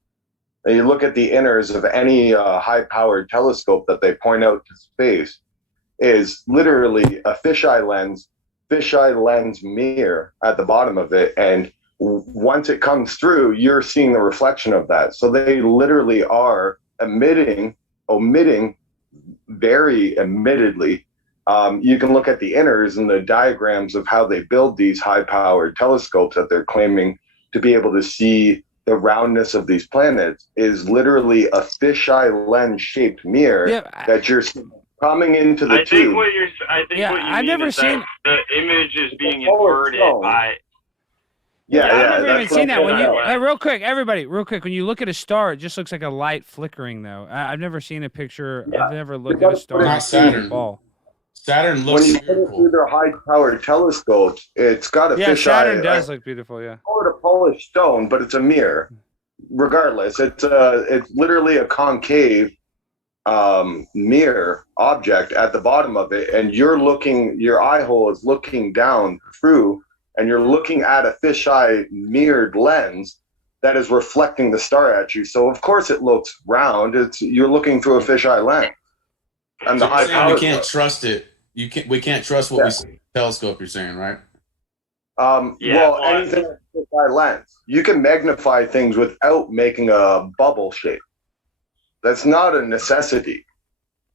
And you look at the inners of any high-powered telescope that they point out to space, is literally a fisheye lens mirror at the bottom of it, and once it comes through, you're seeing the reflection of that. So they literally are omitting very admittedly You can look at the inners and the diagrams of how they build these high-powered telescopes that they're claiming to be able to see the roundness of these planets is literally a fisheye lens-shaped mirror that you're coming into the tube. I think what you I've mean never is seen that the image is being inverted by. I've never even seen that. When you real quick, everybody, when you look at a star, it just looks like a light flickering. Though I've never seen a picture. I've never looked at a star. Not Saturn. Ball. Saturn looks when you put it through their high-powered telescopes, it's got a fisheye. Saturn does look beautiful. Yeah, call it a polished stone, but it's a mirror. Regardless, it's literally a concave mirror object at the bottom of it, and your eye hole is looking down through, and you're looking at a fisheye mirrored lens that is reflecting the star at you. So of course it looks round. You're looking through a fisheye lens. And so we can't trust it. We can't trust what we see in the telescope. You're saying, right? Well, anything with a fisheye lens, you can magnify things without making a bubble shape. That's not a necessity.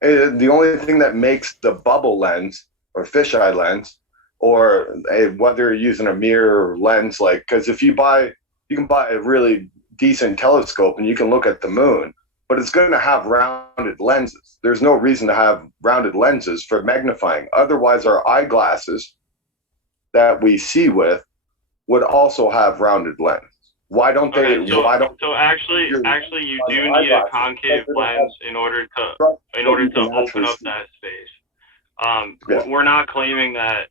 The only thing that makes the bubble lens or fisheye lens, or whether you're using a mirror lens, because if you can buy a really decent telescope and you can look at the moon, but it's going to have rounded lenses. There's no reason to have rounded lenses for magnifying. Otherwise, our eyeglasses that we see with would also have rounded lenses. Why don't they? So actually, you do need a concave lens in order to open up that space. We're not claiming that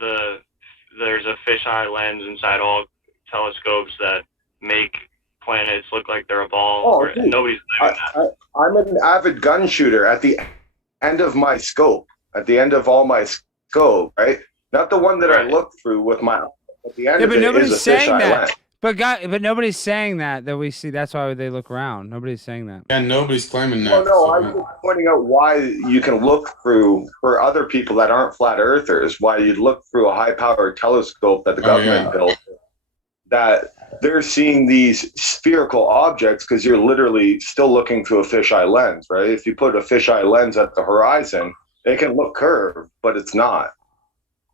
there's a fisheye lens inside all telescopes that make planets look like they're a ball. Nobody's claiming that. I'm an avid gun shooter. At the end of my scope, at the end of all my scope, right? Not the one that I look through with my. At the end of it is a fisheye lens. But nobody's saying that we see. That's why they look round. Nobody's saying that. And nobody's claiming that. I'm just pointing out why you can look through, for other people that aren't flat earthers, why you'd look through a high-powered telescope that the government built, that they're seeing these spherical objects because you're literally still looking through a fisheye lens, right? If you put a fisheye lens at the horizon, it can look curved, but it's not.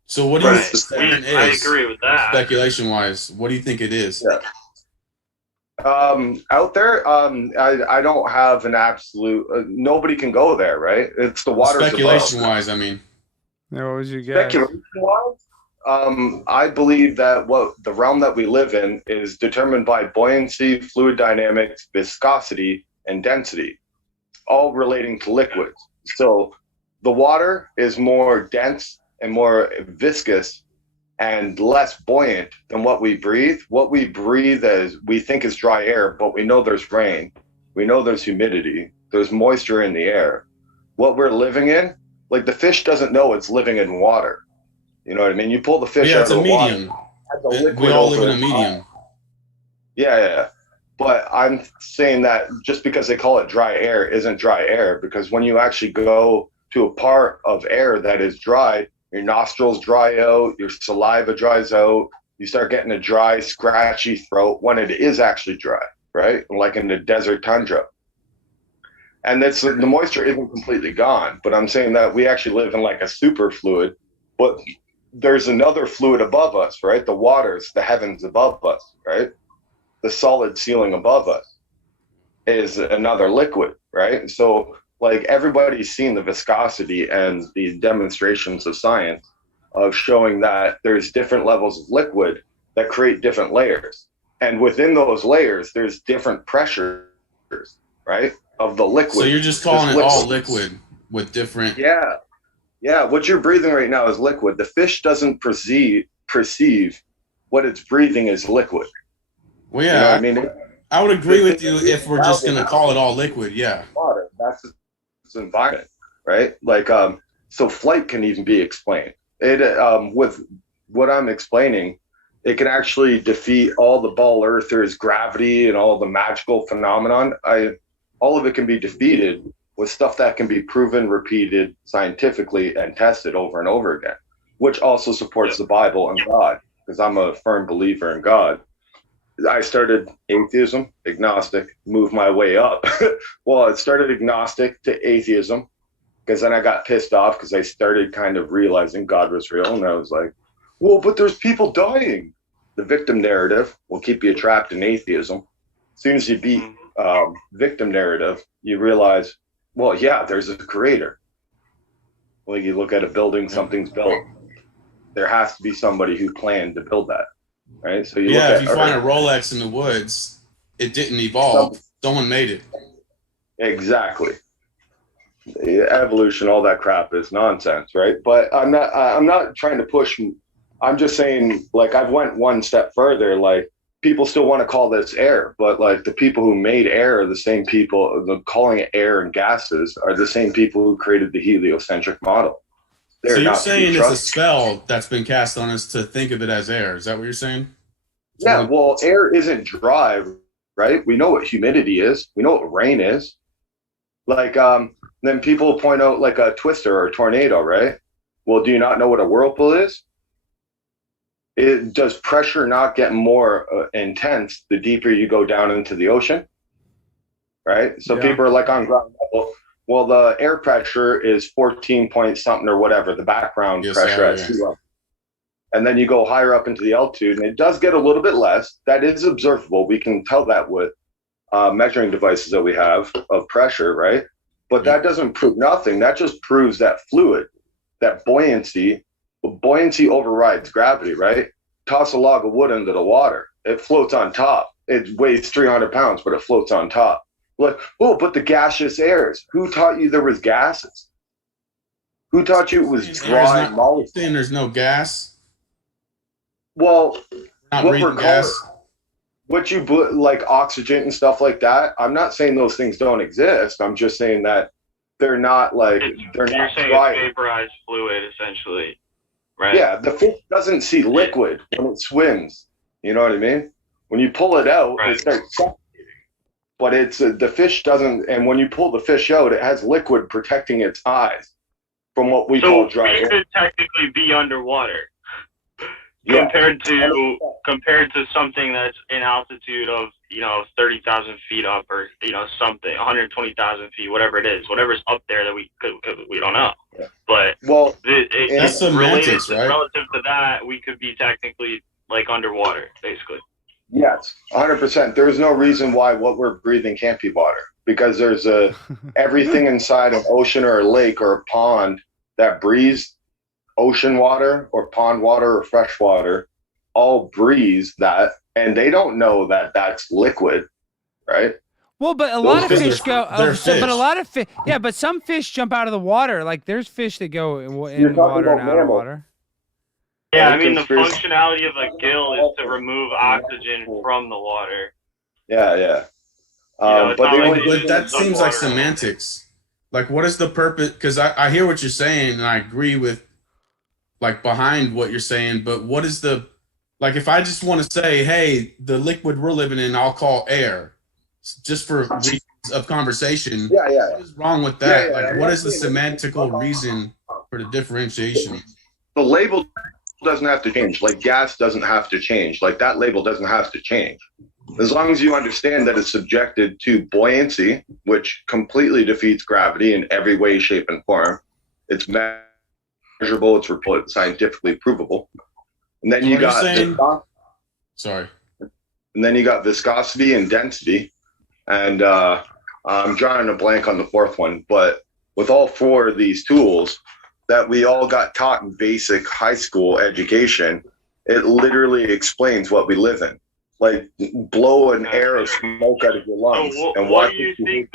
So what do you think Saturn is? I agree with that. Speculation-wise, what do you think it is? Yeah. Out there, I don't have an absolute. Nobody can go there, right? It's the water. Speculation-wise, I mean. Yeah, what would you guess? Speculation-wise, I believe that the realm that we live in is determined by buoyancy, fluid dynamics, viscosity, and density, all relating to liquids. So the water is more dense and more viscous and less buoyant than what we breathe. What we breathe we think is dry air, but we know there's rain. We know there's humidity. There's moisture in the air. What we're living in, like the fish doesn't know it's living in water. You know what I mean? You pull the fish out of the water. We all live in a medium. Yeah. But I'm saying that just because they call it dry air isn't dry air, because when you actually go to a part of air that is dry, your nostrils dry out, your saliva dries out, you start getting a dry, scratchy throat when it is actually dry, right? Like in the desert tundra. And the moisture isn't completely gone, but I'm saying that we actually live in like a super fluid, but there's another fluid above us, right? The waters, the heavens above us, right? The solid ceiling above us is another liquid, right? So like everybody's seen the viscosity and the demonstrations of science of showing that there's different levels of liquid that create different layers. And within those layers, there's different pressures, right, of the liquid. So you're just calling it all liquid with different... Yeah, what you're breathing right now is liquid. The fish doesn't perceive what it's breathing as liquid. Well, yeah, you know I would agree with you if we're just going to call it all liquid, yeah. Water, that's its environment, right? Like, so flight can even be explained. With what I'm explaining, it can actually defeat all the ball earthers' gravity and all the magical phenomenon. All of it can be defeated with stuff that can be proven, repeated scientifically, and tested over and over again, which also supports the Bible and God, because I'm a firm believer in God. I started atheism, agnostic, moved my way up. Well, it started agnostic to atheism, because then I got pissed off because I started kind of realizing God was real, and I was like, well, but there's people dying. The victim narrative will keep you trapped in atheism. As soon as you beat victim narrative, you realize, well, yeah, there's a creator. Like you look at a building, something's built. There has to be somebody who planned to build that, right? So you look at, if you find a Rolex in the woods, it didn't evolve. Someone made it. Exactly. Evolution, all that crap is nonsense, right? But I'm not trying to push. I'm just saying, like, I've went one step further. Like, people still want to call this air, but like the people who made air are the same people. Calling it air and gases are the same people who created the heliocentric model. So you're saying it's a spell that's been cast on us to think of it as air. Is that what you're saying? Yeah. Well, air isn't dry, right? We know what humidity is. We know what rain is. Like, then people point out like a twister or a tornado, right? Well, do you not know what a whirlpool is? Does pressure not get more intense the deeper you go down into the ocean? Right? So people are like on ground level. Well, the air pressure is 14 point something or whatever, the background pressure at sea level. And then you go higher up into the altitude, and it does get a little bit less. That is observable. We can tell that with measuring devices that we have of pressure, right? But that doesn't prove nothing. That just proves that fluid, that buoyancy overrides gravity, right? Toss a log of wood into the water. It floats on top. It weighs 300 pounds, but it floats on top. Like, oh, but the gaseous airs. Who taught you there was gases? Who taught you it was dry molecules? Saying there's no gas? Well, not breathing gas. What you like oxygen and stuff like that. I'm not saying those things don't exist. I'm just saying that they're not like they're you're not saying dry. It's vaporized fluid, essentially, right? Yeah, the fish doesn't see liquid when it swims. You know what I mean? When you pull it out, it starts suffocating. But it's the fish doesn't. And when you pull the fish out, it has liquid protecting its eyes from what we call dry air. So we could technically be underwater. Compared to something that's in altitude of 30,000 feet up, or something 120,000 feet, whatever it is, whatever's up there that we don't know. Yeah. But that's semantics, right? Relative to that, we could be technically like underwater, basically. Yes, 100%. There is no reason why what we're breathing can't be water, because there's everything inside an ocean or a lake or a pond that breathes ocean water or pond water or fresh water all breathes that, and they don't know that that's liquid, right? Well, but a lot of fish go. But a lot of fish, but some fish jump out of the water. Like there's fish that go in water and out of water. Yeah, I mean the functionality of a gill is to remove oxygen from the water. Yeah. But that seems like semantics. Like, what is the purpose? Because I hear what you're saying, and I agree with like behind what you're saying, but what is the, like, if I just want to say, hey, the liquid we're living in, I'll call air, just for reasons of conversation. What is wrong with that? What is the semantical reason for the differentiation? The label doesn't have to change. Like gas doesn't have to change. Like that label doesn't have to change. As long as you understand that it's subjected to buoyancy, which completely defeats gravity in every way, shape, and form. It's measurable, it's scientifically provable. And then you got and then you got viscosity and density. And I'm drawing a blank on the fourth one, but with all four of these tools that we all got taught in basic high school education, it literally explains what we live in. Like blow an air of smoke out of your lungs and what do you think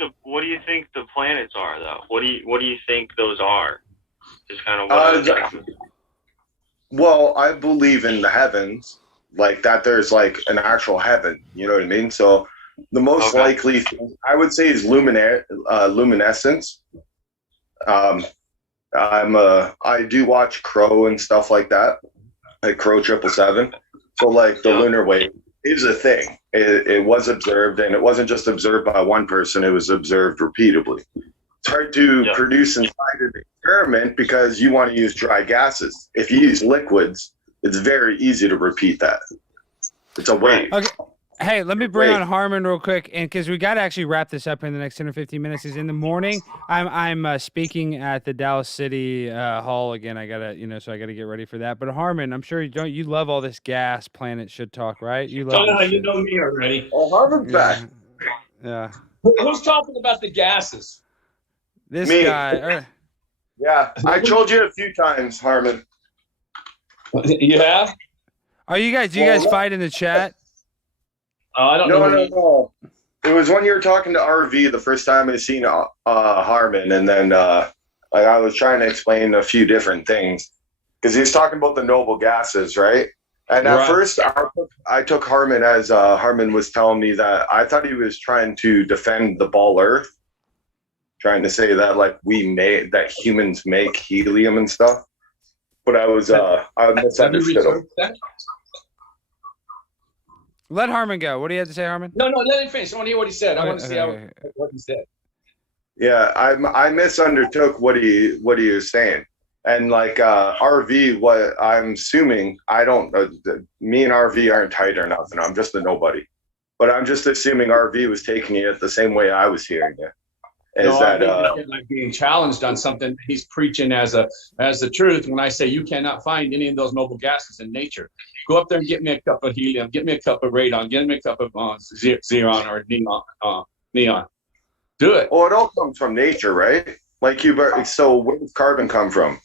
the planets are, though? What do you think those are? Just kind of well, I believe in the heavens, like that there's like an actual heaven, you know what I mean? So the most likely thing I would say is luminescence. I do watch Crow and stuff like that, like Crow 777. So like the lunar wave is a thing. It was observed, and it wasn't just observed by one person, it was observed repeatedly. It's hard to produce inside an experiment because you want to use dry gases. If you use liquids, it's very easy to repeat that. It's a wave. Okay. Hey, let me bring on Harmon real quick, and because we got to actually wrap this up in the next 10 or 15 minutes. Is in the morning, I'm speaking at the Dallas City Hall again. I gotta, so I gotta get ready for that. But Harmon, I'm sure you love all this gas planet shit talk, right? You love. You know me already. Oh, Harmon's back. Yeah. Who's talking about the gases? This Me. guy. Yeah, I told you a few times, Harmon. You have? Do you guys fight in the chat? I don't know. No. It was when you were talking to RV the first time I seen Harmon, and then I was trying to explain a few different things because he was talking about the noble gases, right? And at first, I took Harmon as Harmon was telling me that I thought he was trying to defend the ball Earth, trying to say that like that humans make helium and stuff. But I misunderstood him. Let Harmon go. What do you have to say, Harmon? No, let him finish. I want to hear what he said. I want to see what he said. Yeah, I misunderstood what he was saying, and like RV, what I'm assuming, I don't. Me and RV aren't tight or nothing. I'm just a nobody, but I'm just assuming RV was taking it the same way I was hearing it. Like being challenged on something he's preaching as the truth. When I say you cannot find any of those noble gases in nature, go up there and get me a cup of helium, get me a cup of radon, get me a cup of xenon or neon. Do it. Well, it all comes from nature, right? Like so where does carbon come from?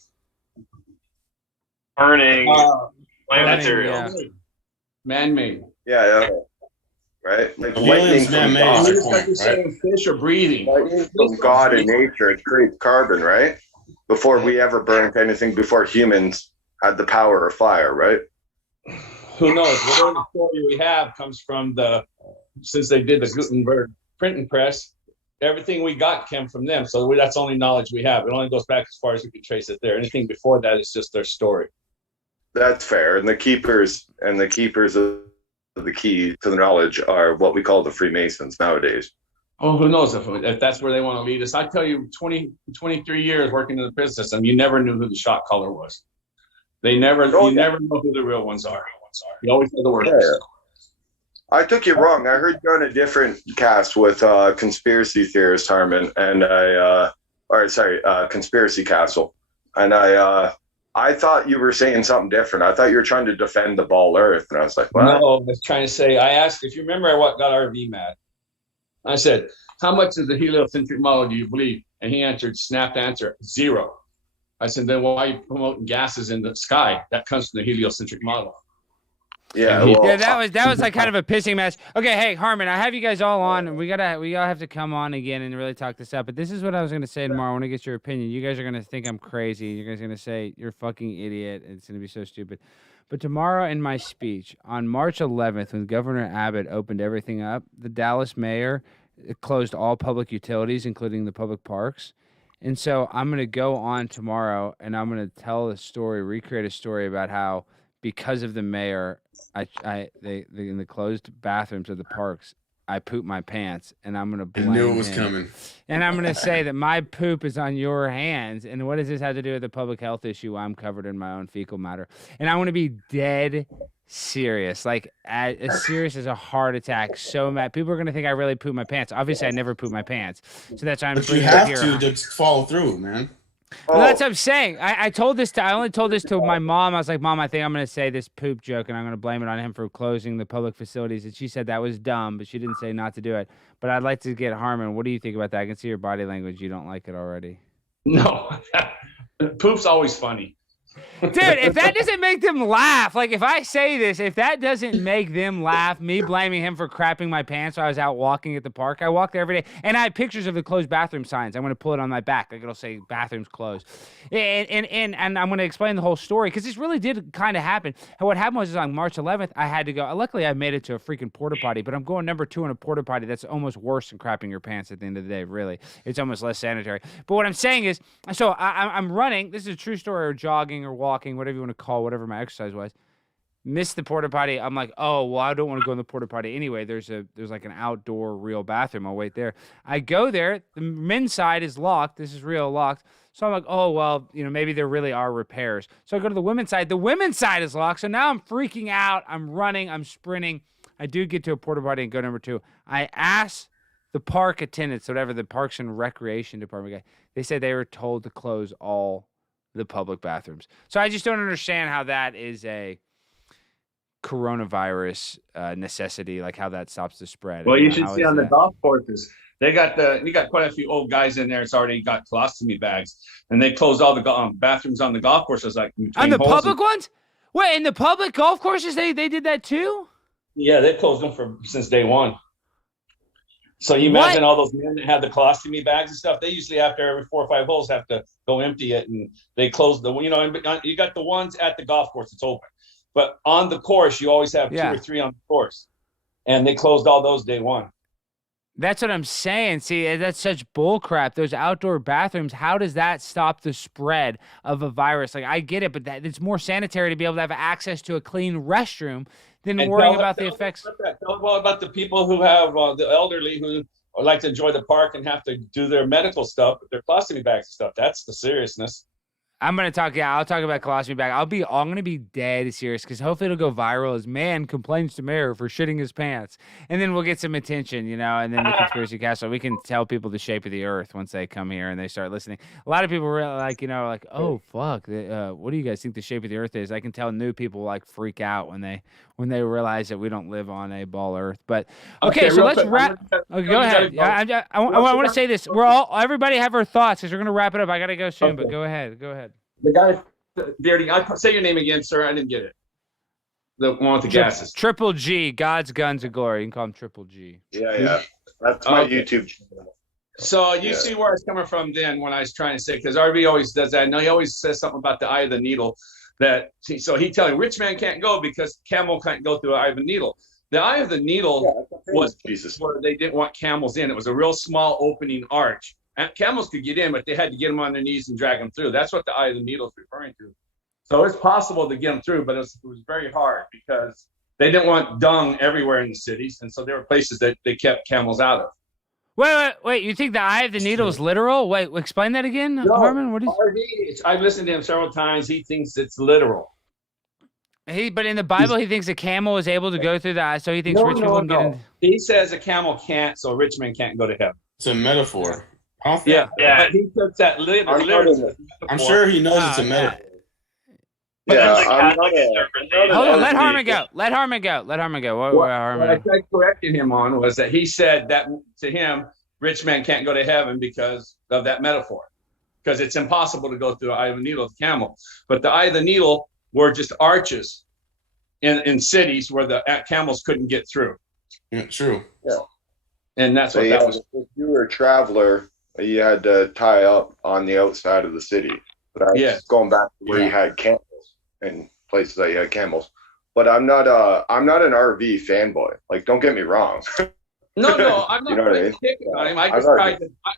Burning plant material. Yeah. Man-made. Yeah. Right? Like Helium's lightning man-made. from God. It's like you're saying fish are breathing. Lightning from God in nature, it creates carbon, right? Before we ever burnt anything, before humans had the power of fire, right? Who knows? Whatever the story we have comes from since they did the Gutenberg printing press, everything we got came from them. So that's only knowledge we have. It only goes back as far as we can trace it there. Anything before that is just their story. That's fair. And the keepers of the key to the knowledge are what we call the Freemasons nowadays. Oh, who knows if that's where they want to lead us. I tell you, 23 years working in the prison system, you never knew who the shot caller was. You never know who the real ones are. You always know the workers. Yeah. I took you wrong. I heard you on a different cast with conspiracy theorist Harmon, and Conspiracy Castle, and I thought you were saying something different. I thought you were trying to defend the ball Earth, and I was like, what? No, I was trying to say. I asked if you remember what got RV mad. I said, how much of the heliocentric model do you believe? And he answered, snap answer, 0. I said, then why are you promoting gases in the sky? That comes from the heliocentric model. Yeah, that was like kind of a pissing match. Okay, hey Harmon, I have you guys all on, and we all have to come on again and really talk this out. But this is what I was gonna say tomorrow. I want to get your opinion. You guys are gonna think I'm crazy. You guys are gonna say you're a fucking idiot. It's gonna be so stupid. But tomorrow in my speech on March 11th, when Governor Abbott opened everything up, the Dallas mayor closed all public utilities, including the public parks. And so I'm gonna go on tomorrow, and I'm gonna tell a story, recreate a story about how because of the mayor, they in the closed bathrooms of the parks, I pooped my pants, and I'm gonna blame I knew it was him. coming. And I'm gonna say that my poop is on your hands. And what does this have to do with the public health issue? I'm covered in my own fecal matter, and I want to be dead serious, like as serious as a heart attack. So mad, people are gonna think I really pooped my pants. Obviously, I never pooped my pants, so that's why I'm. But you bringing have it here. to follow through, man. Well, that's what I'm saying. I only told this to my mom. I was like, Mom, I think I'm going to say this poop joke, and I'm going to blame it on him for closing the public facilities. And she said that was dumb, but she didn't say not to do it. But I'd like to get Harmon. What do you think about that? I can see your body language. You don't like it already. No, poop's always funny. Dude, if that doesn't make them laugh, like if I say this, if that doesn't make them laugh, me blaming him for crapping my pants while I was out walking at the park. I walk there every day, and I have pictures of the closed bathroom signs. I'm going to pull it on my back. Like it'll say bathrooms closed. And I'm going to explain the whole story because this really did kind of happen. And what happened was on March 11th, I had to go. Luckily, I made it to a freaking porta potty, but I'm going number 2 in a porta potty. That's almost worse than crapping your pants at the end of the day, really. It's almost less sanitary. But what I'm saying is, so I'm running. This is a true story, or jogging or walking, whatever you want to call whatever my exercise was. Missed the porta potty. I'm like, oh well, I don't want to go in the porta potty anyway. There's like an outdoor real bathroom. I'll wait there. I go there. The men's side is locked. This is real locked. So I'm like, oh well, maybe there really are repairs. So I go to the women's side. The women's side is locked. So now I'm freaking out. I'm running. I'm sprinting. I do get to a porta potty and go number 2, I asked the park attendants, whatever the Parks and Recreation Department guy, they said they were told to close all the public bathrooms. So I just don't understand how that is a coronavirus necessity, like how that stops the spread. Well, you should see on the golf courses. You got quite a few old guys in there. It's already got colostomy bags, and they closed all the bathrooms on the golf courses, like on the public ones. Wait, in the public golf courses, they did that too? Yeah, they closed them since day one. So you imagine all those men that have the colostomy bags and stuff. They usually after every 4 or 5 holes have to go empty it, and they close the. And you got the ones at the golf course it's open, but on the course you always have 2 or 3 on the course, and they closed all those day one. That's what I'm saying. See, that's such bull crap. Those outdoor bathrooms, how does that stop the spread of a virus? Like, I get it, but it's more sanitary to be able to have access to a clean restroom than worrying about the effects. Tell about the people who have the elderly who like to enjoy the park and have to do their medical stuff with their colostomy bags and stuff. That's the seriousness. I'm gonna talk. Yeah, I'll talk about colostomy bag. I'm gonna be dead serious because hopefully it'll go viral. As man complains to mayor for shitting his pants, and then we'll get some attention, and then the conspiracy castle. We can tell people the shape of the earth once they come here and they start listening. A lot of people are like, oh fuck, what do you guys think the shape of the earth is? I can tell new people freak out when they realize that we don't live on a ball earth. But okay, so let's wrap. Okay, go ahead. I want to say this. Everybody have our thoughts because we're gonna wrap it up. I gotta go soon, but go ahead. Go ahead. The guy, Beardy, say your name again, sir. I didn't get it. The one with the gases. Triple G, God's Guns of Glory. You can call him Triple G. Yeah. That's my YouTube channel. So you see where I was coming from then when I was trying to say, because RV always does that. I know he always says something about the eye of the needle. So he telling rich man can't go because camel can't go through the eye of the needle. The eye of the needle was where they didn't want camels in. It was a real small opening arch. And camels could get in, but they had to get them on their knees and drag them through. That's what the eye of the needle is referring to. So it's possible to get them through, but it was very hard because they didn't want dung everywhere in the cities. And so there were places that they kept camels out of. Wait. You think the eye of the needle is literal? Wait, explain that again, Harmon? What is? I've listened to him several times. He thinks it's literal. But in the Bible, he thinks a camel is able to go through the eye, so he thinks rich people can get in. He says a camel can't, so rich men can't go to heaven. It's a metaphor. Yeah. But he took that literally. I'm sure he knows it's a metaphor. Hold on, let Harmon go. Let Harmon go. What I tried correcting him on was that he said that to him, rich men can't go to heaven because of that metaphor. Because it's impossible to go through the eye of a needle with a camel. But the eye of the needle were just arches in cities where the camels couldn't get through. Yeah, true. Yeah. And that's what that was. If you were a traveler, you had to tie up on the outside of the city. But I was going back to where you had camels and places that you had camels. But I'm not an RV fanboy. Like, don't get me wrong. No, I'm not really picking on him. I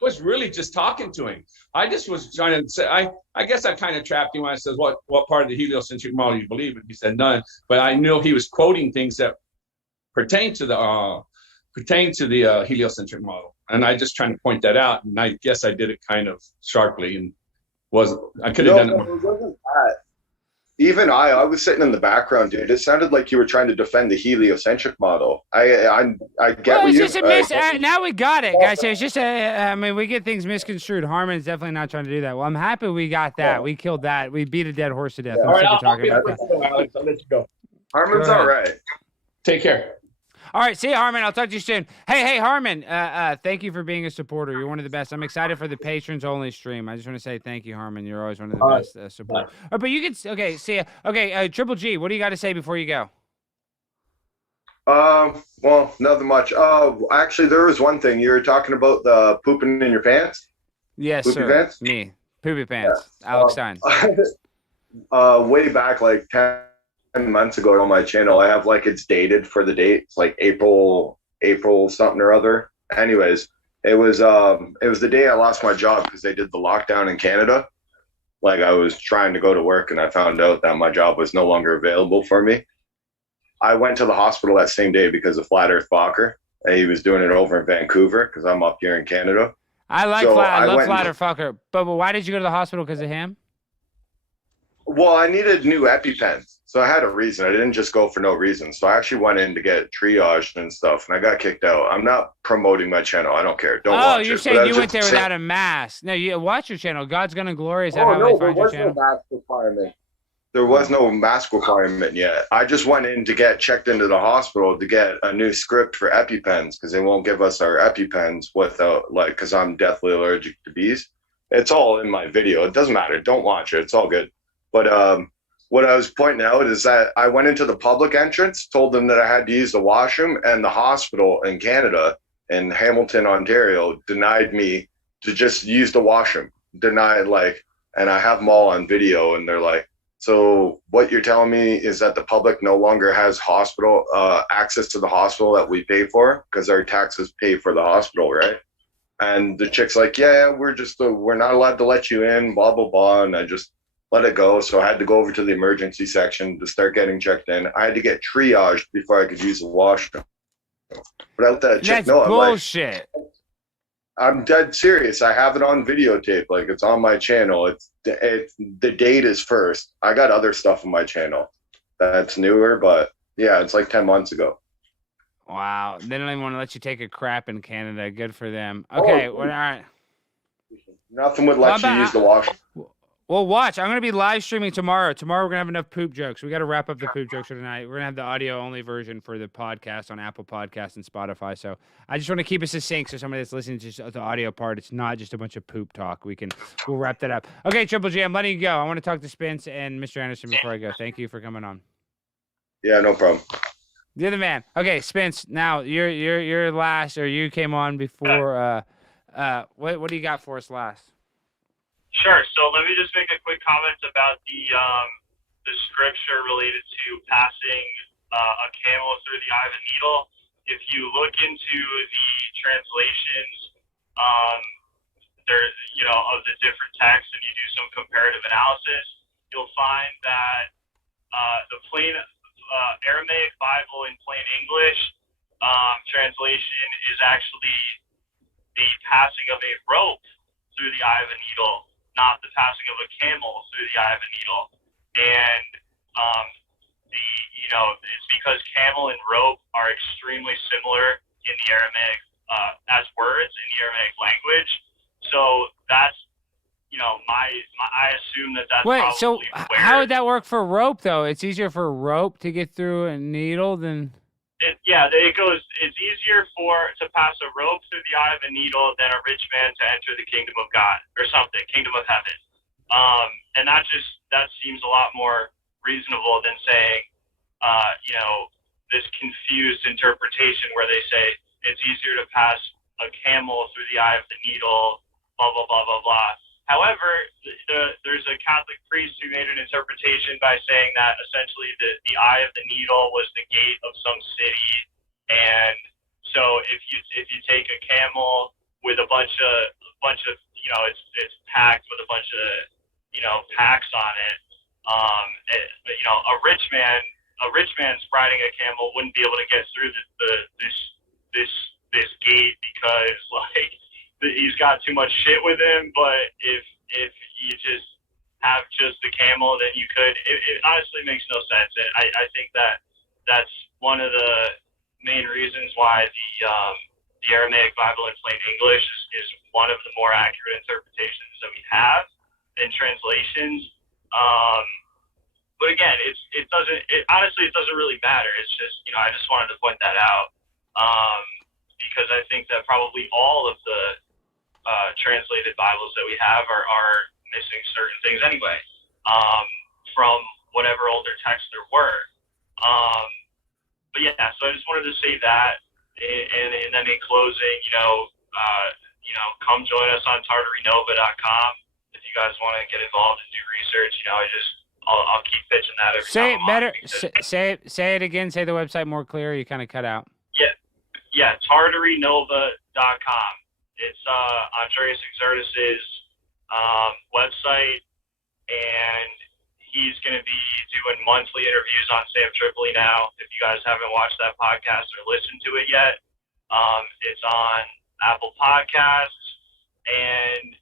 was really just talking to him. I just was trying to say, I guess I kind of trapped him when I said, what part of the heliocentric model you believe in? He said none. But I knew he was quoting things that pertain to the heliocentric model. And I just trying to point that out. And I guess I did it kind of sharply and I could have done it more. It wasn't that. Even I was sitting in the background, dude. It sounded like you were trying to defend the heliocentric model. I get well, what it's just now we got it, guys. It's just we get things misconstrued. Harmon's definitely not trying to do that. Well, I'm happy we got that. We killed that. We beat a dead horse to death. All right, I'll let you go. Harmon's all right. Take care. All right, see you, Harmon. I'll talk to you soon. Hey, Harmon, thank you for being a supporter. You're one of the best. I'm excited for the patrons-only stream. I just want to say thank you, Harmon. You're always one of the best supporters. But you can, okay, see ya. Okay, Triple G, what do you got to say before you go? Well, nothing much. Actually, there was one thing. You were talking about the pooping in your pants? Yes, Poopy sir. Pants? Me. Poopy Pants. Yeah. Alex Stein. Way back, like 10 months ago on my channel, I have it's dated for the date. It's like April something or other. Anyways, it was the day I lost my job because they did the lockdown in Canada. I was trying to go to work and I found out that my job was no longer available for me. I went to the hospital that same day because of Flat Earth Fokker. And he was doing it over in Vancouver because I'm up here in Canada. I love Flat Earth Fokker. But why did you go to the hospital because of him? Well, I needed new EpiPens. So I had a reason. I didn't just go for no reason. So I actually went in to get triaged and stuff, and I got kicked out. I'm not promoting my channel. I don't care. Don't watch it. Oh, you're saying you went there without a mask. No, you watch your channel. God's Gonna Glory. Is that how they find your channel? No mask requirement. There was no mask requirement yet. I just went in to get checked into the hospital to get a new script for EpiPens because they won't give us our EpiPens without, because I'm deathly allergic to bees. It's all in my video. It doesn't matter. Don't watch it. It's all good. But what I was pointing out is that I went into the public entrance, told them that I had to use the washroom, and the hospital in Canada, in Hamilton, Ontario, denied me to just use the washroom. Denied, and I have them all on video, and they're like, so what you're telling me is that the public no longer has hospital access to the hospital that we pay for because our taxes pay for the hospital, right? And the chick's like, yeah, we're not allowed to let you in, blah, blah, blah. And I just let it go. So I had to go over to the emergency section to start getting checked in. I had to get triaged before I could use the washroom. Without that chick, that's bullshit. I'm dead serious. I have it on videotape. It's on my channel. It's the date is first. I got other stuff on my channel that's newer, but yeah, it's 10 months ago. Wow. They don't even want to let you take a crap in Canada. Good for them. Okay. All right. Nothing would let you use the washroom. Well, watch. I'm going to be live streaming tomorrow. Tomorrow we're going to have enough poop jokes. We got to wrap up the poop jokes for tonight. We're going to have the audio-only version for the podcast on Apple Podcasts and Spotify. So I just want to keep it succinct so somebody that's listening to just the audio part, it's not just a bunch of poop talk. We'll wrap that up. Okay, Triple G, I'm letting you go. I want to talk to Spence and Mr. Anderson before I go. Thank you for coming on. Yeah, no problem. The other man. Okay, Spence, now you're last, or you came on before. What do you got for us last? Sure. So let me just make a quick comment about the scripture related to passing a camel through the eye of a needle. If you look into the translations, of the different texts, and you do some comparative analysis, you'll find that the plain Aramaic Bible in plain English translation is actually the passing of a rope through the eye of a needle, not the passing of a camel through the eye of a needle. And it's because camel and rope are extremely similar in the Aramaic as words in the Aramaic language. So that's I assume that's Wait, probably so where how would that work for rope though? It's easier for rope to get through a needle than. It's easier to pass a rope through the eye of a needle than a rich man to enter the kingdom of God or something, kingdom of heaven. And that seems a lot more reasonable than saying, this confused interpretation where they say it's easier to pass a camel through the eye of the needle, blah, blah, blah, blah, blah. However, there's a Catholic priest who made an interpretation by saying that essentially the eye of the needle was the gate of some city. And so if you take a camel with a bunch of it's packed with a bunch of packs on it, a rich man's riding a camel wouldn't be able to get through this gate because he's got too much shit with him. But if you just have just the camel, then you could. It honestly makes no sense. And I think that's one of the main reasons why the Aramaic Bible in plain English is one of the more accurate interpretations that we have in translations. But again, it doesn't really matter. It's just, I just wanted to point that out because I think that probably all of the translated Bibles that we have are missing certain things anyway from whatever older text there were. But yeah, so I just wanted to say that, and then in closing, come join us on tartarynova.com if you guys want to get involved and do research. I'll keep pitching that every say time. It better. Say it again. Say the website more clear. You kind of cut out. Yeah, tartarynova.com. It's Andreas Exertus's website, and he's going to be doing monthly interviews on Sam Tripoli now. If you guys haven't watched that podcast or listened to it yet, it's on Apple Podcasts, and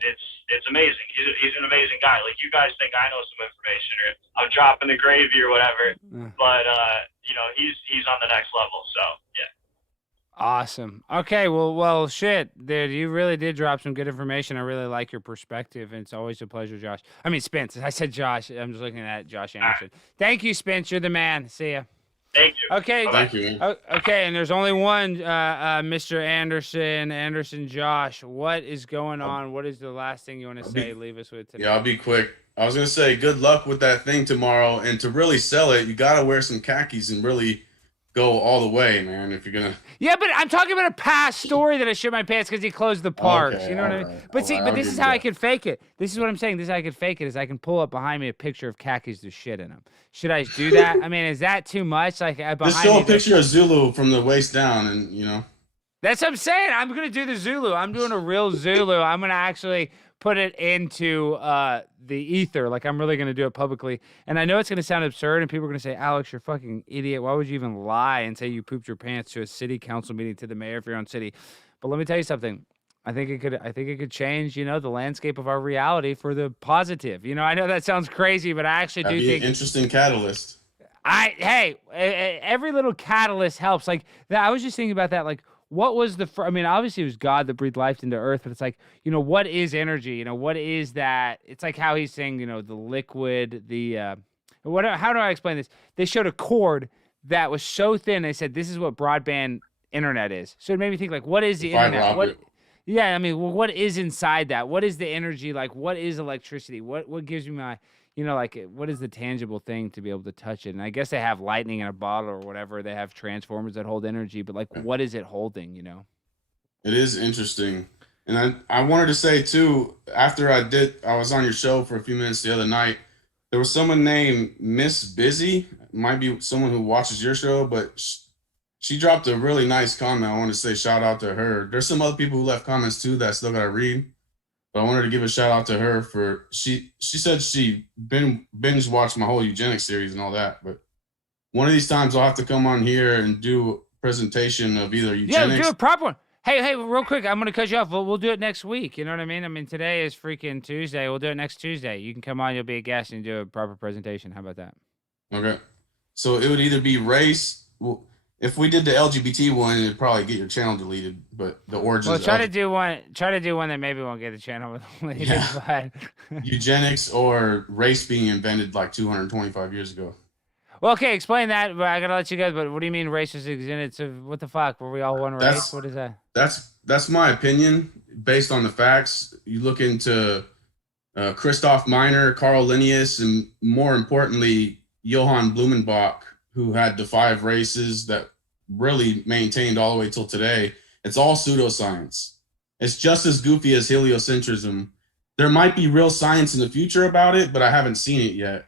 it's amazing. He's an amazing guy. Like, you guys think I know some information, or I'm dropping the gravy or whatever, but you know, he's on the next level. So yeah. Awesome. Okay, well, shit, dude, you really did drop some good information. I really like your perspective, and it's always a pleasure, Josh. I mean, Spence. I said Josh. I'm just looking at Josh Anderson. Thank you, Spence. You're the man. See ya. Thank you. Okay. Thank you. Okay, and there's only one, Mr. Anderson Josh. What is going on? What is the last thing you want to say? Leave us with today. Yeah, I'll be quick. I was gonna say good luck with that thing tomorrow, and to really sell it, you gotta wear some khakis and really go all the way, man. If you're gonna. Yeah, but I'm talking about a past story that I shit my pants because he closed the parks. Okay, you know what I mean? But see, but this is how I can fake it. This is what I'm saying. This is how I can fake it. Is I can pull up behind me a picture of khakis with shit in them. Should I do that? I mean, is that too much? Like, just show a picture of Zulu from the waist down, and you know. That's what I'm saying. I'm gonna do the Zulu. I'm doing a real Zulu. I'm gonna actually put it into the ether. Like, I'm really gonna do it publicly. And I know it's gonna sound absurd, and people are gonna say, "Alex, you're a fucking idiot. Why would you even lie and say you pooped your pants to a city council meeting to the mayor of your own city?" But let me tell you something. I think it could change, you know, the landscape of our reality for the positive. You know, I know that sounds crazy, but I actually do think an interesting catalyst. Every little catalyst helps. Like that, I was just thinking about that. Like, what was I mean, obviously it was God that breathed life into earth, but it's like, you know, what is energy? You know, what is that? It's like how he's saying, you know, the liquid, how do I explain this? They showed a cord that was so thin. They said, this is what broadband internet is. So it made me think, like, what is the internet? Yeah, I mean, well, what is inside that? What is the energy? Like, what is electricity? What gives me my, you know, like, what is the tangible thing to be able to touch it? And I guess they have lightning in a bottle or whatever. They have transformers that hold energy, but like, what is it holding, you know? It is interesting. And I wanted to say too, after I was on your show for a few minutes the other night, there was someone named Miss Busy. It might be someone who watches your show, but she dropped a really nice comment. I want to say shout out to her. There's some other people who left comments too that I still got to read. But I wanted to give a shout out to her for she said she binge watched my whole eugenics series and all that. But one of these times I'll have to come on here and do a presentation of either eugenics. Yeah, do a proper one. Hey, real quick, I'm gonna cut you off. We'll do it next week. You know what I mean? I mean, today is freaking Tuesday. We'll do it next Tuesday. You can come on. You'll be a guest and do a proper presentation. How about that? Okay. So it would either be race. Well, if we did the LGBT one, it'd probably get your channel deleted. But the origins. Well, try to do one that maybe won't get the channel deleted. Yeah. But eugenics or race being invented like 225 years ago. Well, okay, explain that. But I gotta let you guys. But what do you mean race is invented? So what the fuck? Were we all one race? What is that? That's my opinion based on the facts. You look into Christoph Miner, Carl Linnaeus, and more importantly, Johann Blumenbach, who had the 5 races that really maintained all the way till today. It's all pseudoscience. It's just as goofy as heliocentrism. There might be real science in the future about it, but I haven't seen it yet.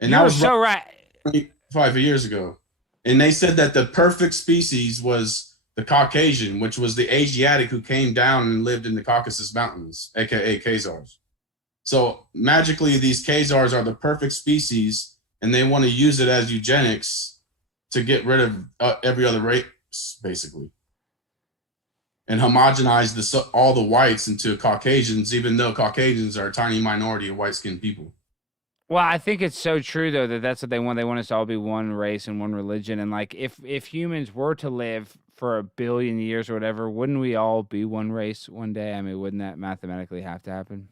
And that was so right. 25 years ago. And they said that the perfect species was the Caucasian, which was the Asiatic who came down and lived in the Caucasus Mountains, aka Khazars. So magically, these Khazars are the perfect species, and they want to use it as eugenics to get rid of every other race, basically, and homogenize all the whites into Caucasians, even though Caucasians are a tiny minority of white-skinned people. Well, I think it's so true, though, that that's what they want. They want us to all be one race and one religion. And, like, if humans were to live for 1 billion years or whatever, wouldn't we all be one race one day? I mean, wouldn't that mathematically have to happen?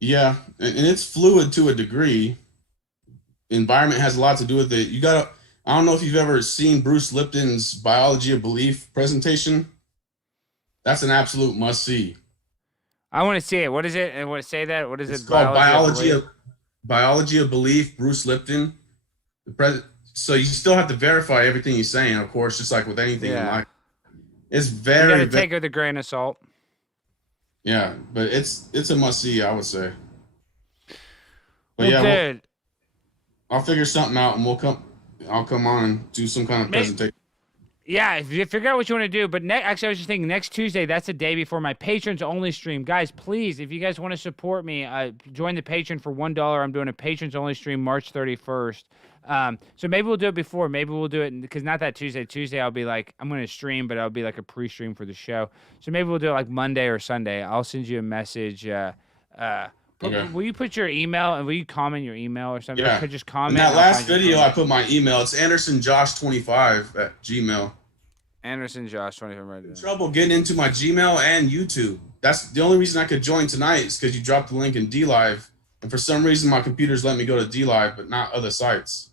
Yeah, and it's fluid to a degree. Environment has a lot to do with it. I don't know if you've ever seen Bruce Lipton's Biology of Belief presentation. That's an absolute must-see. I want to see it. What is it? And what say that? What is it? It's called Biology of Belief, Bruce Lipton. So you still have to verify everything he's saying, of course, just like with anything in life. It's very. You got to take it with a grain of salt. Yeah, but it's a must-see, I would say. But well, I'll figure something out, and I'll come on and do some kind of presentation. Yeah, if you figure out what you want to do. But actually, I was just thinking next Tuesday, that's the day before my patrons only stream. Guys, please, if you guys want to support me, join the Patreon for $1. I'm doing a patrons only stream March 31st. So maybe we'll do it before. Maybe we'll do it because not that Tuesday. Tuesday, I'll be like, I'm going to stream, but I'll be like a pre-stream for the show. So maybe we'll do it like Monday or Sunday. I'll send you a message. Okay. Will you put your email and will you comment your email or something? Yeah. Or could just comment. In that last video, I put my email. It's AndersonJosh25@gmail. AndersonJosh25 right there. Trouble getting into my Gmail and YouTube. That's the only reason I could join tonight is because you dropped the link in DLive. And for some reason, my computer's let me go to DLive, but not other sites.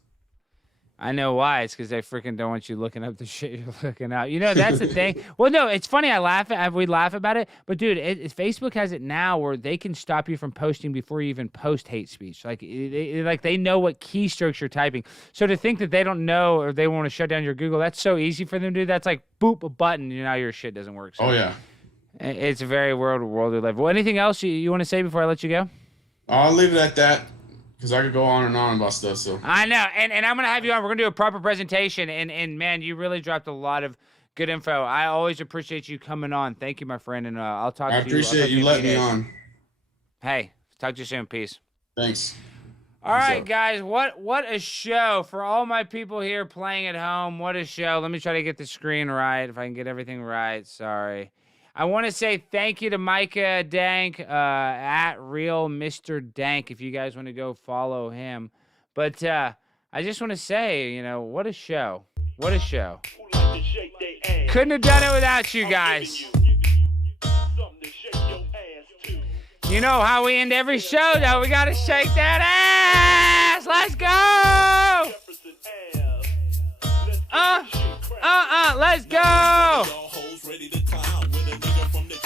I know why. It's because they freaking don't want you looking up the shit you're looking up. You know, that's the thing. Well, no, it's funny. We laugh about it. But, dude, Facebook has it now where they can stop you from posting before you even post hate speech. Like they know what keystrokes you're typing. So to think that they don't know or they want to shut down your Google, that's so easy for them to do. That's like, boop, a button. You know, your shit doesn't work. So yeah. It's a very world we live. Well, anything else you want to say before I let you go? I'll leave it at that. Because I could go on and on about stuff. So I know, and I'm gonna have you on. We're gonna do a proper presentation, and man, you really dropped a lot of good info. I always appreciate you coming on. Thank you, my friend, and I'll talk to you. I appreciate you letting me on. Hey, talk to you soon. Peace. Thanks. All right, guys. What a show for all my people here playing at home. What a show. Let me try to get the screen right. If I can get everything right. Sorry. I want to say thank you to Micah Dank, at Real Mr. Dank, if you guys want to go follow him. But I just want to say, you know, what a show. What a show. Couldn't have done it without you guys. You know how we end every show, though. We got to shake that ass. Let's go. Let's go.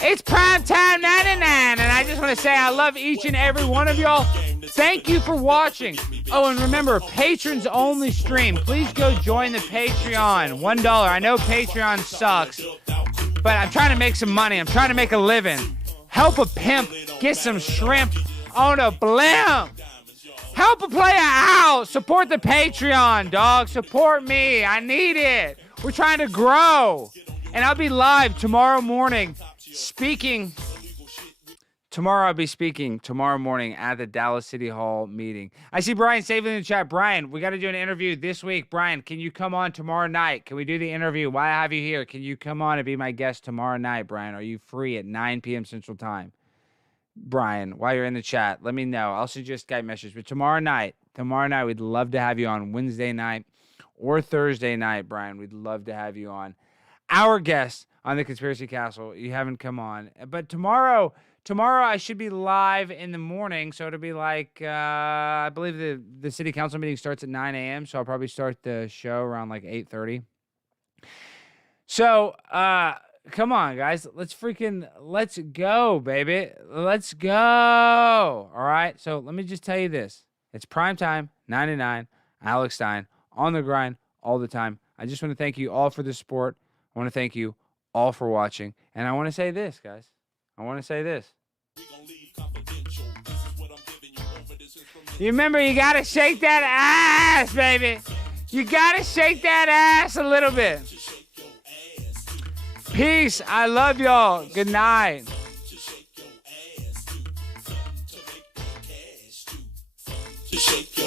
It's Primetime 99, and I just want to say I love each and every one of y'all. Thank you for watching. Oh, and remember, patrons only stream. Please go join the Patreon. $1. I know Patreon sucks, but I'm trying to make some money. I'm trying to make a living. Help a pimp get some shrimp on a blimp. Help a player out. Support the Patreon, dog. Support me. I need it. We're trying to grow. And I'll be live tomorrow morning Tomorrow I'll be speaking tomorrow morning at the Dallas City Hall meeting. I see Brian Saving in the chat. Brian, we got to do an interview this week. Brian, can you come on tomorrow night? Can we do the interview? Why have you here? Can you come on and be my guest tomorrow night, Brian? Are you free at 9 p.m. Central Time? Brian, while you're in the chat, let me know. I'll send you a Skype message. But tomorrow night, we'd love to have you on Wednesday night or Thursday night, Brian. We'd love to have you on. Our guest on the Conspiracy Castle. You haven't come on. But tomorrow I should be live in the morning, so it'll be like, I believe the city council meeting starts at 9 a.m., so I'll probably start the show around like 8:30. So, come on, guys. Let's go, baby. Let's go. All right? So let me just tell you this. It's Primetime 99, Alex Stein, on the grind all the time. I just want to thank you all for the support. I want to thank you all for watching. And I want to say this, guys. You remember, you got to shake that ass, baby. You got to shake that ass a little bit. Peace. I love y'all. Good night. Shake your